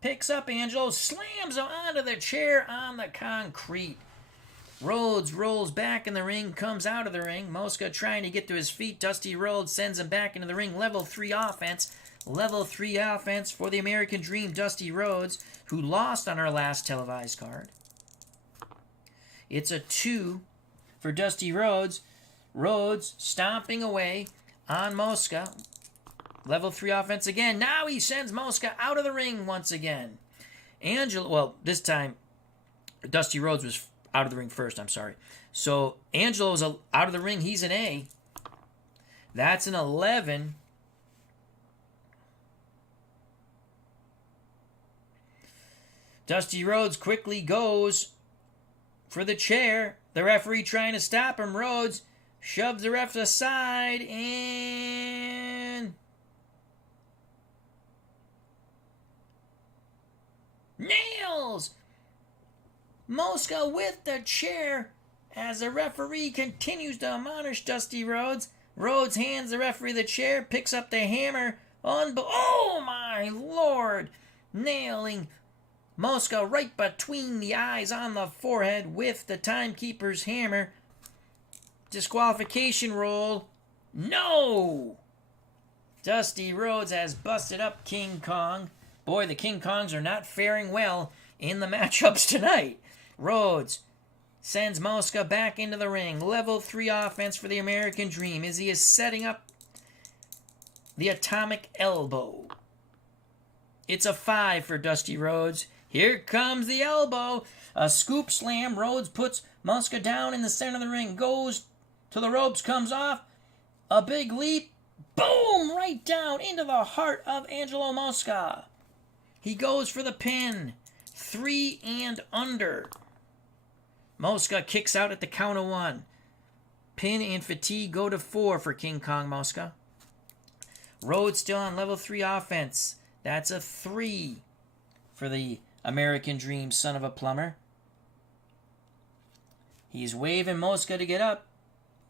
picks up Angelo, slams him onto the chair on the concrete. Rhodes rolls back in the ring, comes out of the ring. Mosca trying to get to his feet. Dusty Rhodes sends him back into the ring. Level 3 offense. Level 3 offense for the American Dream, Dusty Rhodes, who lost on our last televised card. It's a 2 for Dusty Rhodes. Rhodes stomping away on Mosca. Level 3 offense again. Now he sends Mosca out of the ring once again. Angelo, well, this time Dusty Rhodes was out of the ring first, I'm sorry. So Angelo's out of the ring. He's an A. That's an 11. Dusty Rhodes quickly goes for the chair. The referee trying to stop him. Rhodes shoves the ref aside and Nails! Mosca with the chair as the referee continues to admonish Dusty Rhodes. Rhodes hands the referee the chair, picks up the hammer. Oh my lord! Nailing Mosca right between the eyes on the forehead with the timekeeper's hammer. Disqualification roll. No! Dusty Rhodes has busted up King Kong. Boy, the King Kongs are not faring well in the matchups tonight. Rhodes sends Mosca back into the ring. Level 3 offense for the American Dream as he is setting up the atomic elbow. It's a 5 for Dusty Rhodes. Here comes the elbow. A scoop slam. Rhodes puts Mosca down in the center of the ring. Goes to the ropes. Comes off. A big leap. Boom! Right down into the heart of Angelo Mosca. He goes for the pin. 3 and under. Mosca kicks out at the count of 1. Pin and fatigue go to 4 for King Kong Mosca. Rhodes still on level 3 offense. That's a 3 for the American Dream, son of a plumber. He's waving Mosca to get up.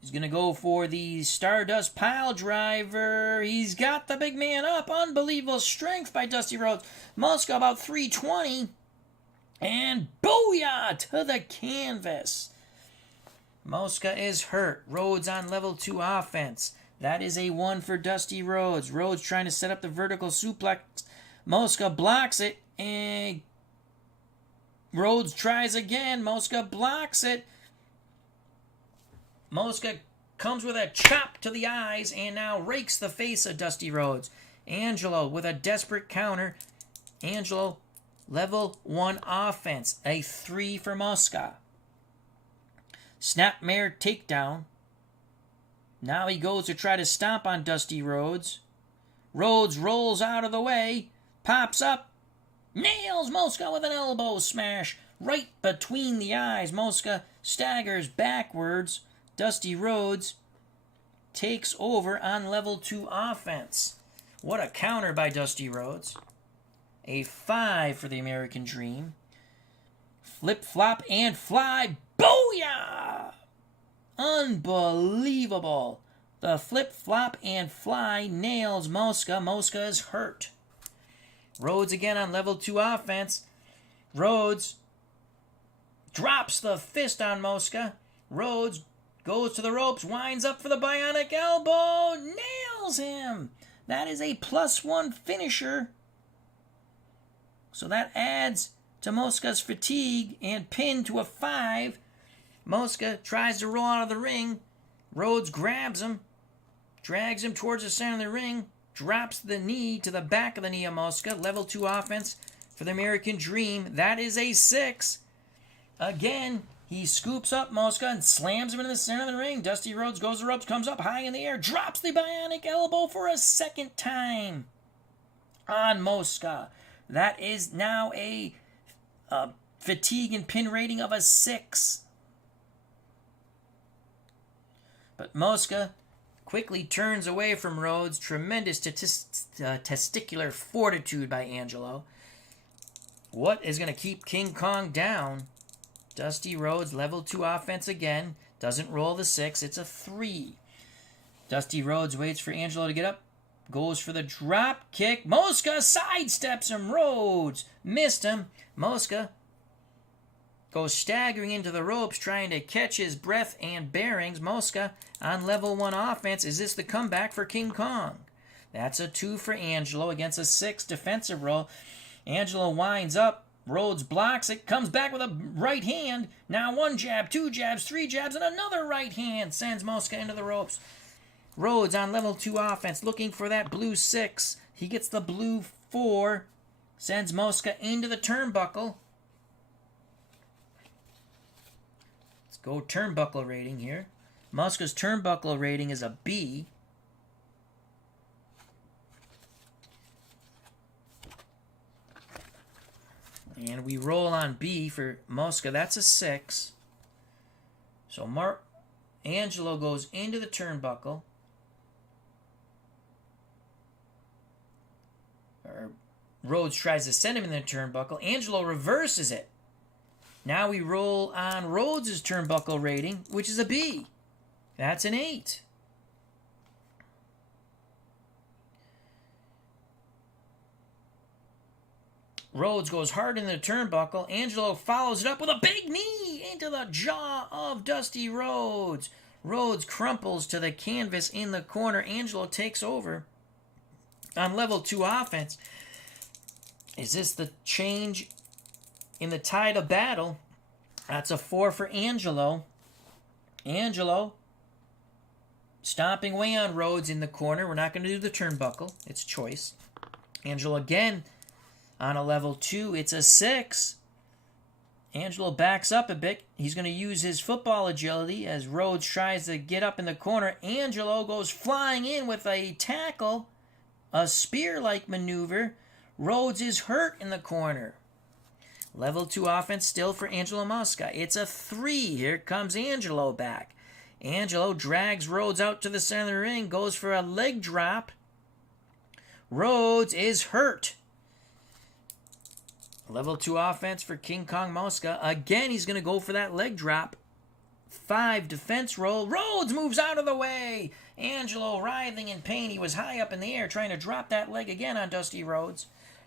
He's going to go for the Stardust Pile Driver. He's got the big man up. Unbelievable strength by Dusty Rhodes. Mosca about 320. And booyah to the canvas. Mosca is hurt. Rhodes on level 2 offense. That is a 1 for Dusty Rhodes. Rhodes trying to set up the vertical suplex. Mosca blocks it. And Rhodes tries again. Mosca blocks it. Mosca comes with a chop to the eyes and now rakes the face of Dusty Rhodes. Angelo with a desperate counter. Angelo, level 1 offense. A 3 for Mosca. Snapmare takedown. Now he goes to try to stomp on Dusty Rhodes. Rhodes rolls out of the way. Pops up. Nails Mosca with an elbow smash. Right between the eyes. Mosca staggers backwards. Dusty Rhodes takes over on level 2 offense. What a counter by Dusty Rhodes. A 5 for the American Dream. Flip, flop, and fly. Booyah! Unbelievable. The flip, flop, and fly nails Mosca. Mosca is hurt. Rhodes again on level 2 offense. Rhodes drops the fist on Mosca. Rhodes goes to the ropes, winds up for the bionic elbow, nails him. That is a +1 finisher. So that adds to Mosca's fatigue and pin to a 5. Mosca tries to roll out of the ring. Rhodes grabs him, drags him towards the center of the ring, drops the knee to the back of the knee of Mosca. Level 2 offense for the American Dream. That is a 6. Again, he scoops up Mosca and slams him into the center of the ring. Dusty Rhodes goes to the ropes, comes up high in the air, drops the bionic elbow for a second time on Mosca. That is now a fatigue and pin rating of a 6. But Mosca quickly turns away from Rhodes. Tremendous testicular fortitude by Angelo. What is going to keep King Kong down? Dusty Rhodes, level 2 offense again. Doesn't roll the 6. It's a 3. Dusty Rhodes waits for Angelo to get up. Goes for the drop kick. Mosca sidesteps him. Rhodes missed him. Mosca goes staggering into the ropes, trying to catch his breath and bearings. Mosca on level 1 offense. Is this the comeback for King Kong? That's a 2 for Angelo against a 6 defensive roll. Angelo winds up. Rhodes blocks it, comes back with a right hand. Now 1 jab, 2 jabs, 3 jabs, and another right hand sends Mosca into the ropes. Rhodes on level 2 offense, looking for that blue 6. He gets the blue 4, sends Mosca into the turnbuckle. Let's go turnbuckle rating here. Mosca's turnbuckle rating is a B. And we roll on B for Mosca. That's a 6. So Angelo goes into the turnbuckle. Rhodes tries to send him in the turnbuckle. Angelo reverses it. Now we roll on Rhodes' turnbuckle rating, which is a B. That's an 8. Rhodes goes hard in the turnbuckle. Angelo follows it up with a big knee into the jaw of Dusty Rhodes. Rhodes crumples to the canvas in the corner. Angelo takes over on level 2 offense. Is this the change in the tide of battle? That's a 4 for Angelo. Angelo stomping away on Rhodes in the corner. We're not going to do the turnbuckle. It's choice. Angelo again on a level 2. It's a 6. Angelo backs up a bit. He's going to use his football agility as Rhodes tries to get up in the corner. Angelo goes flying in with a tackle, a spear-like maneuver. Rhodes is hurt in the corner. Level 2 offense still for Angelo Mosca. It's a 3. Here comes Angelo back. Angelo drags Rhodes out to the center of the ring, goes for a leg drop. Rhodes is hurt. Level 2 offense for King Kong Mosca. Again, he's going to go for that leg drop. 5 defense roll. Rhodes moves out of the way. Angelo writhing in pain. He was high up in the air trying to drop that leg again on Dusty Rhodes.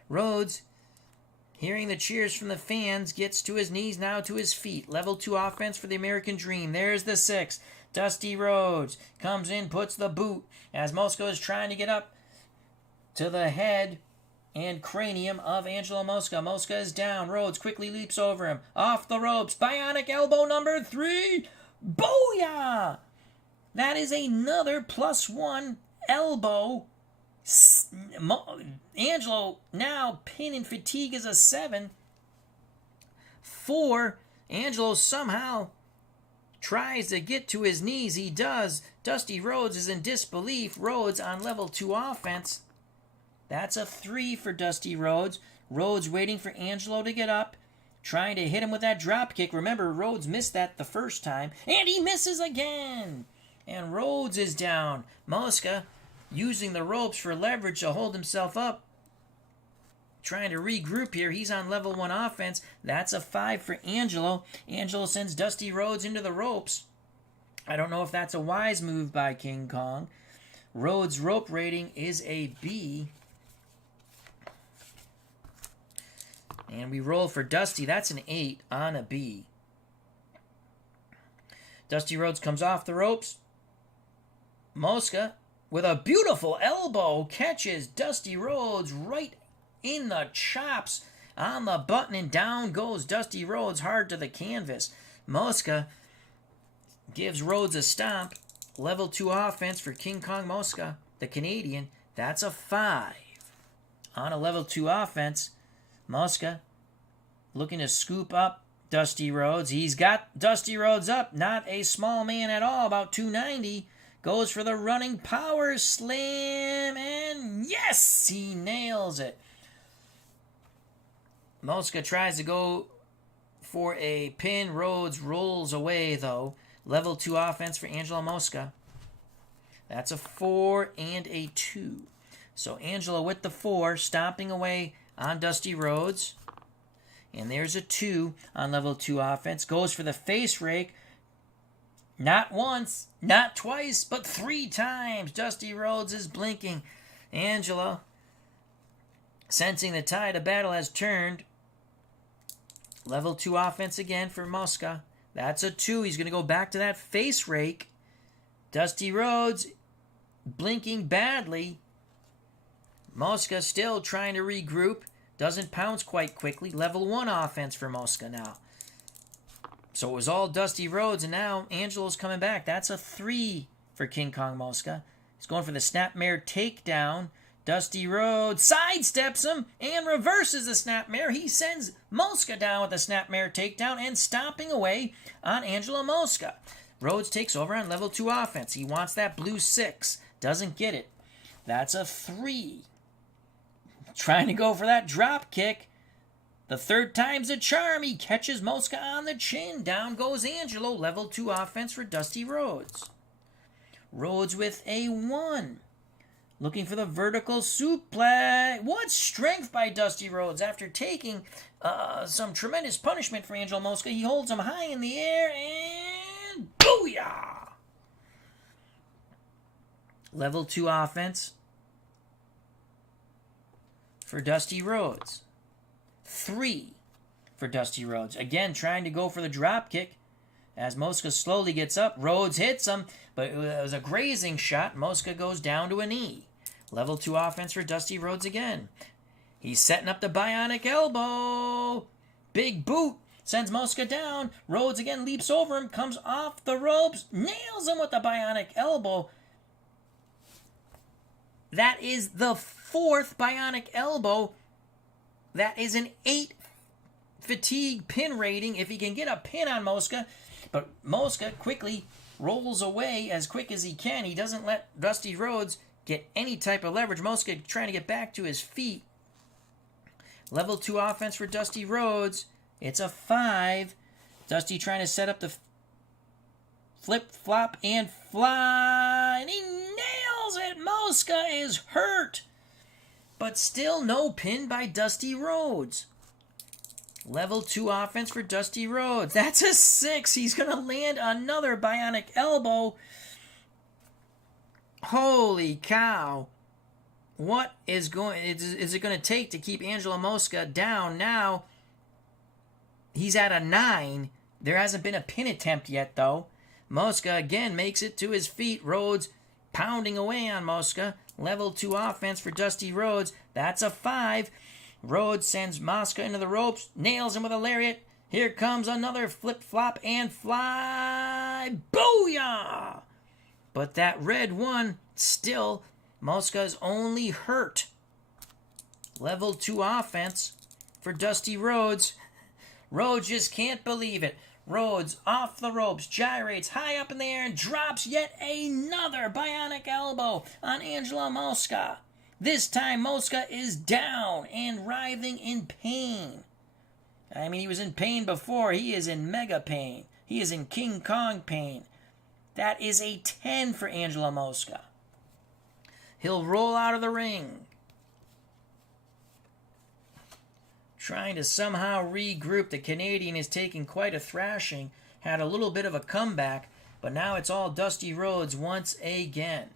Rhodes, hearing the cheers from the fans, gets to his knees, now to his feet. Level 2 offense for the American Dream. There's the 6. Dusty Rhodes comes in, puts the boot as Mosca is trying to get up to the head and cranium of Angelo Mosca. Mosca is down. Rhodes quickly leaps over him. Off the ropes. Bionic elbow number 3. Booyah! That is another +1 elbow. Angelo now pin and fatigue is a 7. 4. Angelo somehow tries to get to his knees. He does. Dusty Rhodes is in disbelief. Rhodes on level 2 offense. That's a 3 for Dusty Rhodes. Rhodes waiting for Angelo to get up, trying to hit him with that drop kick. Remember, Rhodes missed that the first time, and he misses again. And Rhodes is down. Mosca using the ropes for leverage to hold himself up, trying to regroup here. He's on level 1 offense. That's a 5 for Angelo. Angelo sends Dusty Rhodes into the ropes. I don't know if that's a wise move by King Kong. Rhodes' rope rating is a B. And we roll for Dusty. That's an 8 on a B. Dusty Rhodes comes off the ropes. Mosca, with a beautiful elbow, catches Dusty Rhodes right in the chops on the button, and down goes Dusty Rhodes hard to the canvas. Mosca gives Rhodes a stomp. Level 2 offense for King Kong Mosca, the Canadian. That's a 5. On a level 2 offense, Mosca looking to scoop up Dusty Rhodes. He's got Dusty Rhodes up. Not a small man at all, about 290. Goes for the running power slam, and yes, he nails it. Mosca tries to go for a pin. Rhodes rolls away, though. Level 2 offense for Angelo Mosca. That's a 4 and a 2. So Angelo with the 4, stomping away on Dusty Rhodes. And there's a 2 on level 2 offense. Goes for the face rake. Not once, not twice, but 3 times. Dusty Rhodes is blinking. Angelo, sensing the tide of battle has turned. Level 2 offense again for Mosca. That's a 2. He's going to go back to that face rake. Dusty Rhodes blinking badly. Mosca still trying to regroup. Doesn't pounce quite quickly. Level 1 offense for Mosca now. So it was all Dusty Rhodes, and now Angelo's coming back. That's a 3 for King Kong Mosca. He's going for the snapmare takedown. Dusty Rhodes sidesteps him and reverses the snapmare. He sends Mosca down with a snapmare takedown and stomping away on Angelo Mosca. Rhodes takes over on level 2 offense. He wants that blue 6. Doesn't get it. That's a 3. Trying to go for that drop kick. The 3rd time's a charm. He catches Mosca on the chin. Down goes Angelo. Level 2 offense for Dusty Rhodes. Rhodes with a 1. Looking for the vertical suplex. What strength by Dusty Rhodes after taking some tremendous punishment from Angelo Mosca. He holds him high in the air and booyah! Level 2 offense for Dusty Rhodes. 3 for Dusty Rhodes. Again, trying to go for the drop kick. As Mosca slowly gets up, Rhodes hits him, but it was a grazing shot. Mosca goes down to a knee. Level 2 offense for Dusty Rhodes again. He's setting up the bionic elbow. Big boot sends Mosca down. Rhodes again leaps over him, comes off the ropes, nails him with the bionic elbow. That is the 4th bionic elbow. That is an 8 fatigue pin rating if he can get a pin on Mosca. But Mosca quickly rolls away as quick as he can. He doesn't let Dusty Rhodes get any type of leverage. Mosca trying to get back to his feet. Level 2 offense for Dusty Rhodes. It's a 5. Dusty trying to set up the flip, flop, and fly. And he nails it. Mosca is hurt. But still no pin by Dusty Rhodes. Level 2 offense for Dusty Rhodes. That's a 6. He's going to land another bionic elbow. Holy cow. What is it going to take to keep Angelo Mosca down now? He's at a 9. There hasn't been a pin attempt yet, though. Mosca again makes it to his feet. Rhodes pounding away on Mosca. Level 2 offense for Dusty Rhodes. That's a 5. Rhodes sends Mosca into the ropes, nails him with a lariat. Here comes another flip, flop, and fly. Booyah! But that red one, still, Mosca's only hurt. Level 2 offense for Dusty Rhodes. Rhodes just can't believe it. Rhodes off the ropes, gyrates high up in the air, and drops yet another bionic elbow on Angelo Mosca. This time Mosca is down and writhing in pain. I mean, he was in pain before. He is in mega pain. He is in King Kong pain. That is a 10 for Angelo Mosca. He'll roll out of the ring, trying to somehow regroup. The Canadian is taking quite a thrashing. Had a little bit of a comeback, but now it's all Dusty Rhodes once again.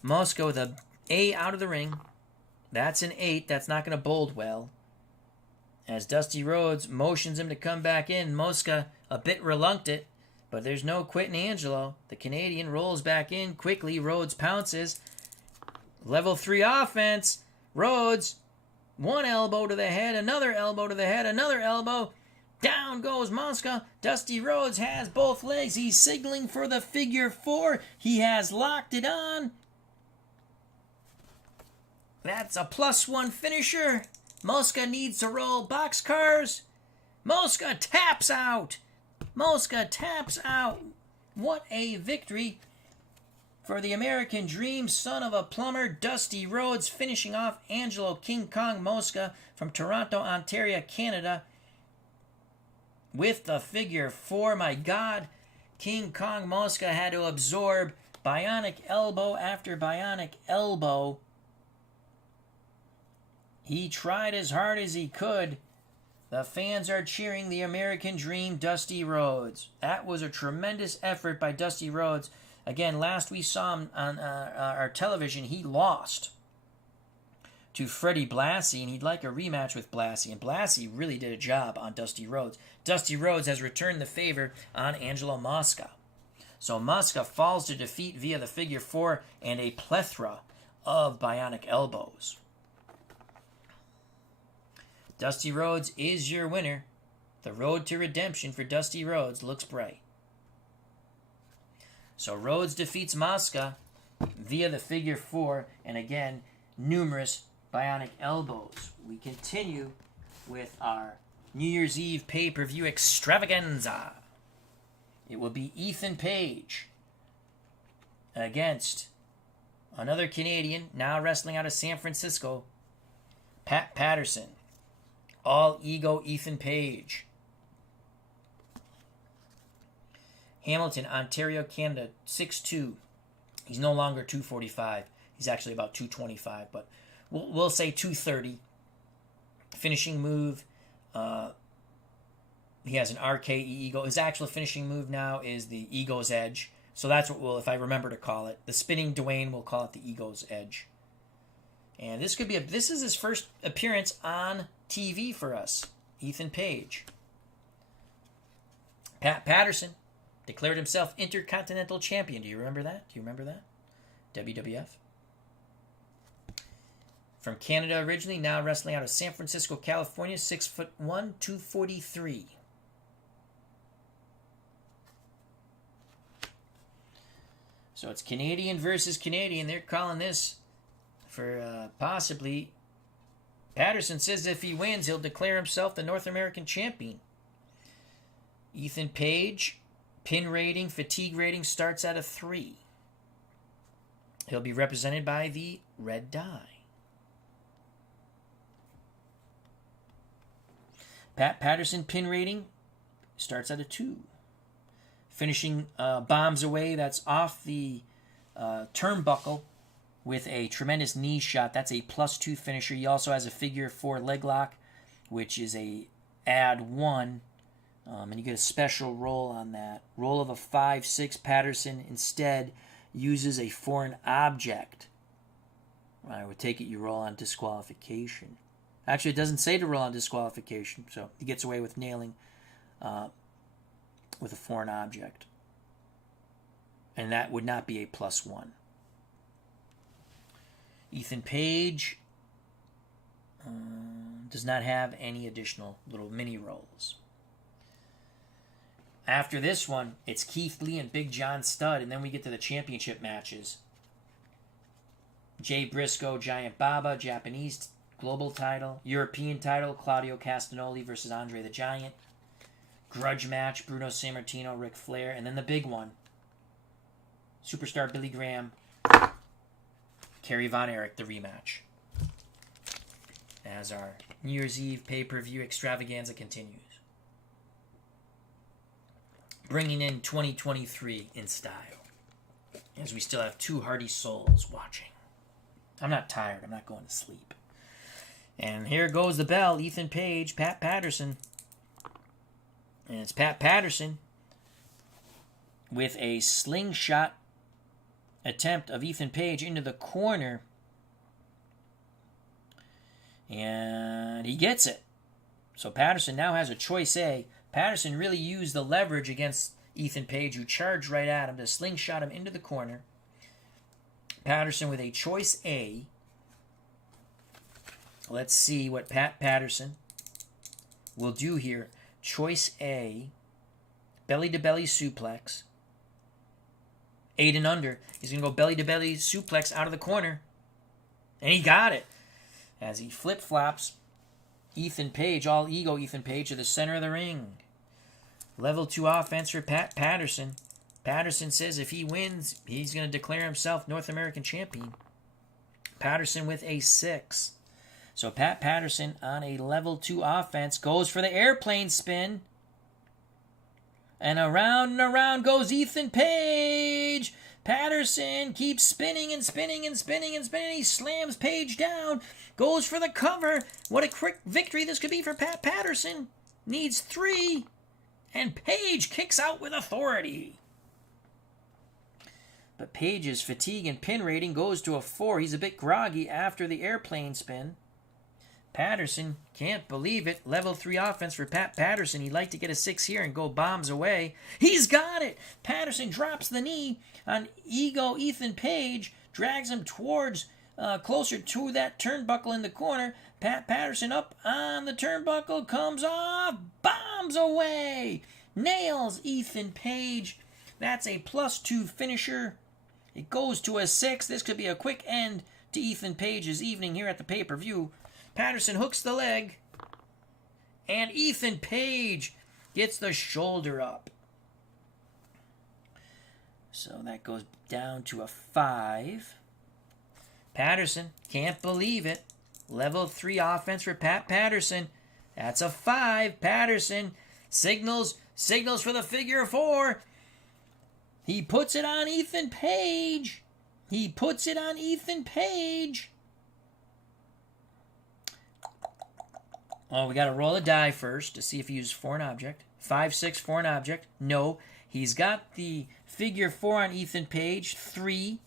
Mosca with a 8 out of the ring. That's an 8. That's not going to bode well. As Dusty Rhodes motions him to come back in, Mosca a bit reluctant, but there's no quitting Angelo. The Canadian rolls back in quickly. Rhodes pounces. Level 3 offense. Rhodes, one elbow to the head, another elbow to the head, another elbow. Down goes Mosca. Dusty Rhodes has both legs. He's signaling for the figure 4. He has locked it on. That's a +1 finisher. Mosca needs to roll boxcars. Mosca taps out. Mosca taps out. What a victory for the American Dream, son of a plumber, Dusty Rhodes, finishing off Angelo King Kong Mosca from Toronto, Ontario, Canada, with the figure 4. My God, King Kong Mosca had to absorb bionic elbow after bionic elbow. He tried as hard as he could. The fans are cheering the American Dream, Dusty Rhodes. That was a tremendous effort by Dusty Rhodes. Again, last we saw him on our television, he lost to Freddie Blassie, and he'd like a rematch with Blassie. And Blassie really did a job on Dusty Rhodes. Dusty Rhodes has returned the favor on Angelo Mosca. So Mosca falls to defeat via the figure 4 and a plethora of bionic elbows. Dusty Rhodes is your winner. The road to redemption for Dusty Rhodes looks bright. So Rhodes defeats Mosca via the figure 4, and again, numerous bionic elbows. We continue with our New Year's Eve pay-per-view extravaganza. It will be Ethan Page against another Canadian, now wrestling out of San Francisco, Patterson. All ego Ethan Page. Hamilton, Ontario, Canada, 6'2". He's no longer 245. He's actually about 225, but we'll say 230. Finishing move, he has an RKE Ego. His actual finishing move now is the Ego's Edge. So that's what we'll, if I remember to call it. The spinning Dwayne, we'll call it the Ego's Edge. And this could be this is his first appearance on TV for us. Ethan Page. Patterson declared himself Intercontinental Champion. Do you remember that? WWF. From Canada originally, now wrestling out of San Francisco, California, 6'1", 243. So it's Canadian versus Canadian. They're calling this for possibly. Patterson says if he wins, he'll declare himself the North American champion. Ethan Page, pin rating, fatigue rating starts at a 3. He'll be represented by the red die. Patterson pin rating starts at a 2. Finishing bombs away, that's off the turnbuckle with a tremendous knee shot. That's a +2 finisher. He also has a figure 4 leg lock, which is a add 1. And you get a special roll on that. Roll of a 5-6. Patterson instead uses a foreign object. I would take it you roll on disqualification. Actually, it doesn't say to roll on disqualification, so he gets away with nailing with a foreign object. And that would not be a +1. Ethan Page does not have any additional little mini rolls. After this one, it's Keith Lee and Big John Studd, and then we get to the championship matches. Jay Briscoe, Giant Baba, Japanese global title. European title, Claudio Castagnoli versus Andre the Giant. Grudge match, Bruno Sammartino, Ric Flair. And then the big one, Superstar Billy Graham, Kerry Von Erich, the rematch. As our New Year's Eve pay-per-view extravaganza continues. Bringing in 2023 in style. As we still have 2 hardy souls watching. I'm not tired. I'm not going to sleep. And here goes the bell. Ethan Page, Pat Patterson. And it's Pat Patterson with a slingshot attempt of Ethan Page into the corner. And he gets it. So Patterson now has a choice A. Patterson really used the leverage against Ethan Page, who charged right at him to slingshot him into the corner. Patterson with a choice A. Let's see what Pat Patterson will do here. Choice A, belly-to-belly suplex. 8 and under. He's going to go belly-to-belly suplex out of the corner. And he got it. As he flip-flops Ethan Page, all ego Ethan Page, to the center of the ring. Level 2 offense for Pat Patterson. Patterson says if he wins, he's going to declare himself North American champion. Patterson with a 6. So Pat Patterson on a level 2 offense goes for the airplane spin. And around goes Ethan Page. Patterson keeps spinning and spinning and spinning and spinning. He slams Page down. Goes for the cover. What a quick victory this could be for Pat Patterson. Needs 3. And Page kicks out with authority. But Page's fatigue and pin rating goes to a 4. He's a bit groggy after the airplane spin. Patterson can't believe it. Level 3 offense for Pat Patterson. He'd like to get a 6 here and go bombs away. He's got it. Patterson drops the knee on ego Ethan Page. Drags him towards closer to that turnbuckle in the corner. Pat Patterson up on the turnbuckle. Comes off. Bombs away. Nails Ethan Page. That's a +2 finisher. It goes to a 6. This could be a quick end to Ethan Page's evening here at the pay-per-view. Patterson hooks the leg. And Ethan Page gets the shoulder up. So that goes down to a 5. Patterson can't believe it. Level 3 offense for Pat Patterson. That's a 5. Patterson signals for the figure 4. He puts it on Ethan Page. He puts it on Ethan Page. Oh, we got to roll a die first to see if he uses foreign object. 5-6 foreign object. No. He's got the figure 4 on Ethan Page. 3.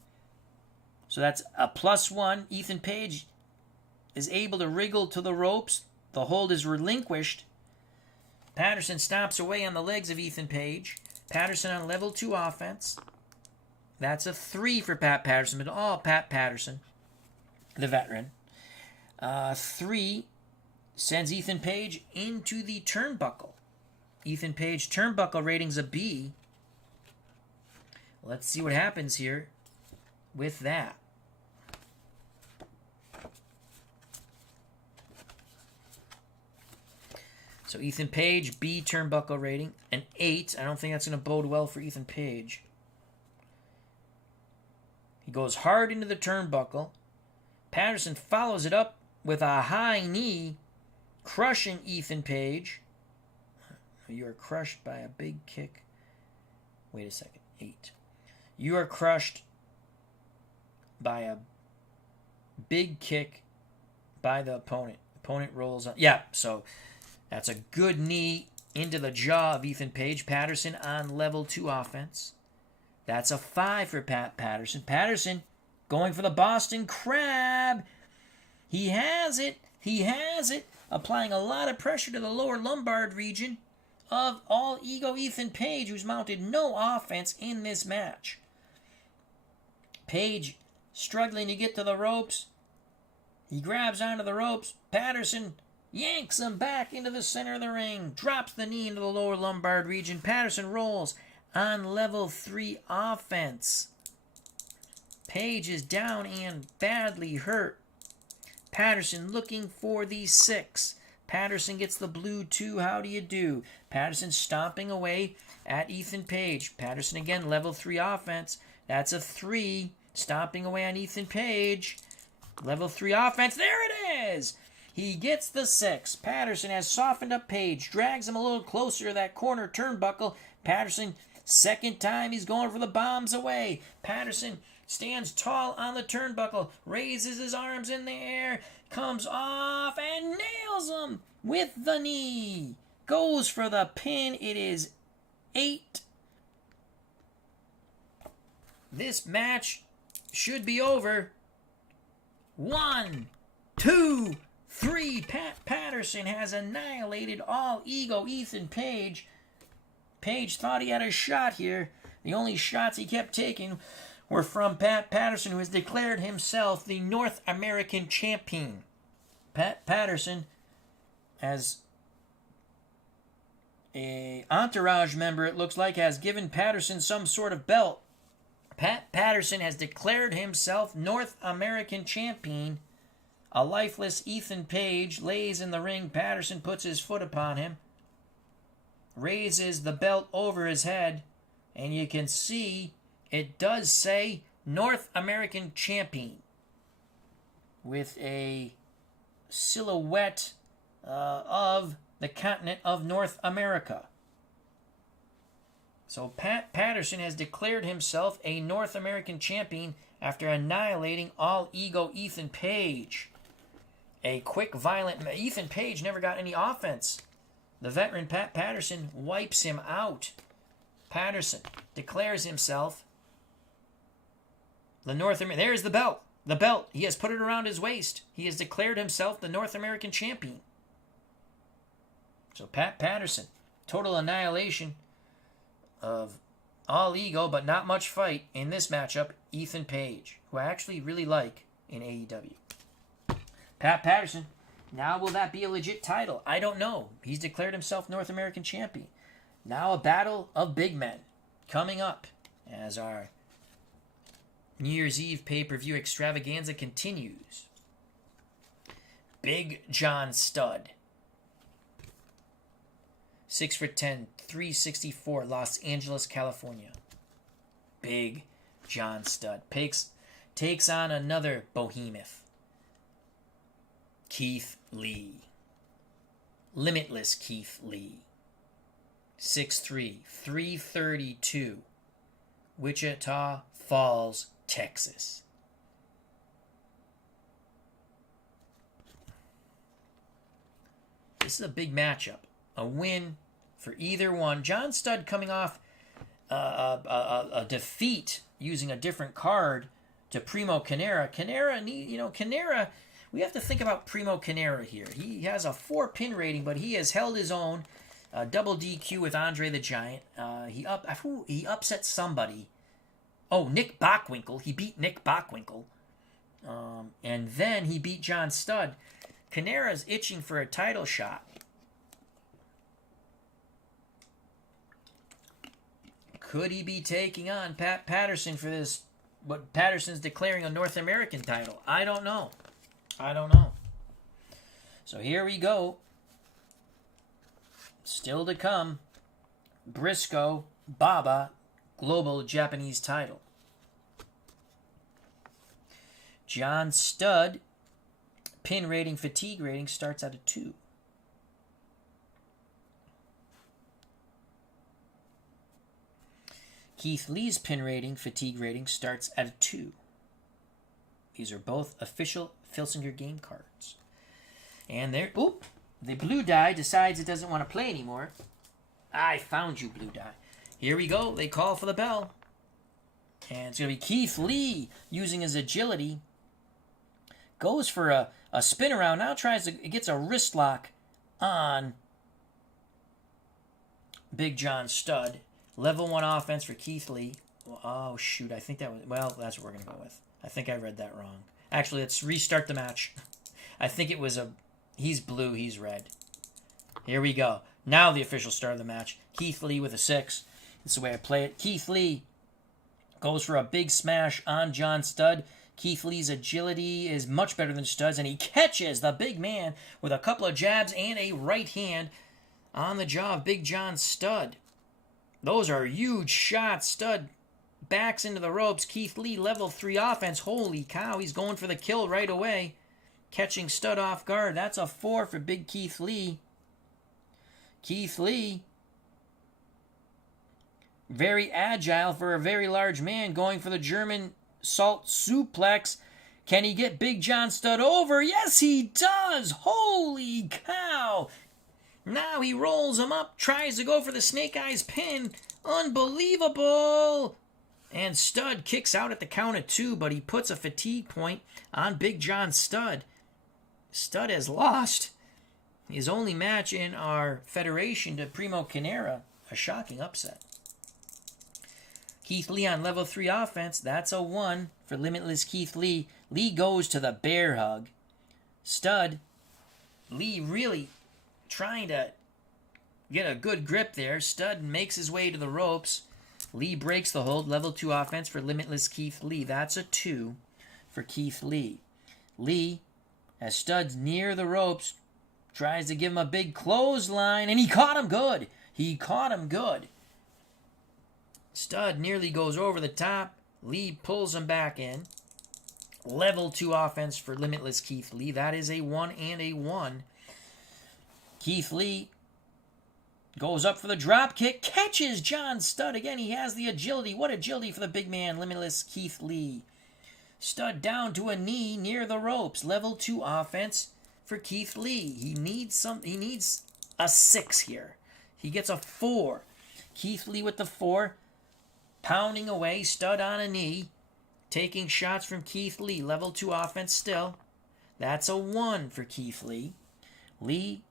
So that's a +1. Ethan Page is able to wriggle to the ropes. The hold is relinquished. Patterson stomps away on the legs of Ethan Page. Patterson on level 2 offense. That's a 3 for Pat Patterson, but all Pat Patterson, the veteran. 3 sends Ethan Page into the turnbuckle. Ethan Page turnbuckle rating's a B. Let's see what happens here with that. So Ethan Page, B turnbuckle rating, an 8. I don't think that's going to bode well for Ethan Page. He goes hard into the turnbuckle. Patterson follows it up with a high knee, crushing Ethan Page. You are crushed by a big kick. Wait a second. 8. You are crushed by a big kick by the opponent. Opponent rolls on. Yeah, so that's a good knee into the jaw of Ethan Page. Patterson on level 2 offense. That's a 5 for Pat Patterson. Patterson going for the Boston Crab. He has it. He has it. Applying a lot of pressure to the lower lumbar region of All Ego Ethan Page, who's mounted no offense in this match. Page struggling to get to the ropes. He grabs onto the ropes. Patterson yanks him back into the center of the ring. Drops the knee into the lower lumbar region. Patterson rolls on level 3 offense. Page is down and badly hurt. Patterson looking for the 6. Patterson gets the blue 2. How do you do? Patterson stomping away at Ethan Page. Patterson again, level 3 offense. That's a 3. Stomping away on Ethan Page. Level 3 offense. There it is! He gets the 6. Patterson has softened up Page. Drags him a little closer to that corner turnbuckle. Patterson, second time, he's going for the bombs away. Patterson stands tall on the turnbuckle. Raises his arms in the air. Comes off and nails him with the knee. Goes for the pin. It is 8. This match should be over. 1, 2, 3. Pat Patterson has annihilated All Ego Ethan Page. Page thought he had a shot here. The only shots he kept taking were from Pat Patterson, who has declared himself the North American champion. Pat Patterson, as a entourage member, it looks like, has given Patterson some sort of belt. Pat Patterson has declared himself North American champion. A lifeless Ethan Page lays in the ring. Patterson puts his foot upon him, raises the belt over his head, and you can see it does say North American champion with a silhouette of the continent of North America. So Pat Patterson has declared himself a North American champion after annihilating All Ego Ethan Page. A quick, violent... Ethan Page never got any offense. The veteran Pat Patterson wipes him out. Patterson declares himself the North American... There's the belt. The belt. He has put it around his waist. He has declared himself the North American champion. So Pat Patterson, total annihilation of All Ego, but not much fight in this matchup. Ethan Page, who I actually really like in AEW. Pat Patterson, now will that be a legit title? I don't know. He's declared himself North American champion. Now a battle of big men coming up as our New Year's Eve pay-per-view extravaganza continues. Big John Studd. 6'10", 364, Los Angeles, California. Big John Studd takes on another behemoth, Keith Lee. Limitless Keith Lee. 6'3", 332, Wichita Falls, Texas. This is a big matchup. A win for either one. John Studd coming off a defeat using a different card to Primo Canera. Canera, we have to think about Primo Canera here. He has a 4-pin rating, but he has held his own. Double DQ with Andre the Giant. He upset somebody. Oh, Nick Bockwinkel. He beat Nick Bockwinkel. And then he beat John Studd. Canera's itching for a title shot. Could he be taking on Patterson for this, what Patterson's declaring a North American title? I don't know. So here we go. Still to come. Briscoe, Baba, Global Japanese title. John Studd, pin rating, fatigue rating starts at a 2. Keith Lee's pin rating, fatigue rating starts at a 2. These are both official Filsinger game cards. And there, the blue die decides it doesn't want to play anymore. I found you, blue die. Here we go. They call for the bell. And it's going to be Keith Lee using his agility. Goes for a spin around. Now gets a wrist lock on Big John Studd. Level 1 offense for Keith Lee. Oh, shoot. I think that was... Well, that's what we're going to go with. I think I read that wrong. Actually, let's restart the match. I think it was a... He's blue, he's red. Here we go. Now the official start of the match. Keith Lee with a 6. That's the way I play it. Keith Lee goes for a big smash on John Studd. Keith Lee's agility is much better than Studd's, and he catches the big man with a couple of jabs and a right hand on the jaw of Big John Studd. Those are huge shots. Studd backs into the ropes. Keith Lee, level 3 offense. Holy cow, he's going for the kill right away. Catching Studd off guard. That's a 4 for Big Keith Lee. Keith Lee, very agile for a very large man, going for the German salt suplex. Can he get Big John Studd over? Yes, he does. Holy cow. Now he rolls him up, tries to go for the Snake Eyes pin. Unbelievable. And Studd kicks out at the count of 2, but he puts a fatigue point on Big John Studd. Studd has lost his only match in our federation to Primo Canera. A shocking upset. Keith Lee on level 3 offense. That's a 1 for Limitless Keith Lee. Lee goes to the bear hug. Studd, Lee really trying to get a good grip there. Studd makes his way to the ropes. Lee breaks the hold. Level 2 offense for Limitless Keith Lee. That's a 2 for Keith Lee. Lee, as Studd's near the ropes, tries to give him a big clothesline, and he caught him good. Studd nearly goes over the top. Lee pulls him back in. Level 2 offense for Limitless Keith Lee. That is a 1 and a 1. Keith Lee goes up for the drop kick. Catches John Studd. Again, he has the agility. What agility for the big man, Limitless Keith Lee. Studd down to a knee near the ropes. Level 2 offense for Keith Lee. He needs a 6 here. He gets a 4. Keith Lee with the 4. Pounding away. Studd on a knee. Taking shots from Keith Lee. Level 2 offense still. That's a 1 for Keith Lee.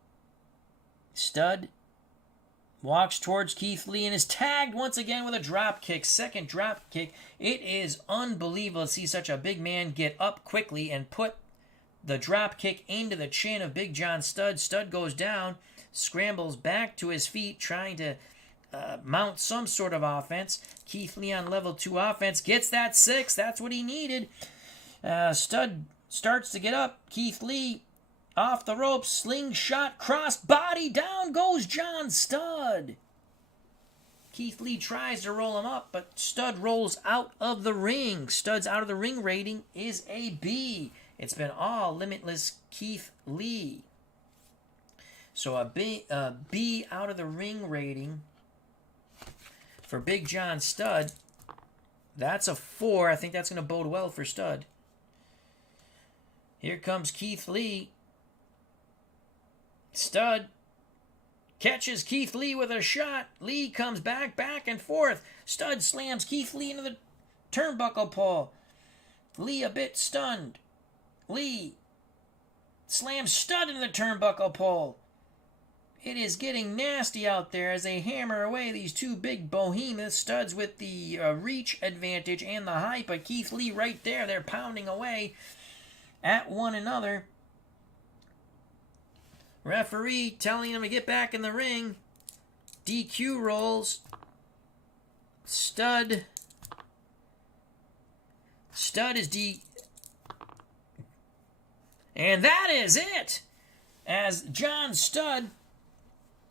Studd walks towards Keith Lee and is tagged once again with a drop kick. Second drop kick. It is unbelievable to see such a big man get up quickly and put the drop kick into the chin of Big John Studd. Studd goes down, scrambles back to his feet, trying to mount some sort of offense. Keith Lee on level 2 offense gets that 6. That's what he needed. Studd starts to get up. Keith Lee off the ropes, slingshot, cross body, down goes John Studd. Keith Lee tries to roll him up, but Studd rolls out of the ring. Studd's out of the ring rating is a B. It's been all Limitless Keith Lee. So a B out of the ring rating for Big John Studd. That's a 4. I think that's going to bode well for Stud. Here comes Keith Lee. Stud catches Keith Lee with a shot. Lee comes back and forth. Stud slams Keith Lee into the turnbuckle pole. Lee a bit stunned. Lee slams Stud into the turnbuckle pole. It is getting nasty out there as they hammer away these two big behemoths. Studs with the reach advantage and the height, but Keith Lee right there. They're pounding away at one another. Referee telling him to get back in the ring. DQ rolls. Stud is And that is it! As John Stud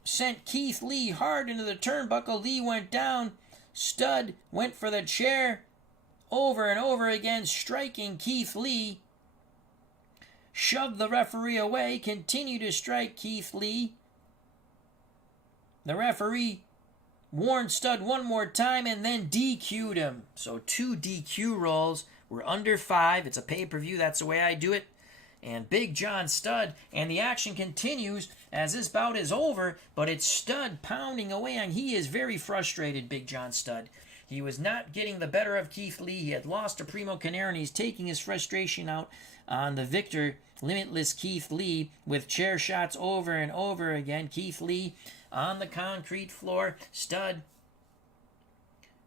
sent Keith Lee hard into the turnbuckle. Lee went down. Stud went for the chair over and over again, striking Keith Lee. Shoved the referee away. Continued to strike Keith Lee. The referee warned Stud one more time and then DQ'd him. So 2 DQ rolls. We're under 5. It's a pay-per-view. That's the way I do it. And Big John Stud, and the action continues as this bout is over, but it's Stud pounding away, and he is very frustrated, Big John Stud. He was not getting the better of Keith Lee. He had lost to Primo Canera, and he's taking his frustration out on the victor, Limitless Keith Lee, with chair shots over and over again. Keith Lee on the concrete floor. Stud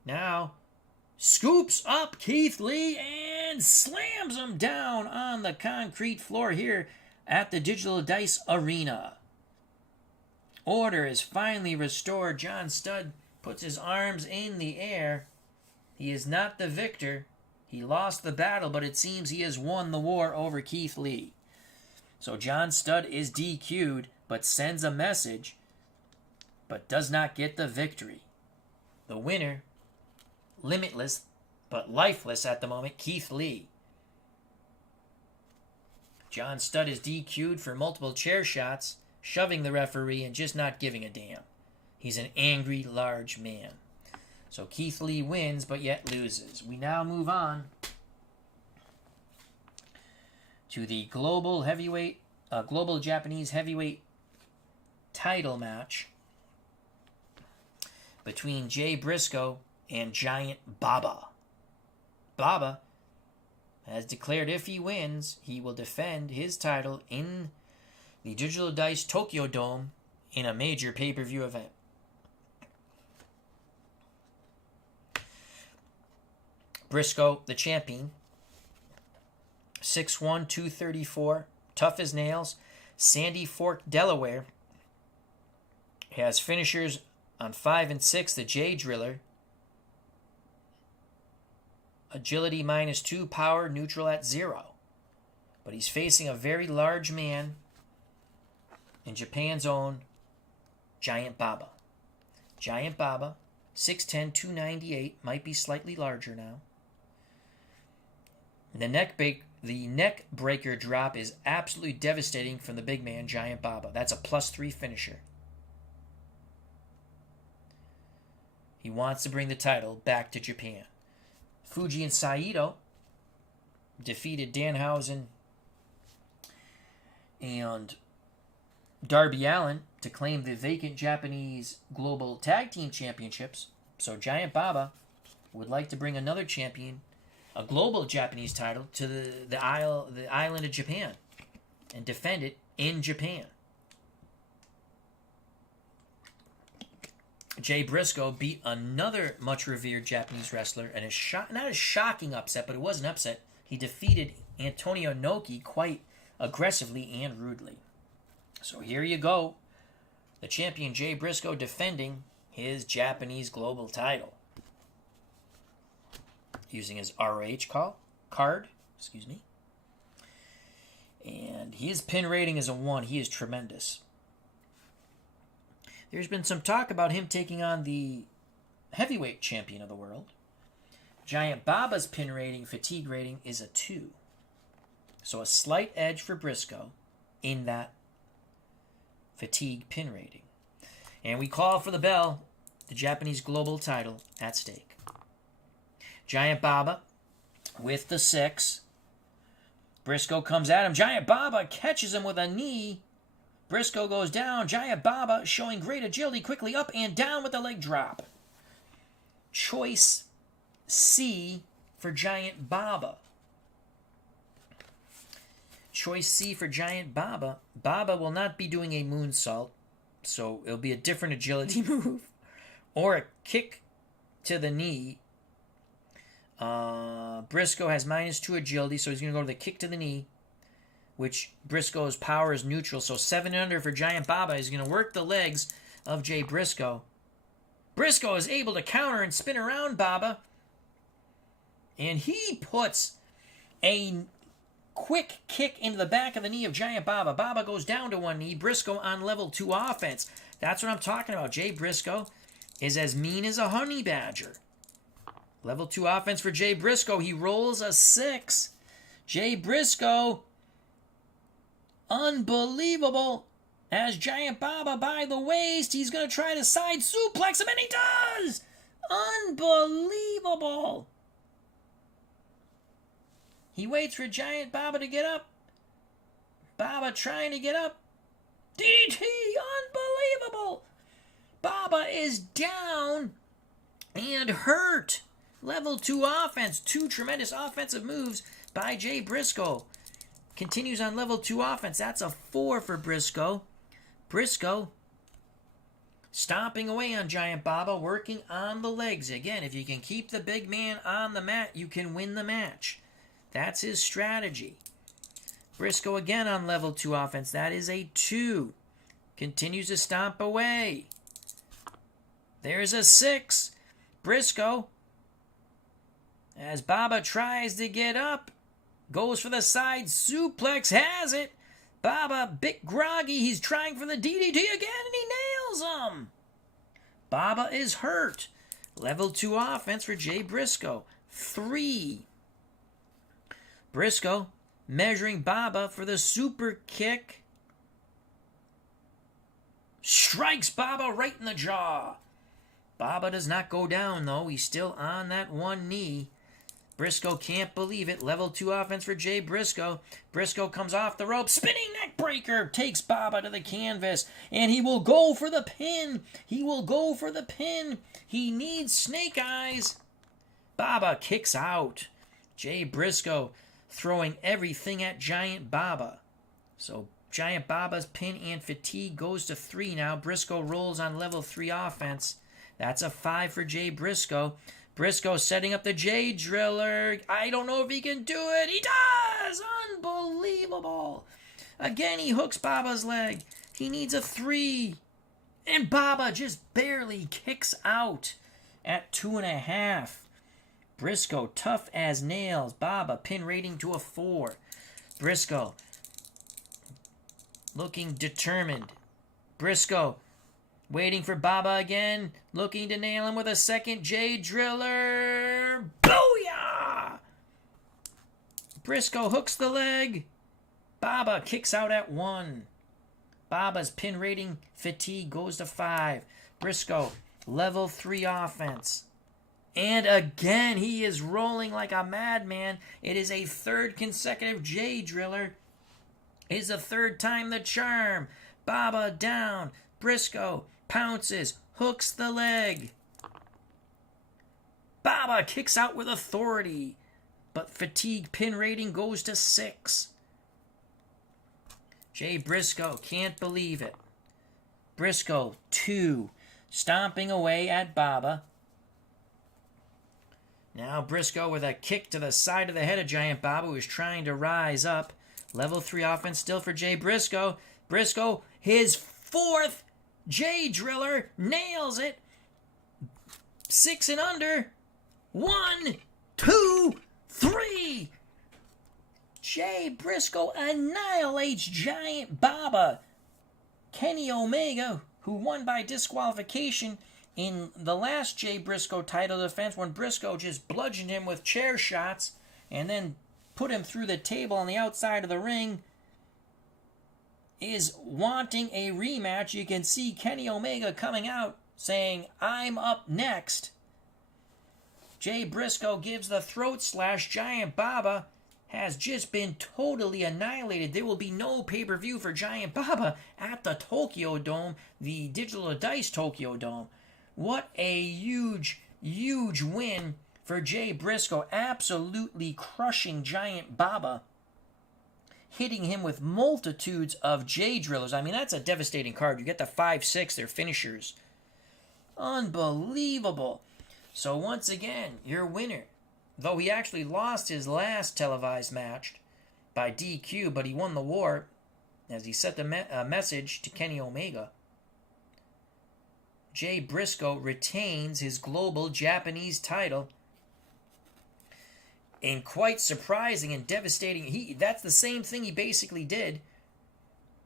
now scoops up Keith Lee and slams him down on the concrete floor here at the Digital Dice Arena. Order is finally restored. John Stud puts his arms in the air. He is not the victor. He lost the battle, but it seems he has won the war over Keith Lee. So John Stud is DQ'd, but sends a message, but does not get the victory. The winner, limitless but lifeless at the moment, Keith Lee. John Stud is DQ'd for multiple chair shots, shoving the referee and just not giving a damn. He's an angry, large man. So Keith Lee wins, but yet loses. We now move on to the global Japanese heavyweight title match between Jay Briscoe and Giant Baba. Baba has declared if he wins, he will defend his title in the Digital Dice Tokyo Dome in a major pay-per-view event. Briscoe, the champion, 6'1", 234, tough as nails, Sandy Fork, Delaware, has finishers on 5 and 6, the J Driller, agility -2, power neutral at 0. But he's facing a very large man in Japan's own Giant Baba. Giant Baba, 6'10", 298, might be slightly larger now. The neck breaker drop is absolutely devastating from the big man, Giant Baba. That's a +3 finisher. He wants to bring the title back to Japan. Fuji and Saito defeated Danhausen and Darby Allin to claim the vacant Japanese Global Tag Team Championships. So Giant Baba would like to bring another champion, a global Japanese title, to the island of Japan and defend it in Japan. Jay Briscoe beat another much revered Japanese wrestler in not a shocking upset, but it was an upset. He defeated Antonio Inoki quite aggressively and rudely. So here you go. The champion Jay Briscoe defending his Japanese global title. Using his ROH card. And his pin rating is a 1. He is tremendous. There's been some talk about him taking on the heavyweight champion of the world. Giant Baba's pin rating, fatigue rating, is a 2. So a slight edge for Briscoe in that fatigue pin rating. And we call for the bell, the Japanese global title at stake. Giant Baba with the 6. Briscoe comes at him. Giant Baba catches him with a knee. Briscoe goes down. Giant Baba showing great agility, quickly up and down with the leg drop. Choice C for Giant Baba. Choice C for Giant Baba. Baba will not be doing a moonsault, so it'll be a different agility move. Or a kick to the knee. Briscoe has -2 agility, so he's going to go to the kick to the knee, which Briscoe's power is neutral. So 7 and under for Giant Baba. He's going to work the legs of Jay Briscoe. Briscoe is able to counter and spin around Baba. And he puts a quick kick into the back of the knee of Giant Baba. Baba goes down to one knee. Briscoe on level 2 offense. That's what I'm talking about. Jay Briscoe is as mean as a honey badger. Level 2 offense for Jay Briscoe. He rolls a 6. Jay Briscoe, unbelievable. As Giant Baba by the waist, he's going to try to side suplex him, and he does! Unbelievable. He waits for Giant Baba to get up. Baba trying to get up. DDT! Unbelievable! Baba is down and hurt. Level 2 offense. 2 tremendous offensive moves by Jay Briscoe. Continues on level 2 offense. That's a 4 for Briscoe. Briscoe stomping away on Giant Baba, working on the legs. Again, if you can keep the big man on the mat, you can win the match. That's his strategy. Briscoe again on level 2 offense. That is a 2. Continues to stomp away. There's a 6. Briscoe, as Baba tries to get up, goes for the side suplex, has it. Baba, bit groggy. He's trying for the DDT again, and he nails him. Baba is hurt. Level 2 offense for Jay Briscoe. 3. Briscoe measuring Baba for the super kick. Strikes Baba right in the jaw. Baba does not go down, though. He's still on that one knee. Briscoe can't believe it. Level 2 offense for Jay Briscoe. Briscoe comes off the rope. Spinning neck breaker. Takes Baba to the canvas. And he will go for the pin. He will go for the pin. He needs snake eyes. Baba kicks out. Jay Briscoe throwing everything at Giant Baba. So Giant Baba's pin and fatigue goes to 3 now. Briscoe rolls on level 3 offense. That's a 5 for Jay Briscoe. Briscoe setting up the J Driller. I don't know if he can do it. He does! Unbelievable. Again, he hooks Baba's leg. He needs a 3. And Baba just barely kicks out at 2.5. Briscoe, tough as nails. Baba, pin rating to a 4. Briscoe, looking determined. Briscoe, waiting for Baba again, looking to nail him with a second J Driller. Booyah! Briscoe hooks the leg. Baba kicks out at 1. Baba's pin rating fatigue goes to 5. Briscoe, level 3 offense. And again, he is rolling like a madman. It is a 3rd consecutive J Driller. It is the 3rd time the charm. Baba down. Briscoe pounces, hooks the leg. Baba kicks out with authority, but fatigue pin rating goes to 6. Jay Briscoe can't believe it. Briscoe, 2, stomping away at Baba. Now Briscoe with a kick to the side of the head of Giant Baba, who is trying to rise up. Level 3 offense still for Jay Briscoe. Briscoe, his 4th J Driller, nails it. 6 and under. 1, 2, 3. Jay Briscoe annihilates Giant Baba. Kenny Omega, who won by disqualification in the last Jay Briscoe title defense when Briscoe just bludgeoned him with chair shots and then put him through the table on the outside of the ring, is wanting a rematch. You can see Kenny Omega coming out saying, "I'm up next." Jay Briscoe gives the throat slash. Giant Baba has just been totally annihilated. There will be no pay-per-view for Giant Baba at the Tokyo Dome, the Digital Dice Tokyo Dome. What a huge, huge win for Jay Briscoe. Absolutely crushing Giant Baba, hitting him with multitudes of J drillers. I mean, that's a devastating card. You get the 5-6, they're finishers. Unbelievable. So once again, your winner, though he actually lost his last televised match by DQ, but he won the war as he sent a message to Kenny Omega. Jay Briscoe retains his global Japanese title. And quite surprising and devastating, that's the same thing he basically did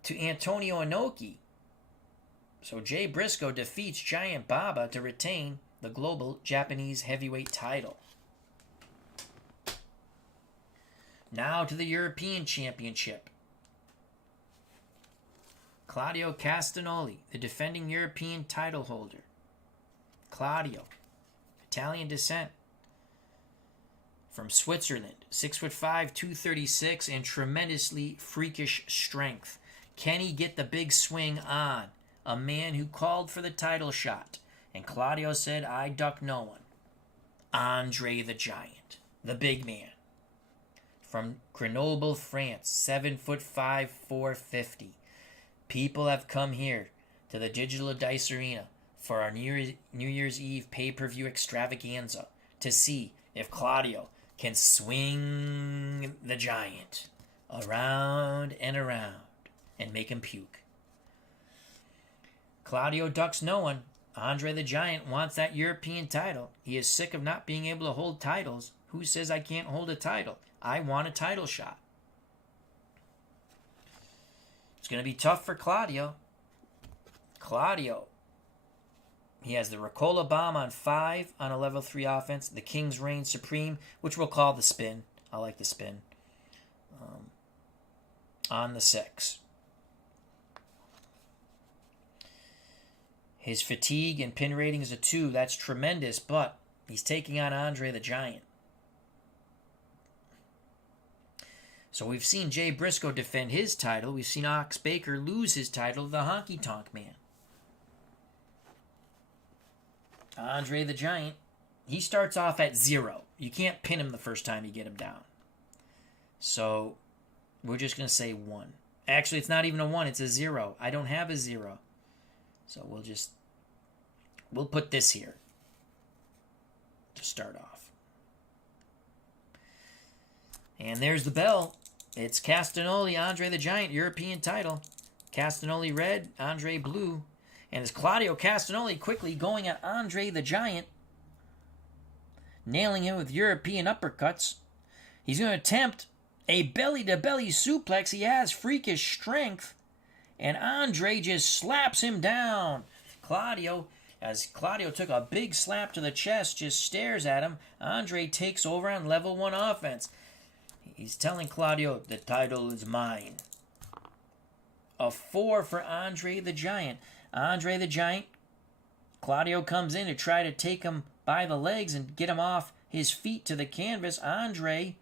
to Antonio Inoki. So Jay Briscoe defeats Giant Baba to retain the global Japanese heavyweight title. Now to the European Championship. Claudio Castagnoli, the defending European title holder. Claudio, Italian descent, from Switzerland, 6'5", 236, and tremendously freakish strength. Can he get the big swing on a man who called for the title shot? And Claudio said, I duck no one. Andre the Giant, the big man. From Grenoble, France, 7'5", 450. People have come here to the Digital Dice Arena for our New Year's Eve pay-per-view extravaganza to see if Claudio can swing the Giant around and around and make him puke. Claudio ducks no one. Andre the Giant wants that European title. He is sick of not being able to hold titles. Who says I can't hold a title? I want a title shot. It's going to be tough for Claudio. Claudio, he has the Ricola Bomb on 5 on a level 3 offense. The King's Reign Supreme, which we'll call the spin. I like the spin. On the 6. His fatigue and pin rating is a 2. That's tremendous, but he's taking on Andre the Giant. So we've seen Jay Briscoe defend his title. We've seen Ox Baker lose his title to the Honky Tonk Man. Andre the Giant, he starts off at 0. You can't pin him the first time you get him down. So we're just going to say 1. Actually, it's not even a 1. It's a 0. I don't have a 0. So we'll put this here to start off. And there's the bell. It's Castagnoli, Andre the Giant, European title. Castagnoli red, Andre blue. And it's Claudio Castagnoli quickly going at Andre the Giant, nailing him with European uppercuts. He's going to attempt a belly-to-belly suplex. He has freakish strength. And Andre just slaps him down. Claudio, as Claudio took a big slap to the chest, just stares at him. Andre takes over on level 1 offense. He's telling Claudio, the title is mine. A 4 for Andre the Giant. Andre the Giant, Claudio comes in to try to take him by the legs and get him off his feet to the canvas. Andre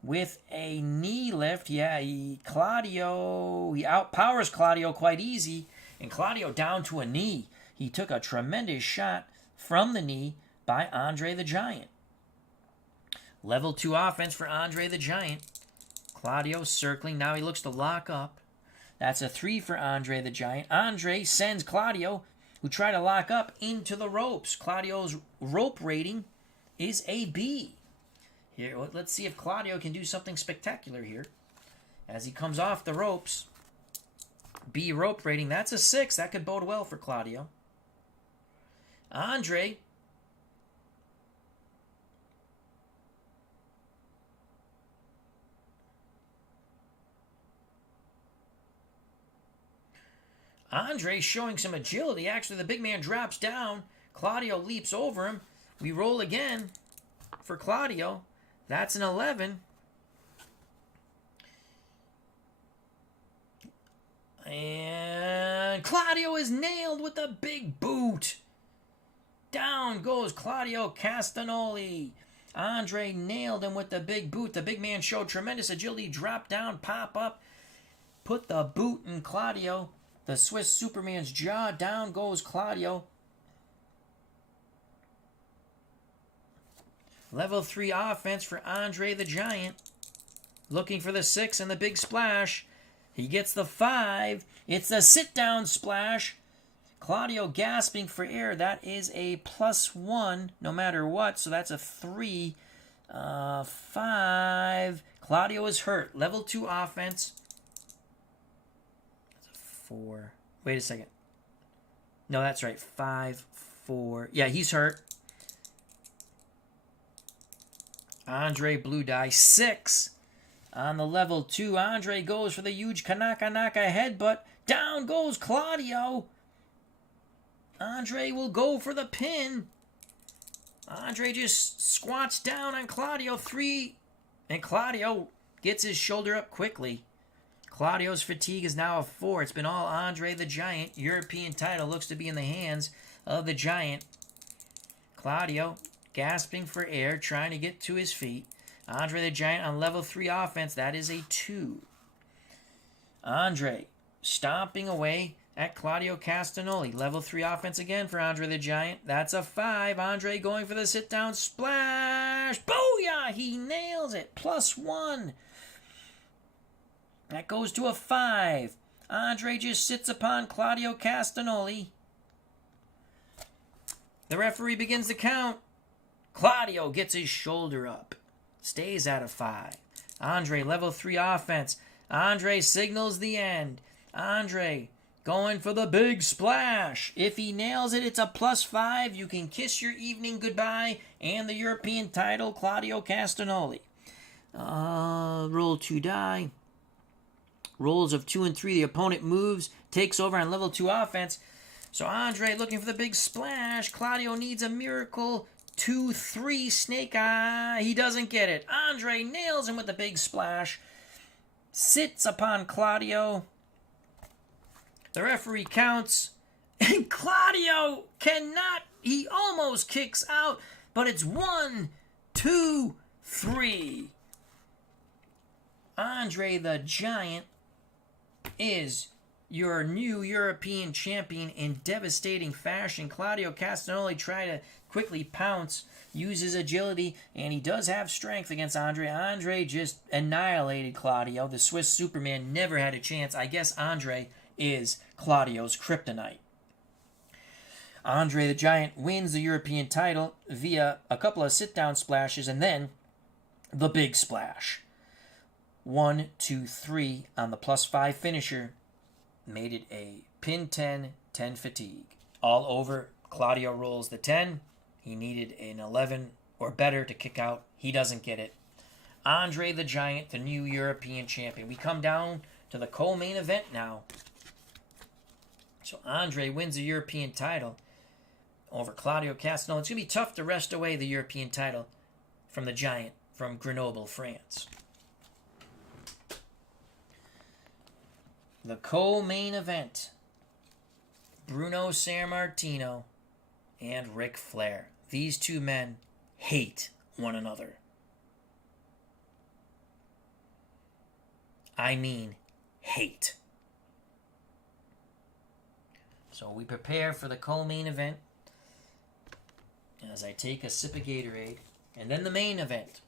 with a knee lift. Yeah, Claudio outpowers Claudio quite easy. And Claudio down to a knee. He took a tremendous shot from the knee by Andre the Giant. Level 2 offense for Andre the Giant. Claudio circling. Now he looks to lock up. That's a 3 for Andre the Giant. Andre sends Claudio, who tried to lock up, into the ropes. Claudio's rope rating is a B. Here, let's see if Claudio can do something spectacular here. As he comes off the ropes. B rope rating. That's a 6. That could bode well for Claudio. Andre showing some agility. Actually, the big man drops down. Claudio leaps over him. We roll again for Claudio. That's an 11. And Claudio is nailed with a big boot. Down goes Claudio Castagnoli. Andre nailed him with the big boot. The big man showed tremendous agility. Drop down, pop up. Put the boot in Claudio. The Swiss Superman's jaw. Down goes Claudio. Level 3 offense for Andre the Giant. Looking for the 6 and the big splash. He gets the 5. It's a sit-down splash. Claudio gasping for air. That is a +1 no matter what. So that's a 3. 5. Claudio is hurt. Level 2 offense. That's a 4. Wait a second. No, that's right. 5, 4. Yeah, he's hurt. Andre blue die. 6. On the level 2, Andre goes for the huge Kanaka headbutt. Down goes Claudio. Andre will go for the pin. Andre just squats down on Claudio. 3. And Claudio gets his shoulder up quickly. Claudio's fatigue is now a 4. It's been all Andre the Giant. European title looks to be in the hands of the Giant. Claudio gasping for air, trying to get to his feet. Andre the Giant on level 3 offense. That is a 2. Andre stomping away at Claudio Castagnoli. Level 3 offense again for Andre the Giant. That's a 5. Andre going for the sit-down splash. Booyah! He nails it. +1. That goes to a 5. Andre just sits upon Claudio Castagnoli. The referee begins to count. Claudio gets his shoulder up. Stays at a 5. Andre, level 3 offense. Andre signals the end. Andre going for the big splash. If he nails it, it's a +5. You can kiss your evening goodbye and the European title, Claudio Castagnoli. Roll 2 die. Rolls of 2 and 3. The opponent moves, takes over on level 2 offense. So Andre looking for the big splash. Claudio needs a miracle. 2, 3, snake eye. He doesn't get it. Andre nails him with the big splash. Sits upon Claudio. The referee counts. And Claudio cannot. He almost kicks out. But it's 1, 2, 3. Andre the Giant is your new European champion in devastating fashion. Claudio Castagnoli tried to quickly pounce, use his agility, and he does have strength against Andre. Andre just annihilated Claudio. The Swiss Superman never had a chance. I guess Andre is Claudio's kryptonite. Andre the Giant wins the European title via a couple of sit-down splashes and then the big splash. 1, 2, 3 on the +5 finisher. Made it a pin 10, 10 fatigue. All over. Claudio rolls the 10. He needed an 11 or better to kick out. He doesn't get it. Andre the Giant, the new European champion. We come down to the co-main event now. So Andre wins the European title over Claudio Castagnoli. It's going to be tough to wrest away the European title from the Giant from Grenoble, France. The co-main event. Bruno Sammartino and Ric Flair. These two men hate one another. I mean, hate. So we prepare for the co-main event as I take a sip of Gatorade. And then the main event,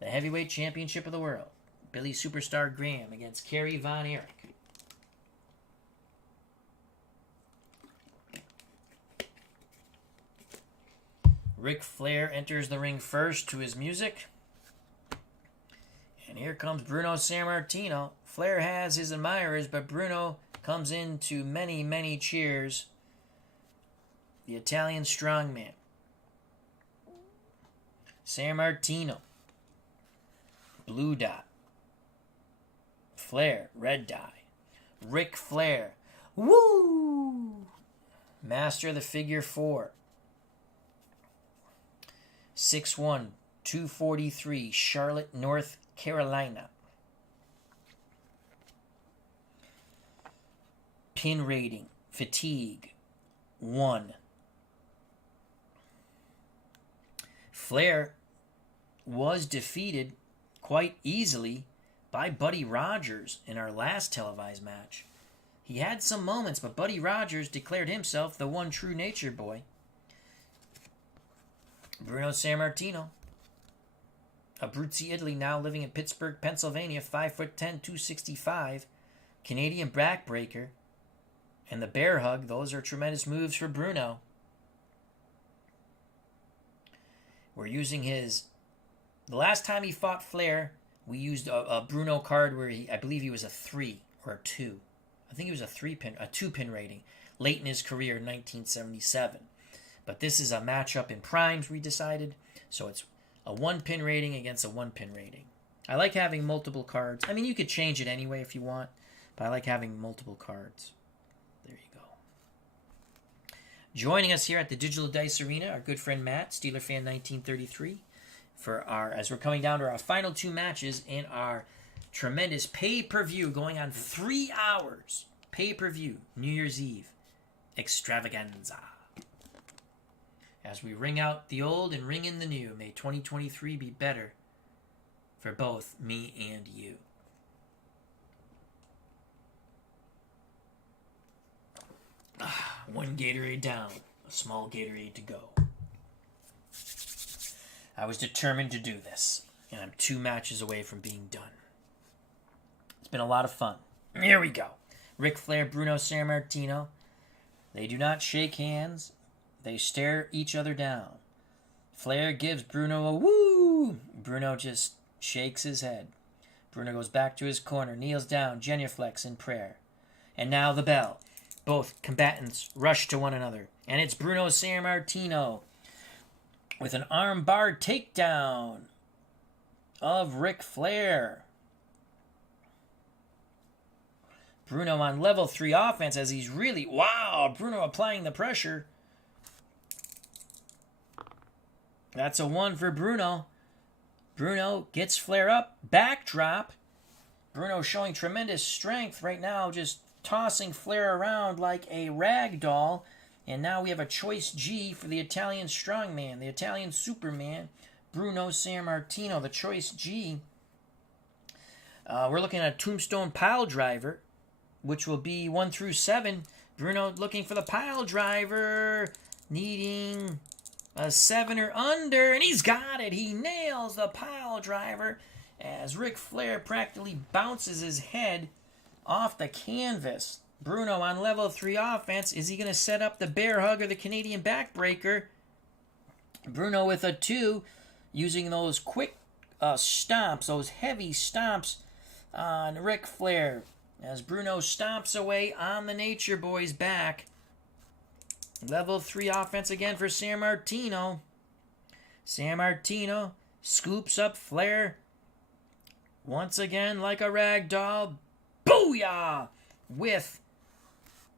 the heavyweight championship of the world. Billy Superstar Graham against Kerry Von Erich. Ric Flair enters the ring first to his music. And here comes Bruno Sammartino. Flair has his admirers, but Bruno comes into many, many cheers. The Italian strongman. Sammartino. Blue dot. Flair, red dye. Ric Flair. Woo! Master of the figure 4. 6'1", 243, Charlotte, North Carolina. Pin rating, fatigue, 1. Flair was defeated quite easily by Buddy Rogers in our last televised match. He had some moments, but Buddy Rogers declared himself the one true nature boy. Bruno Sammartino, Abruzzi, Italy, now living in Pittsburgh, Pennsylvania, 5'10", 265, Canadian backbreaker, and the bear hug. Those are tremendous moves for Bruno. We're using his... The last time he fought Flair, we used a Bruno card where I believe he was a 3 or a 2. I think he was a 2-pin rating, late in his career in 1977. But this is a matchup in primes, we decided. So it's a 1-pin rating against a 1-pin rating. I like having multiple cards. I mean, you could change it anyway if you want, but I like having multiple cards. There you go. Joining us here at the Digital Dice Arena, our good friend Matt, Steeler Fan 1933, as we're coming down to our final 2 matches in our tremendous pay-per-view going on 3 hours. Pay-per-view, New Year's Eve, extravaganza. As we ring out the old and ring in the new, may 2023 be better for both me and you. One Gatorade down, a small Gatorade to go. I was determined to do this, and I'm 2 matches away from being done. It's been a lot of fun. Here we go. Ric Flair, Bruno Sammartino. They do not shake hands. They stare each other down. Flair gives Bruno a woo. Bruno just shakes his head. Bruno goes back to his corner, kneels down, genuflects in prayer. And now the bell. Both combatants rush to one another. And it's Bruno Sammartino with an armbar takedown of Ric Flair. Bruno on level 3 offense as he's really... Wow, Bruno applying the pressure. That's a 1 for Bruno. Bruno gets Flair up. Backdrop. Bruno showing tremendous strength right now, just tossing Flair around like a rag doll. And now we have a choice G for the Italian strongman, the Italian Superman, Bruno Sammartino, the choice G. We're looking at a tombstone pile driver, which will be 1 through 7. Bruno looking for the pile driver, needing a 7 or under, and he's got it. He nails the pile driver as Ric Flair practically bounces his head off the canvas. Bruno on level 3 offense. Is he going to set up the bear hug or the Canadian backbreaker? Bruno with a 2, using those quick stomps, those heavy stomps on Ric Flair as Bruno stomps away on the Nature Boy's back. Level 3 offense again for Sammartino. Sammartino scoops up Flair once again like a rag doll. Booyah! With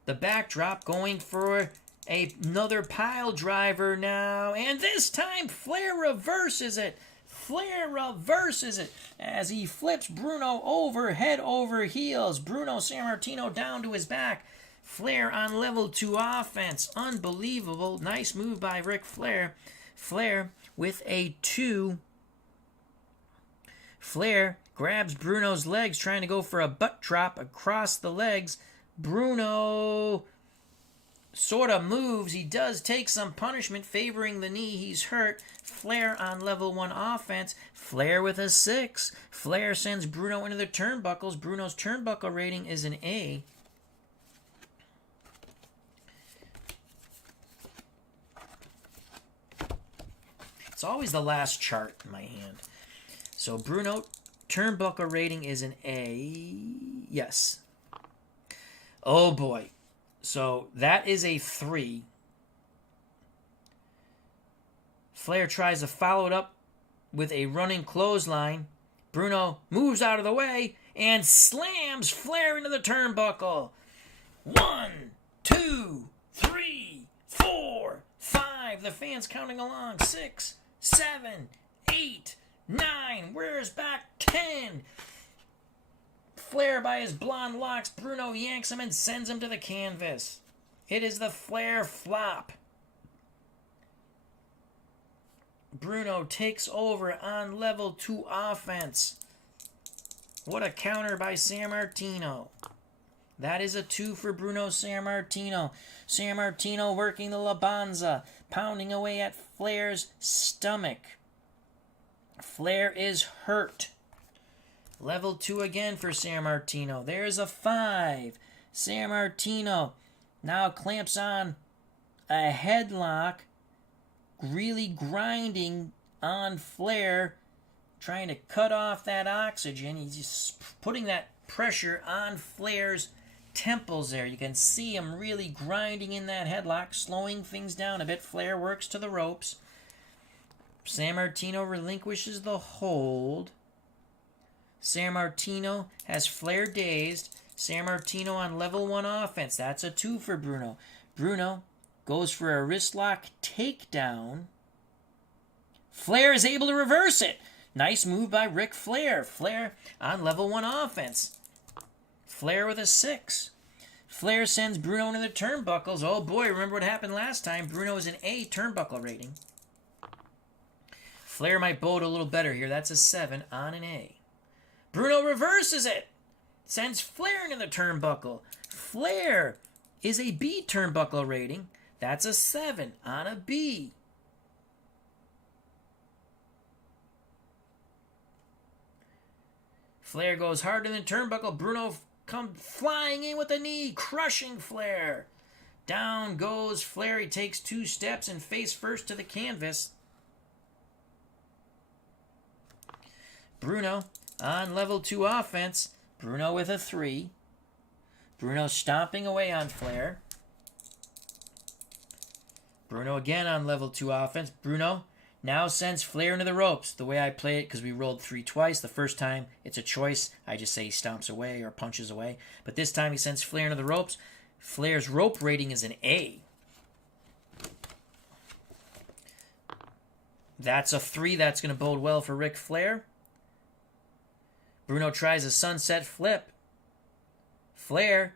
the backdrop, going for another pile driver now. And this time Flair reverses it. Flair reverses it as he flips Bruno over, head over heels. Bruno Sammartino down to his back. Flair on level 2 offense. Unbelievable. Nice move by Ric Flair. Flair with a 2. Flair grabs Bruno's legs, trying to go for a butt drop across the legs. Bruno sort of moves. He does take some punishment, favoring the knee. He's hurt. Flair on level 1 offense. Flair with a 6. Flair sends Bruno into the turnbuckles. Bruno's turnbuckle rating is an A. It's always the last chart in my hand. So Bruno, turnbuckle rating is an A. Yes. Oh boy. So that is a 3. Flair tries to follow it up with a running clothesline. Bruno moves out of the way and slams Flair into the turnbuckle. 1, 2, 3, 4, 5. The fans counting along. 6, 7, 8, 9. Where's back? 10. Flair by his blonde locks. Bruno yanks him and sends him to the canvas. It is the Flair flop. Bruno takes over on level 2 offense. What a counter by Sammartino. That is a 2 for Bruno Sammartino. Sammartino working the Labanza, pounding away at Flair's stomach. Flair is hurt. Level 2 again for Sammartino. There's a 5. Sammartino now clamps on a headlock, really grinding on Flair, trying to cut off that oxygen. He's just putting that pressure on Flair's temples there. You can see him really grinding in that headlock, slowing things down a bit. Flair works to the ropes. Sammartino relinquishes the hold. Sammartino has Flair dazed. Sammartino on level 1 offense. That's a 2 for Bruno. Bruno goes for a wristlock takedown. Flair is able to reverse it. Nice move by Ric Flair. Flair on level 1 offense. Flair with a 6. Flair sends Bruno into the turnbuckles. Oh boy, remember what happened last time. Bruno is an A turnbuckle rating. Flair might bode a little better here. That's a 7 on an A. Bruno reverses it. Sends Flair into the turnbuckle. Flair is a B turnbuckle rating. That's a 7 on a B. Flair goes hard in the turnbuckle. Bruno comes flying in with a knee, crushing Flair. Down goes Flair. He takes 2 steps and face first to the canvas. Bruno on level 2 offense. Bruno with a 3. Bruno stomping away on Flair. Bruno again on level 2 offense. Bruno now sends Flair into the ropes. The way I play it, because we rolled 3 twice. The first time, it's a choice. I just say he stomps away or punches away. But this time, he sends Flair into the ropes. Flair's rope rating is an A. That's a 3. That's going to bode well for Ric Flair. Bruno tries a sunset flip. Flair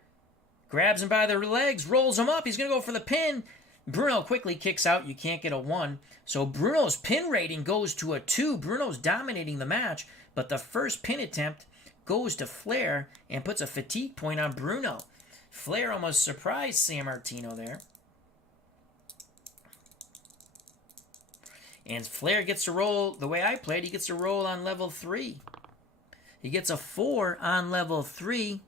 grabs him by the legs, rolls him up. He's going to go for the pin. Bruno quickly kicks out. You can't get a 1. So Bruno's pin rating goes to a 2. Bruno's dominating the match, but the first pin attempt goes to Flair and puts a fatigue point on Bruno. Flair almost surprised Sammartino there. And Flair gets to roll, the way I played, he gets to roll on level 3. He gets a 4 on level 3.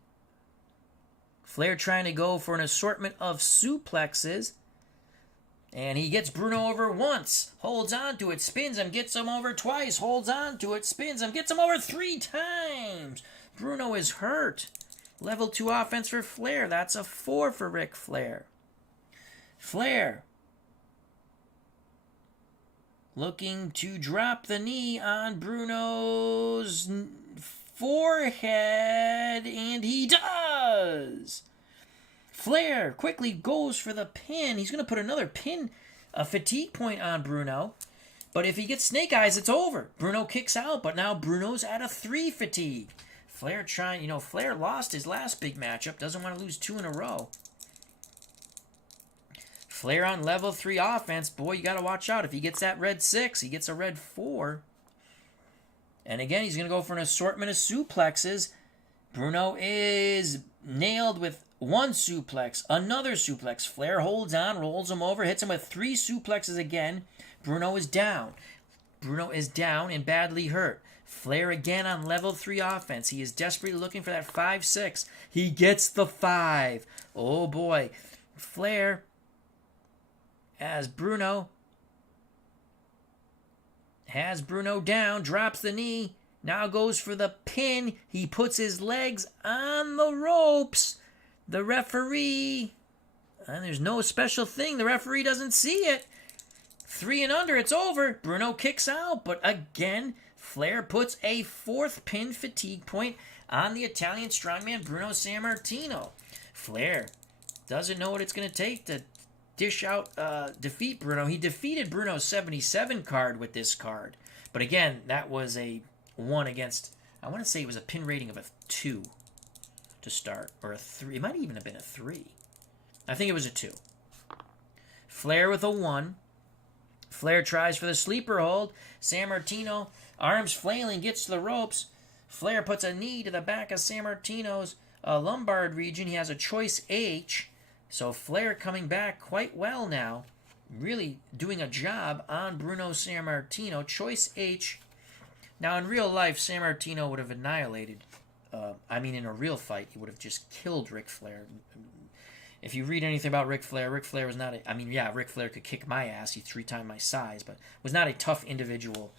Flair trying to go for an assortment of suplexes. And he gets Bruno over once. Holds on to it. Spins him. Gets him over twice. Holds on to it. Spins him. Gets him over 3 times. Bruno is hurt. Level 2 offense for Flair. That's a 4 for Ric Flair. Flair looking to drop the knee on Bruno's forehead, and he does. Flair quickly goes for the pin. He's going to put another pin, a fatigue point on Bruno. But if he gets snake eyes, it's over. Bruno kicks out, but now Bruno's at a 3 fatigue. Flair trying, Flair lost his last big matchup. Doesn't want to lose 2 in a row. Flair on level 3 offense. Boy, you got to watch out. If he gets that red 6, he gets a red 4. And again, he's going to go for an assortment of suplexes. Bruno is nailed with 1 suplex, another suplex. Flair holds on, rolls him over, hits him with 3 suplexes again. Bruno is down. Bruno is down and badly hurt. Flair again on level 3 offense. He is desperately looking for that 5-6. He gets the 5. Oh boy. Flair has Bruno down, drops the knee, now goes for the pin. He puts his legs on the ropes. The referee, and there's no special thing. The referee doesn't see it. 3 and under, it's over. Bruno kicks out, but again, Flair puts a 4th pin fatigue point on the Italian strongman Bruno Sammartino. Flair doesn't know what it's going to take to dish out, defeat Bruno. He defeated Bruno's 77 card with this card. But again, that was a 1 against, I want to say it was a pin rating of a 2 to start, or a 3. It might even have been a 3. I think it was a 2. Flair with a 1. Flair tries for the sleeper hold. Sammartino, arms flailing, gets to the ropes. Flair puts a knee to the back of Sammartino's lumbar region. He has a choice H. So Flair coming back quite well now. Really doing a job on Bruno Sammartino. Choice H. Now, in real life, Sammartino would have annihilated. In a real fight, he would have just killed Ric Flair. If you read anything about Ric Flair was not Ric Flair could kick my ass. He's 3 times my size, but was not a tough individual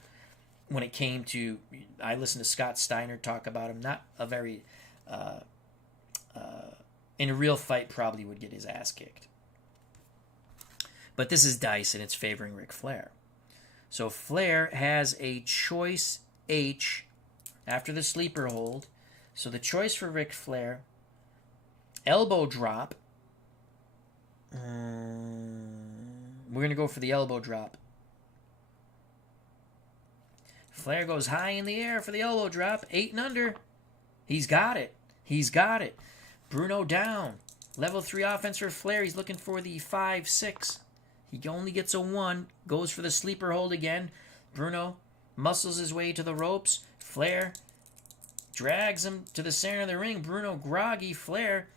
when it came to... I listened to Scott Steiner talk about him. Not a very... in a real fight, probably would get his ass kicked. But this is dice, and it's favoring Ric Flair. So Flair has a choice H after the sleeper hold. So the choice for Ric Flair, elbow drop. We're going to go for the elbow drop. Flair goes high in the air for the elbow drop. 8 and under. He's got it. He's got it. Bruno down. Level 3 offense for Flair. He's looking for the 5-6. He only gets a 1. Goes for the sleeper hold again. Bruno muscles his way to the ropes. Flair drags him to the center of the ring. Bruno groggy. Flair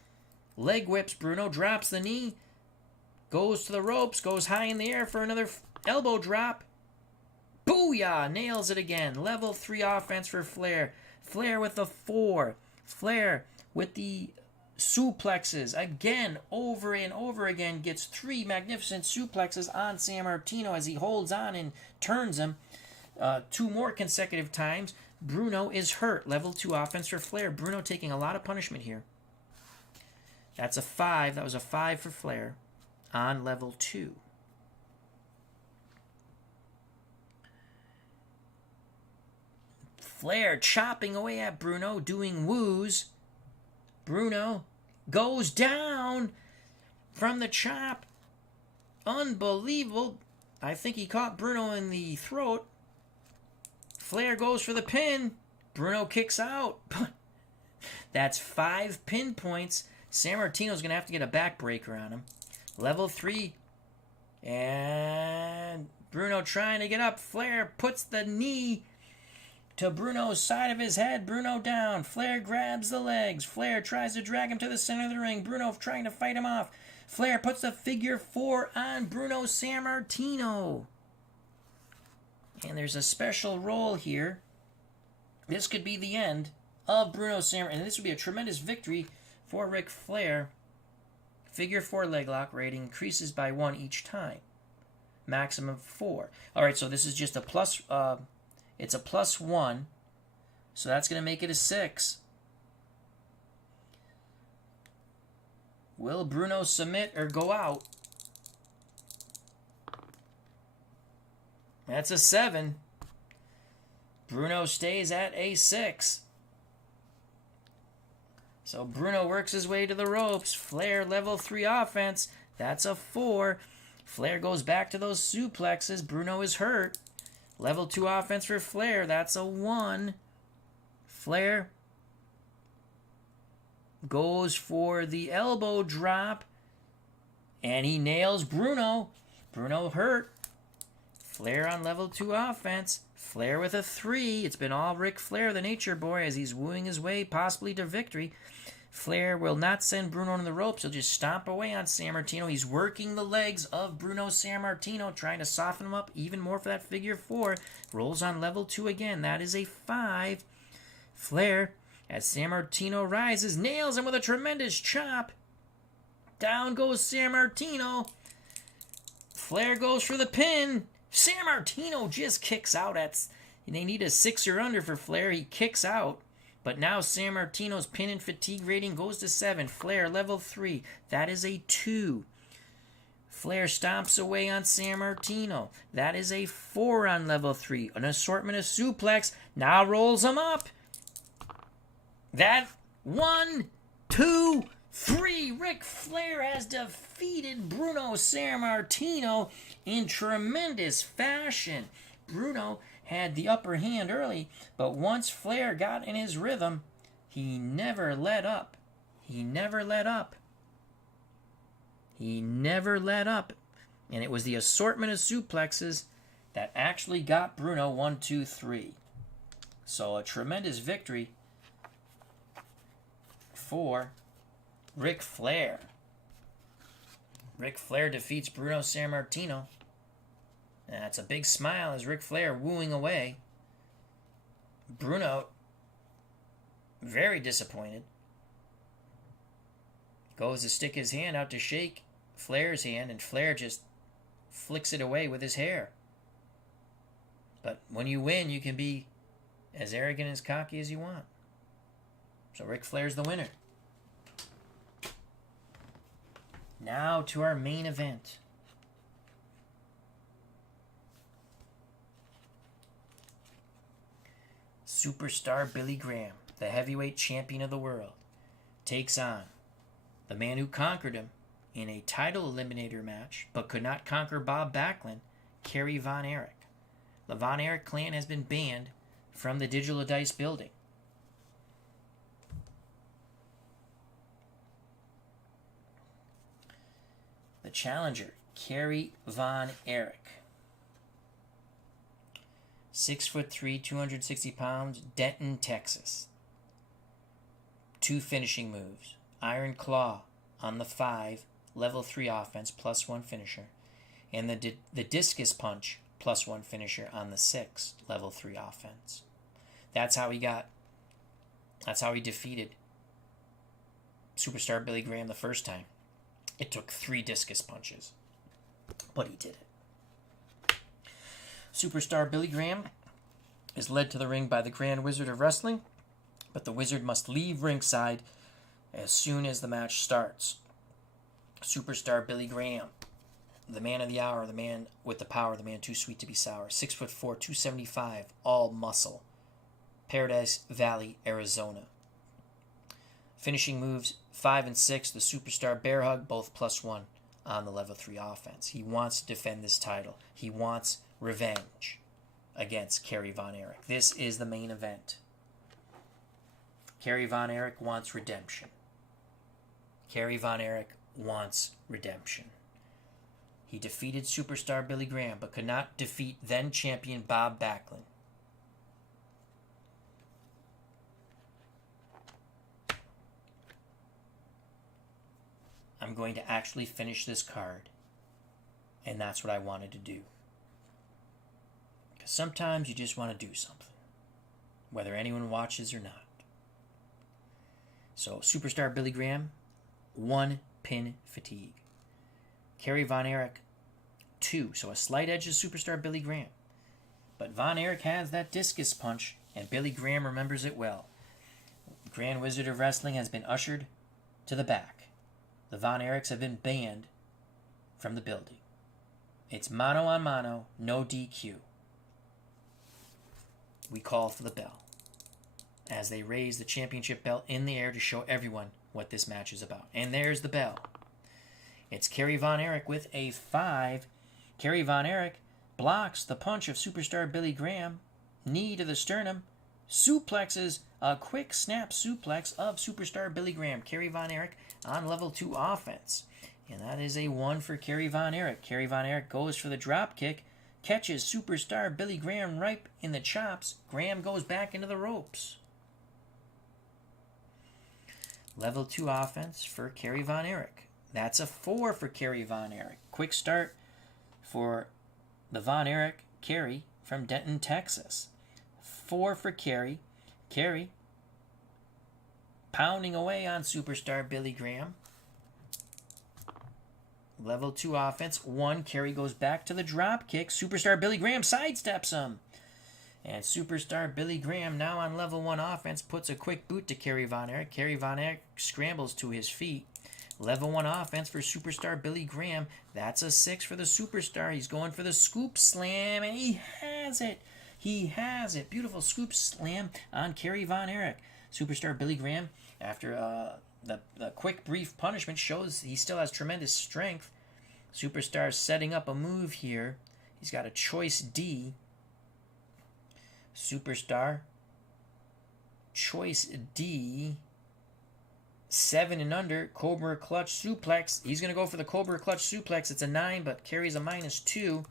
leg whips. Bruno drops the knee. Goes to the ropes. Goes high in the air for another elbow drop. Booyah! Nails it again. Level 3 offense for Flair. Flair with the 4. Flair with the suplexes. Again, over and over again. Gets 3 magnificent suplexes on Sammartino as he holds on and turns him 2 more consecutive times. Bruno is hurt. Level 2 offense for Flair. Bruno taking a lot of punishment here. That's a 5. That was a 5 for Flair on level 2. Flair chopping away at Bruno, doing woos. Bruno goes down from the chop. Unbelievable. I think he caught Bruno in the throat. Flair goes for the pin. Bruno kicks out. That's 5 pin points. Sammartino's going to have to get a backbreaker on him. Level 3. And Bruno trying to get up. Flair puts the knee to Bruno's side of his head. Bruno down. Flair grabs the legs. Flair tries to drag him to the center of the ring. Bruno trying to fight him off. Flair puts the figure 4 on Bruno Sammartino. And there's a special roll here. This could be the end of Bruno Sammartino. And this would be a tremendous victory for Ric Flair. Figure 4 leg lock rating increases by 1 each time. Maximum 4. Alright, so this is just a plus... it's a +1, so that's going to make it a 6. Will Bruno submit or go out? That's a 7. Bruno stays at a 6. So Bruno works his way to the ropes. Flair level 3 offense. That's a 4. Flair goes back to those suplexes. Bruno is hurt. Level 2 offense for Flair. That's a 1. Flair goes for the elbow drop. And he nails Bruno. Bruno hurt. Flair on level 2 offense. Flair with a 3. It's been all Ric Flair, the nature boy, as he's wooing his way possibly to victory. Flair will not send Bruno on the ropes. He'll just stomp away on Sammartino. He's working the legs of Bruno Sammartino, trying to soften him up even more for that figure 4. Rolls on level 2 again. That is a 5. Flair, as Sammartino rises, nails him with a tremendous chop. Down goes Sammartino. Flair goes for the pin. Sammartino just kicks out. They need a 6 or under for Flair. He kicks out. But now Sammartino's pin and fatigue rating goes to 7. Flair level 3. That is a 2. Flair stomps away on Sammartino. That is a 4 on level 3. An assortment of suplex. Now rolls him up. That 1, 2, 3. Ric Flair has defeated Bruno Sammartino in tremendous fashion. Bruno had the upper hand early, but once Flair got in his rhythm, he never let up. He never let up. He never let up. And it was the assortment of suplexes that actually got Bruno 1, 2, 3. So a tremendous victory for Ric Flair. Ric Flair defeats Bruno Sammartino. And that's a big smile as Ric Flair wooing away. Bruno, very disappointed, goes to stick his hand out to shake Flair's hand, and Flair just flicks it away with his hair. But when you win, you can be as arrogant and as cocky as you want. So Ric Flair's the winner. Now to our main event. Superstar Billy Graham, the heavyweight champion of the world, takes on the man who conquered him in a title eliminator match, but could not conquer Bob Backlund, Kerry Von Erich. The Von Erich clan has been banned from the Digital Dice building. The challenger, Kerry Von Erich. 6'3", 260 pounds, Denton, Texas. 2 finishing moves. Iron Claw on the 5, level 3 offense, +1 finisher. And the Discus Punch, +1 finisher on the 6, level 3 offense. That's how he defeated Superstar Billy Graham the first time. It took 3 Discus Punches, but he did it. Superstar Billy Graham is led to the ring by the Grand Wizard of Wrestling, but the Wizard must leave ringside as soon as the match starts. Superstar Billy Graham, the man of the hour, the man with the power, the man too sweet to be sour. 6'4", 275, all muscle. Paradise Valley, Arizona. Finishing moves 5 and 6, the Superstar Bear Hug, both +1 on the level 3 offense. He wants to defend this title. He wants revenge against Kerry Von Erich. This is the main event. Kerry Von Erich wants redemption. Kerry Von Erich wants redemption. He defeated Superstar Billy Graham, but could not defeat then-champion Bob Backlund. I'm going to actually finish this card, and that's what I wanted to do. Because sometimes you just want to do something, whether anyone watches or not. So, Superstar Billy Graham, 1 pin fatigue. Kerry Von Erich, 2. So a slight edge of Superstar Billy Graham. But Von Erich has that discus punch, and Billy Graham remembers it well. Grand Wizard of Wrestling has been ushered to the back. The Von Erichs have been banned from the building. It's mano a mano, no DQ. We call for the bell as they raise the championship belt in the air to show everyone what this match is about. And there's the bell. It's Kerry Von Erich with a 5. Kerry Von Erich blocks the punch of Superstar Billy Graham. Knee to the sternum. Suplexes a quick snap suplex of Superstar Billy Graham. Kerry Von Erich on level 2 offense. And that is a 1 for Kerry Von Erich. Kerry Von Erich goes for the drop kick. Catches Superstar Billy Graham right in the chops. Graham goes back into the ropes. Level 2 offense for Kerry Von Erich. That's a 4 for Kerry Von Erich. Quick start for the Von Erich Kerry from Denton, Texas. 4 for Kerry. Kerry pounding away on Superstar Billy Graham. Level 2 offense. 1. Kerry goes back to the drop kick. Superstar Billy Graham sidesteps him. And Superstar Billy Graham, now on level 1 offense, puts a quick boot to Kerry Von Erich. Kerry Von Erich scrambles to his feet. Level 1 offense for Superstar Billy Graham. That's a 6 for the Superstar. He's going for the scoop slam, and he has it. He has it. Beautiful scoop slam on Kerry Von Erich. Superstar Billy Graham, after the quick, brief punishment, shows he still has tremendous strength. Superstar setting up a move here. He's got a choice D. Superstar, choice D. 7 and under, Cobra Clutch Suplex. He's going to go for the Cobra Clutch Suplex. It's a 9, but Kerry's a -2.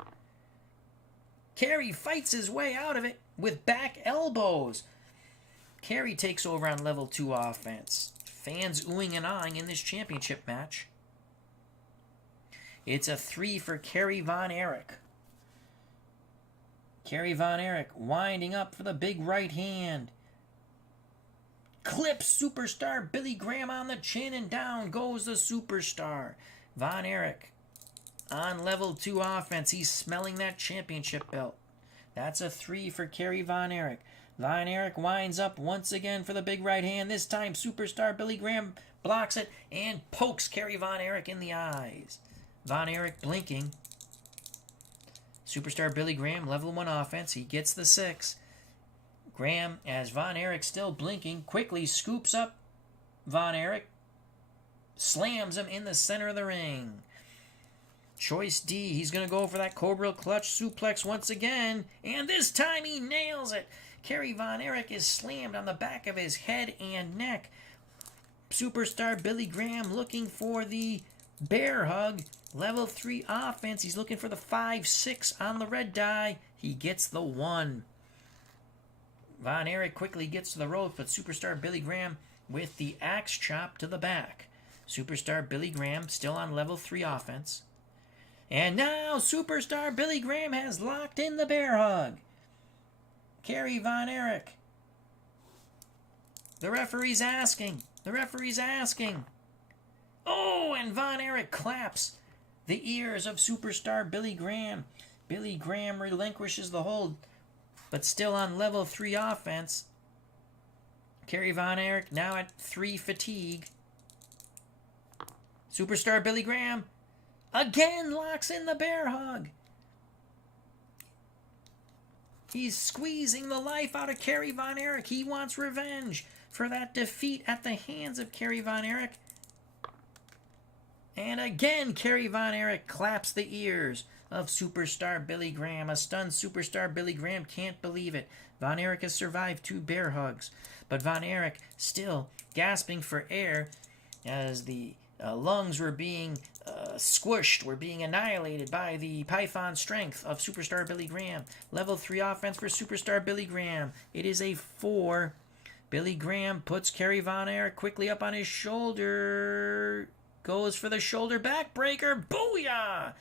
Kerry fights his way out of it with back elbows. Kerry takes over on level 2 offense. Fans oohing and ahhing in this championship match. It's a 3 for Kerry Von Erich. Kerry Von Erich winding up for the big right hand. Clips superstar Billy Graham on the chin, and down goes the superstar. Von Erich on level 2 offense. He's smelling that championship belt. That's a 3 for Kerry Von Erich. Von Erich winds up once again for the big right hand. This time superstar Billy Graham blocks it and pokes Kerry Von Erich in the eyes. Von Erich blinking. Superstar Billy Graham, level 1 offense. He gets the 6. Graham, as Von Erich still blinking, quickly scoops up Von Erich, slams him in the center of the ring. Choice D, he's going to go for that Cobra Clutch Suplex once again, and this time he nails it. Kerry Von Erich is slammed on the back of his head and neck. Superstar Billy Graham looking for the bear hug. Level 3 offense. He's looking for the 5-6 on the red die. He gets the 1. Von Erich quickly gets to the ropes, but Superstar Billy Graham with the axe chop to the back. Superstar Billy Graham still on level 3 offense. And now Superstar Billy Graham has locked in the bear hug. Kerry Von Erich. The referee's asking. Oh, and Von Erich claps the ears of Superstar Billy Graham. Billy Graham relinquishes the hold, but still on level 3 offense. Kerry Von Erich now at 3 fatigue. Superstar Billy Graham again locks in the bear hug. He's squeezing the life out of Kerry Von Erich. He wants revenge for that defeat at the hands of Kerry Von Erich. And again, Kerry Von Erich claps the ears of Superstar Billy Graham. A stunned Superstar Billy Graham can't believe it. Von Erich has survived 2 bear hugs, but Von Erich still gasping for air as the lungs were being squished, were being annihilated by the python strength of Superstar Billy Graham. Level 3 offense for Superstar Billy Graham. It is a 4. Billy Graham puts Kerry Von Erich quickly up on his shoulder. Goes for the shoulder backbreaker. Booyah!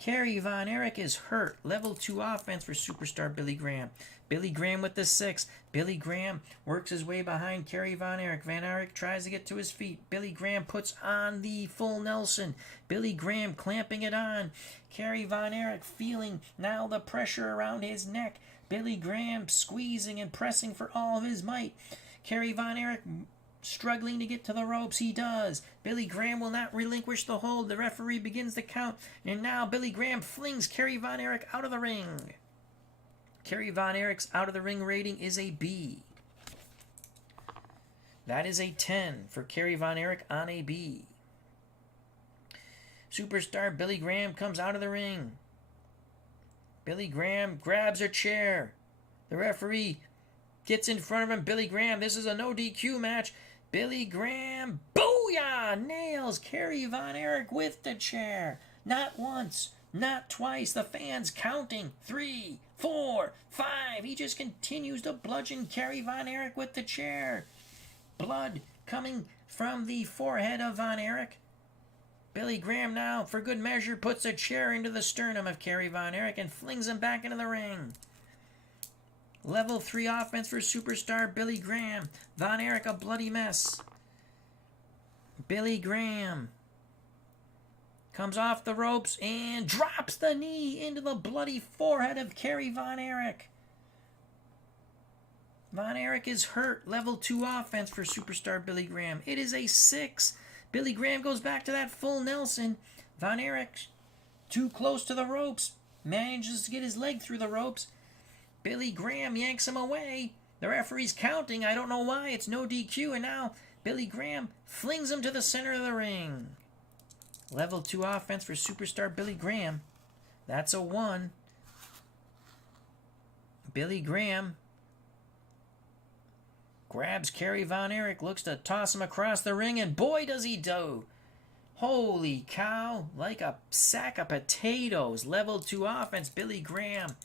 Kerry Von Erich is hurt. Level 2 offense for Superstar Billy Graham. Billy Graham with the 6. Billy Graham works his way behind Kerry Von Erich. Von Erich tries to get to his feet. Billy Graham puts on the full Nelson. Billy Graham clamping it on. Kerry Von Erich feeling now the pressure around his neck. Billy Graham squeezing and pressing for all of his might. Kerry Von Erich struggling to get to the ropes. He does. Billy Graham will not relinquish the hold. The referee begins to count, and now Billy Graham flings Kerry Von Erich out of the ring. Kerry Von Erich's out of the ring rating is a B. That is a 10 for Kerry Von Erich on a B. Superstar Billy Graham comes out of the ring. Billy Graham grabs a chair. The referee gets in front of him. Billy Graham, this is a no DQ match. Billy Graham, booyah, nails Kerry Von Erich with the chair. Not once, not twice. The fans counting. 3, 4, 5. He just continues to bludgeon Kerry Von Erich with the chair. Blood coming from the forehead of Von Erich. Billy Graham now, for good measure, puts a chair into the sternum of Kerry Von Erich and flings him back into the ring. Level 3 offense for Superstar Billy Graham. Von Erich a bloody mess. Billy Graham comes off the ropes and drops the knee into the bloody forehead of Kerry Von Erich. Von Erich is hurt. Level 2 offense for Superstar Billy Graham. It is a 6. Billy Graham goes back to that full Nelson. Von Erich, too close to the ropes, manages to get his leg through the ropes. Billy Graham yanks him away. The referee's counting. I don't know why. It's no DQ. And now Billy Graham flings him to the center of the ring. Level 2 offense for Superstar Billy Graham. That's a 1. Billy Graham Grabs Kerry Von Erich, looks to toss him across the ring, and boy does he do. Holy cow, like a sack of potatoes. Level 2 offense, Billy Graham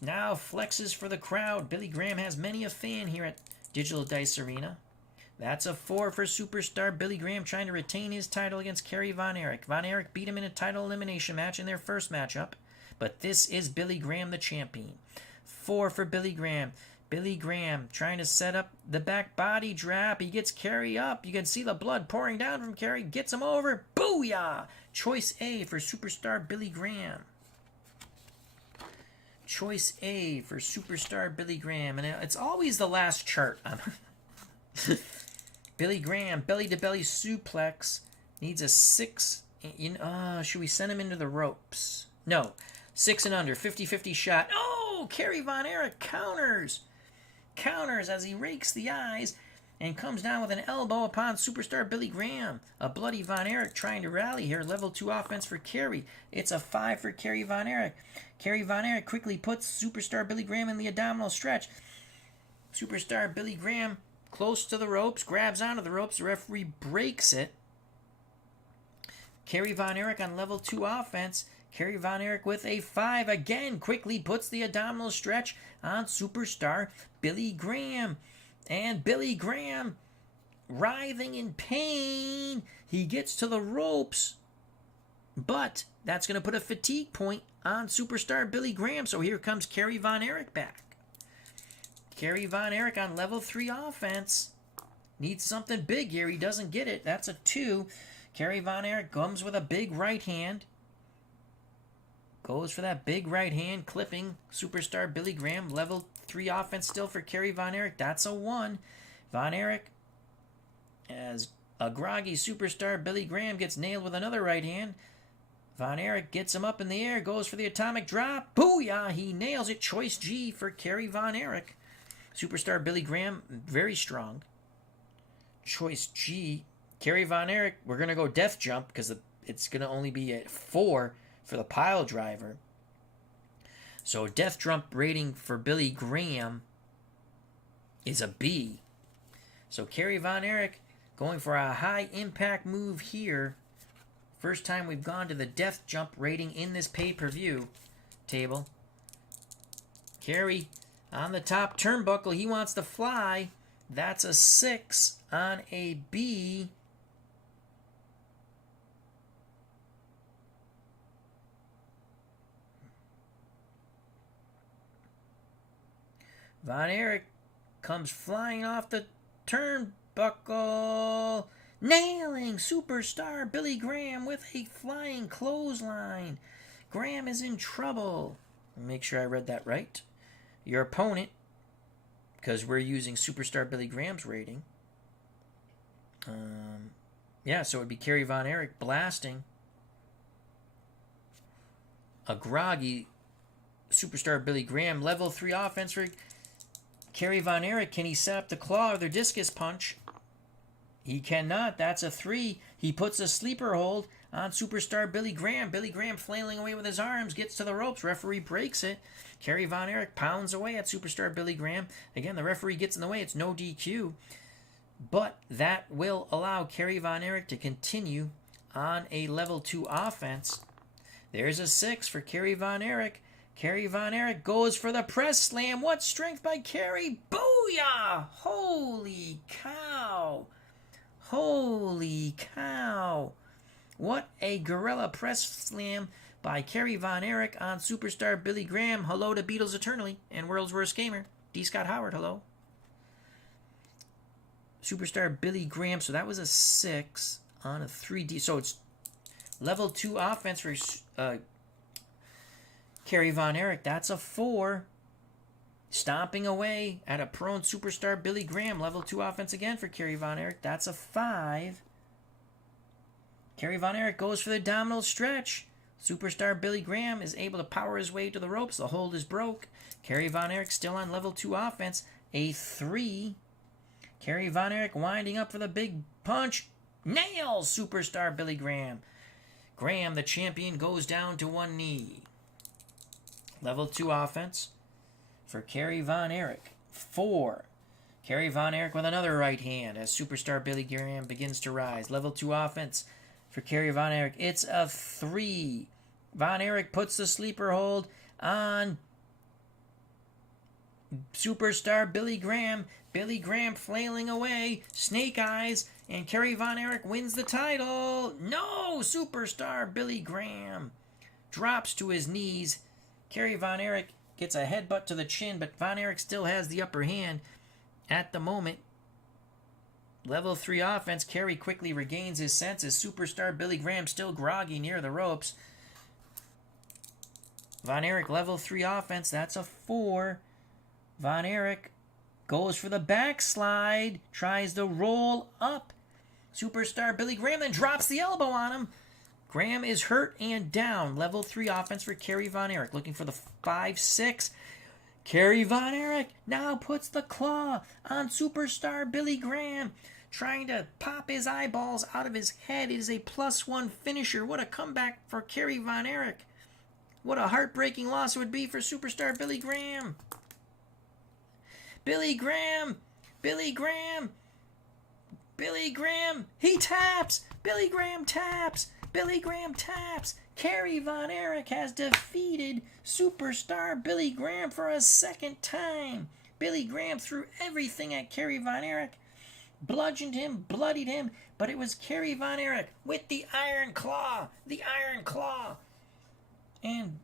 now flexes for the crowd. Billy Graham has many a fan here at Digital Dice Arena. That's a 4 for superstar Billy Graham, trying to retain his title against Kerry Von Erich. Von Erich beat him in a title elimination match in their first matchup, but this is Billy Graham, the champion. 4 for Billy Graham. Billy Graham trying to set up the back body drop. He gets Kerry up. You can see the blood pouring down from Kerry. Gets him over. Booyah! Choice A for superstar Billy Graham. Choice A for superstar Billy Graham. And it's always the last chart. Billy Graham, belly-to-belly suplex. Needs a 6. Should we send him into the ropes? No. 6 and under. 50-50 shot. Oh! Kerry Von Erich counters. Counters as he rakes the eyes and comes down with an elbow upon superstar Billy Graham. A bloody Von Erich trying to rally here. Level 2 offense for Kerry. It's a 5 for Kerry Von Erich. Kerry Von Erich quickly puts superstar Billy Graham in the abdominal stretch. Superstar Billy Graham close to the ropes, grabs onto the ropes. The referee breaks it. Kerry Von Erich on level 2 offense. Kerry Von Erich with a 5 again. Quickly puts the abdominal stretch on superstar Billy Graham. And Billy Graham writhing in pain. He gets to the ropes. But that's going to put a fatigue point on superstar Billy Graham. So here comes Kerry Von Erich back. Kerry Von Erich on level 3 offense. Needs something big here. He doesn't get it. That's a 2. Kerry Von Erich comes with a big right hand. Goes for that big right hand, clipping superstar Billy Graham. Level 3 offense still for Kerry Von Erich. That's a 1. Von Erich, as a groggy superstar Billy Graham, gets nailed with another right hand. Von Erich gets him up in the air, goes for the atomic drop. Booyah! He nails it. Choice G for Kerry Von Erich. Superstar Billy Graham, very strong. Choice G. Kerry Von Erich, we're going to go death jump because it's going to only be a 4 for the pile driver. So death jump rating for Billy Graham is a B. So Kerry Von Erich going for a high impact move here. First time we've gone to the death jump rating in this pay-per-view table. Kerry on the top turnbuckle. He wants to fly. That's a 6 on a B. Von Erich comes flying off the turnbuckle, nailing superstar Billy Graham with a flying clothesline. Graham is in trouble. Make sure I read that right. Your opponent, because we're using superstar Billy Graham's rating. So it would be Kerry Von Erich blasting a groggy superstar Billy Graham. Level 3 offense for Kerry Von Erich. Can he set up the claw or the discus punch? He cannot. That's a 3. He puts a sleeper hold on superstar Billy Graham. Billy Graham flailing away with his arms, gets to the ropes. Referee breaks it. Kerry Von Erich pounds away at superstar Billy Graham. Again, the referee gets in the way. It's no DQ. But that will allow Kerry Von Erich to continue on a level 2 offense. There's a 6 for Kerry Von Erich. Kerry Von Erich goes for the press slam. What strength by Kerry. Booyah! Holy cow. Holy cow. What a gorilla press slam by Kerry Von Erich on superstar Billy Graham. Hello to Beatles Eternally and World's Worst Gamer. D. Scott Howard, hello. Superstar Billy Graham. So that was a 6 on a 3D. So it's level 2 offense for Kerry Von Erich. That's a 4. Stomping away at a prone superstar Billy Graham. Level 2 offense again for Kerry Von Erich. That's a 5. Kerry Von Erich goes for the abdominal stretch. Superstar Billy Graham is able to power his way to the ropes. The hold is broke. Kerry Von Erich still on level 2 offense. A 3. Kerry Von Erich winding up for the big punch. Nails superstar Billy Graham. Graham, the champion, goes down to one knee. Level 2 offense for Kerry Von Erich. 4. Kerry Von Erich with another right hand as superstar Billy Graham begins to rise. Level 2 offense for Kerry Von Erich. It's a 3. Von Erich puts the sleeper hold on superstar Billy Graham. Billy Graham flailing away. Snake eyes. And Kerry Von Erich wins the title. No! Superstar Billy Graham drops to his knees. Kerry Von Erich gets a headbutt to the chin, but Von Erich still has the upper hand at the moment. Level 3 offense. Kerry quickly regains his senses. Superstar Billy Graham still groggy near the ropes. Von Erich level 3 offense. That's a 4. Von Erich goes for the backslide. Tries to roll up. Superstar Billy Graham then drops the elbow on him. Graham is hurt and down. Level 3 offense for Kerry Von Erich. Looking for the 5-6. Kerry Von Erich now puts the claw on superstar Billy Graham. Trying to pop his eyeballs out of his head. It is a +1 finisher. What a comeback for Kerry Von Erich. What a heartbreaking loss it would be for superstar Billy Graham. Billy Graham! Billy Graham! Billy Graham! He taps! Billy Graham taps! Billy Graham taps! Kerry Von Erich has defeated superstar Billy Graham for a second time. Billy Graham threw everything at Kerry Von Erich. Bludgeoned him, bloodied him, but it was Kerry Von Erich with the iron claw. The iron claw. And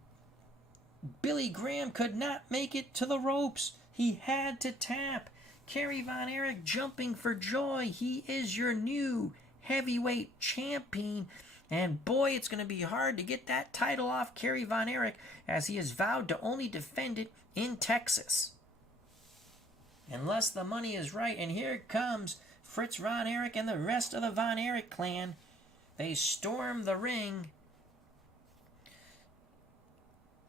Billy Graham could not make it to the ropes. He had to tap. Kerry Von Erich jumping for joy. He is your new heavyweight champion. And boy, it's going to be hard to get that title off Kerry Von Erich, as he has vowed to only defend it in Texas. Unless the money is right. And here comes Fritz Von Erich and the rest of the Von Erich clan. They storm the ring.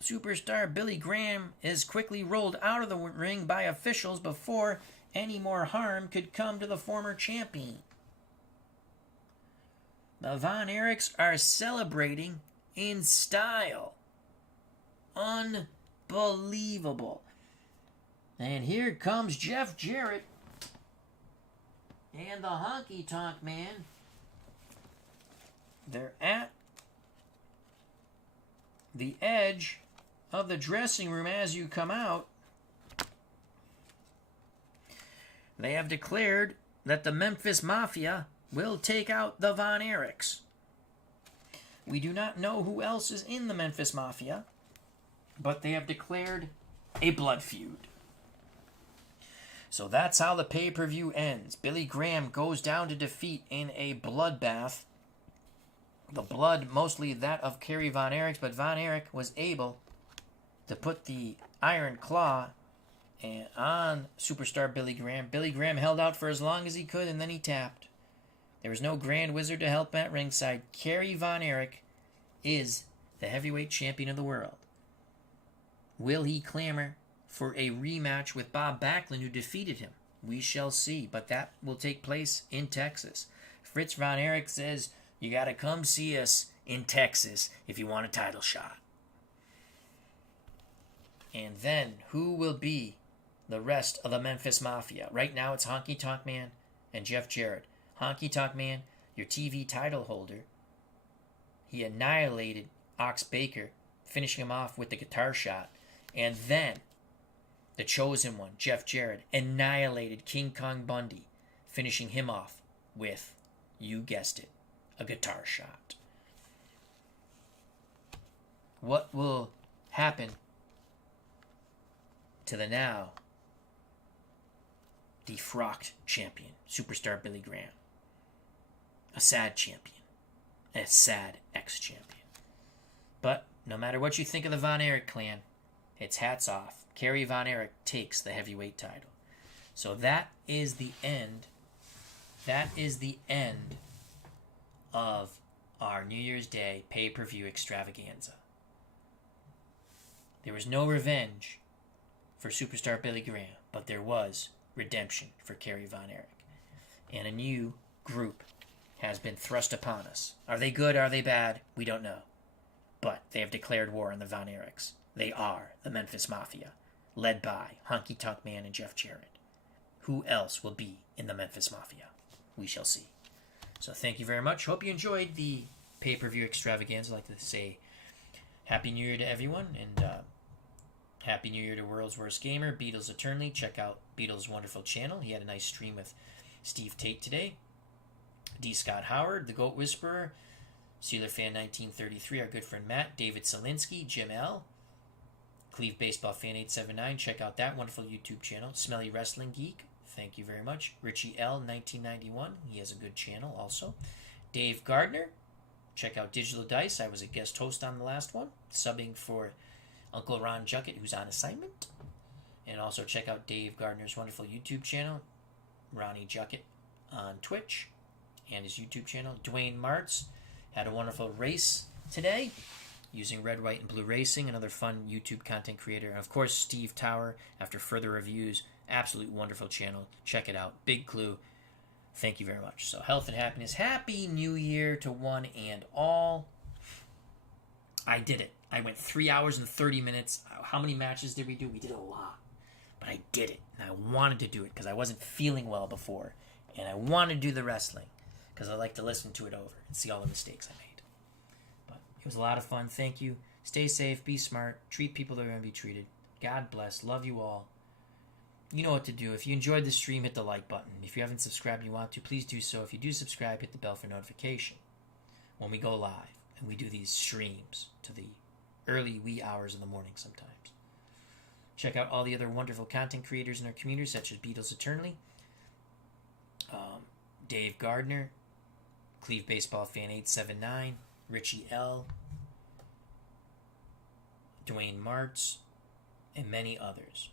Superstar Billy Graham is quickly rolled out of the ring by officials before any more harm could come to the former champion. The Von Erichs are celebrating in style. Unbelievable. And here comes Jeff Jarrett and the Honky Tonk Man. They're at the edge of the dressing room as you come out. They have declared that the Memphis Mafia will take out the Von Erichs. We do not know who else is in the Memphis Mafia, but they have declared a blood feud. So that's how the pay-per-view ends. Billy Graham goes down to defeat in a bloodbath. The blood, mostly that of Kerry Von Erich, but Von Erich was able to put the iron claw on superstar Billy Graham. Billy Graham held out for as long as he could, and then he tapped. There was no Grand Wizard to help at ringside. Kerry Von Erich is the heavyweight champion of the world. Will he clamor for a rematch with Bob Backlund, who defeated him? We shall see, but that will take place in Texas. Fritz Von Erich says, you got to come see us in Texas if you want a title shot. And then, who will be the rest of the Memphis Mafia? Right now, it's Honky Tonk Man and Jeff Jarrett. Honky Tonk Man, your TV title holder. He annihilated Ox Baker, finishing him off with the guitar shot. And then, the chosen one, Jeff Jarrett, annihilated King Kong Bundy, finishing him off with, you guessed it, a guitar shot. What will happen to the now defrocked champion, superstar Billy Graham? A sad champion. A sad ex-champion. But no matter what you think of the Von Erich clan, it's hats off. Kerry Von Erich takes the heavyweight title. So that is the end. That is the end of our New Year's Day pay-per-view extravaganza. There was no revenge for superstar Billy Graham, but there was redemption for Kerry Von Erich. And a new group has been thrust upon us. Are they good? Are they bad? We don't know. But they have declared war on the Von Erichs. They are the Memphis Mafia, led by Honky Tonk Man and Jeff Jarrett. who else will be in the Memphis Mafia? We shall see. So thank you very much. Hope you enjoyed the pay-per-view extravaganza. I'd like to say Happy New Year to everyone, and Happy New Year to World's Worst Gamer, Beatles Eternally. Check out Beatles' wonderful channel. He had a nice stream with Steve Tate today. D. Scott Howard, The Goat Whisperer, Steeler Fan 1933, our good friend Matt, David Selinsky, Jim L., Cleve Baseball Fan 879. Check out that wonderful YouTube channel. Smelly Wrestling Geek, thank you very much. Richie L. 1991, he has a good channel also. Dave Gardner, check out Digital Dice. I was a guest host on the last one, subbing for Uncle Ron Juckett, who's on assignment. And also check out Dave Gardner's wonderful YouTube channel, Ronnie Juckett on Twitch, and his YouTube channel. Dwayne Martz had a wonderful race today using red, white, and blue racing, another fun YouTube content creator. And of course, Steve Tower, after further reviews, absolute wonderful channel. Check it out. Big clue. Thank you very much. So health and happiness. Happy New Year to one and all. I did it. I went 3 hours and 30 minutes. How many matches did we do? We did a lot. But I did it. And I wanted to do it because I wasn't feeling well before. And I wanted to do the wrestling because I like to listen to it over and see all the mistakes I made. But it was a lot of fun. Thank you. Stay safe. Be smart. Treat people that are going to be treated. God bless. Love you all. You know what to do. If you enjoyed the stream, hit the like button. If you haven't subscribed and you want to, please do so. If you do subscribe, hit the bell for notification when we go live. And we do these streams to the early wee hours of the morning sometimes. Check out all the other wonderful content creators in our community, such as Beatles Eternally, Dave Gardner, Cleve Baseball Fan 879, Richie L., Dwayne Martz, and many others.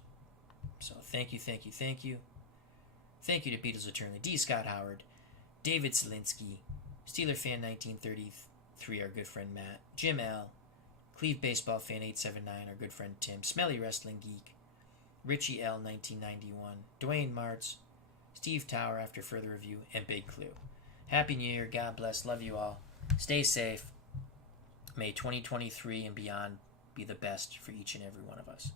So thank you, thank you, thank you. Thank you to Beatles Eternally, D. Scott Howard, David Selinsky, Steeler Fan 1933, our good friend Matt, Jim L., Cleve Baseball Fan 879, our good friend Tim, Smelly Wrestling Geek, Richie L. 1991, Dwayne Martz, Steve Tower after further review, and Big Clue. Happy New Year, God bless, love you all. Stay safe. May 2023 and beyond be the best for each and every one of us.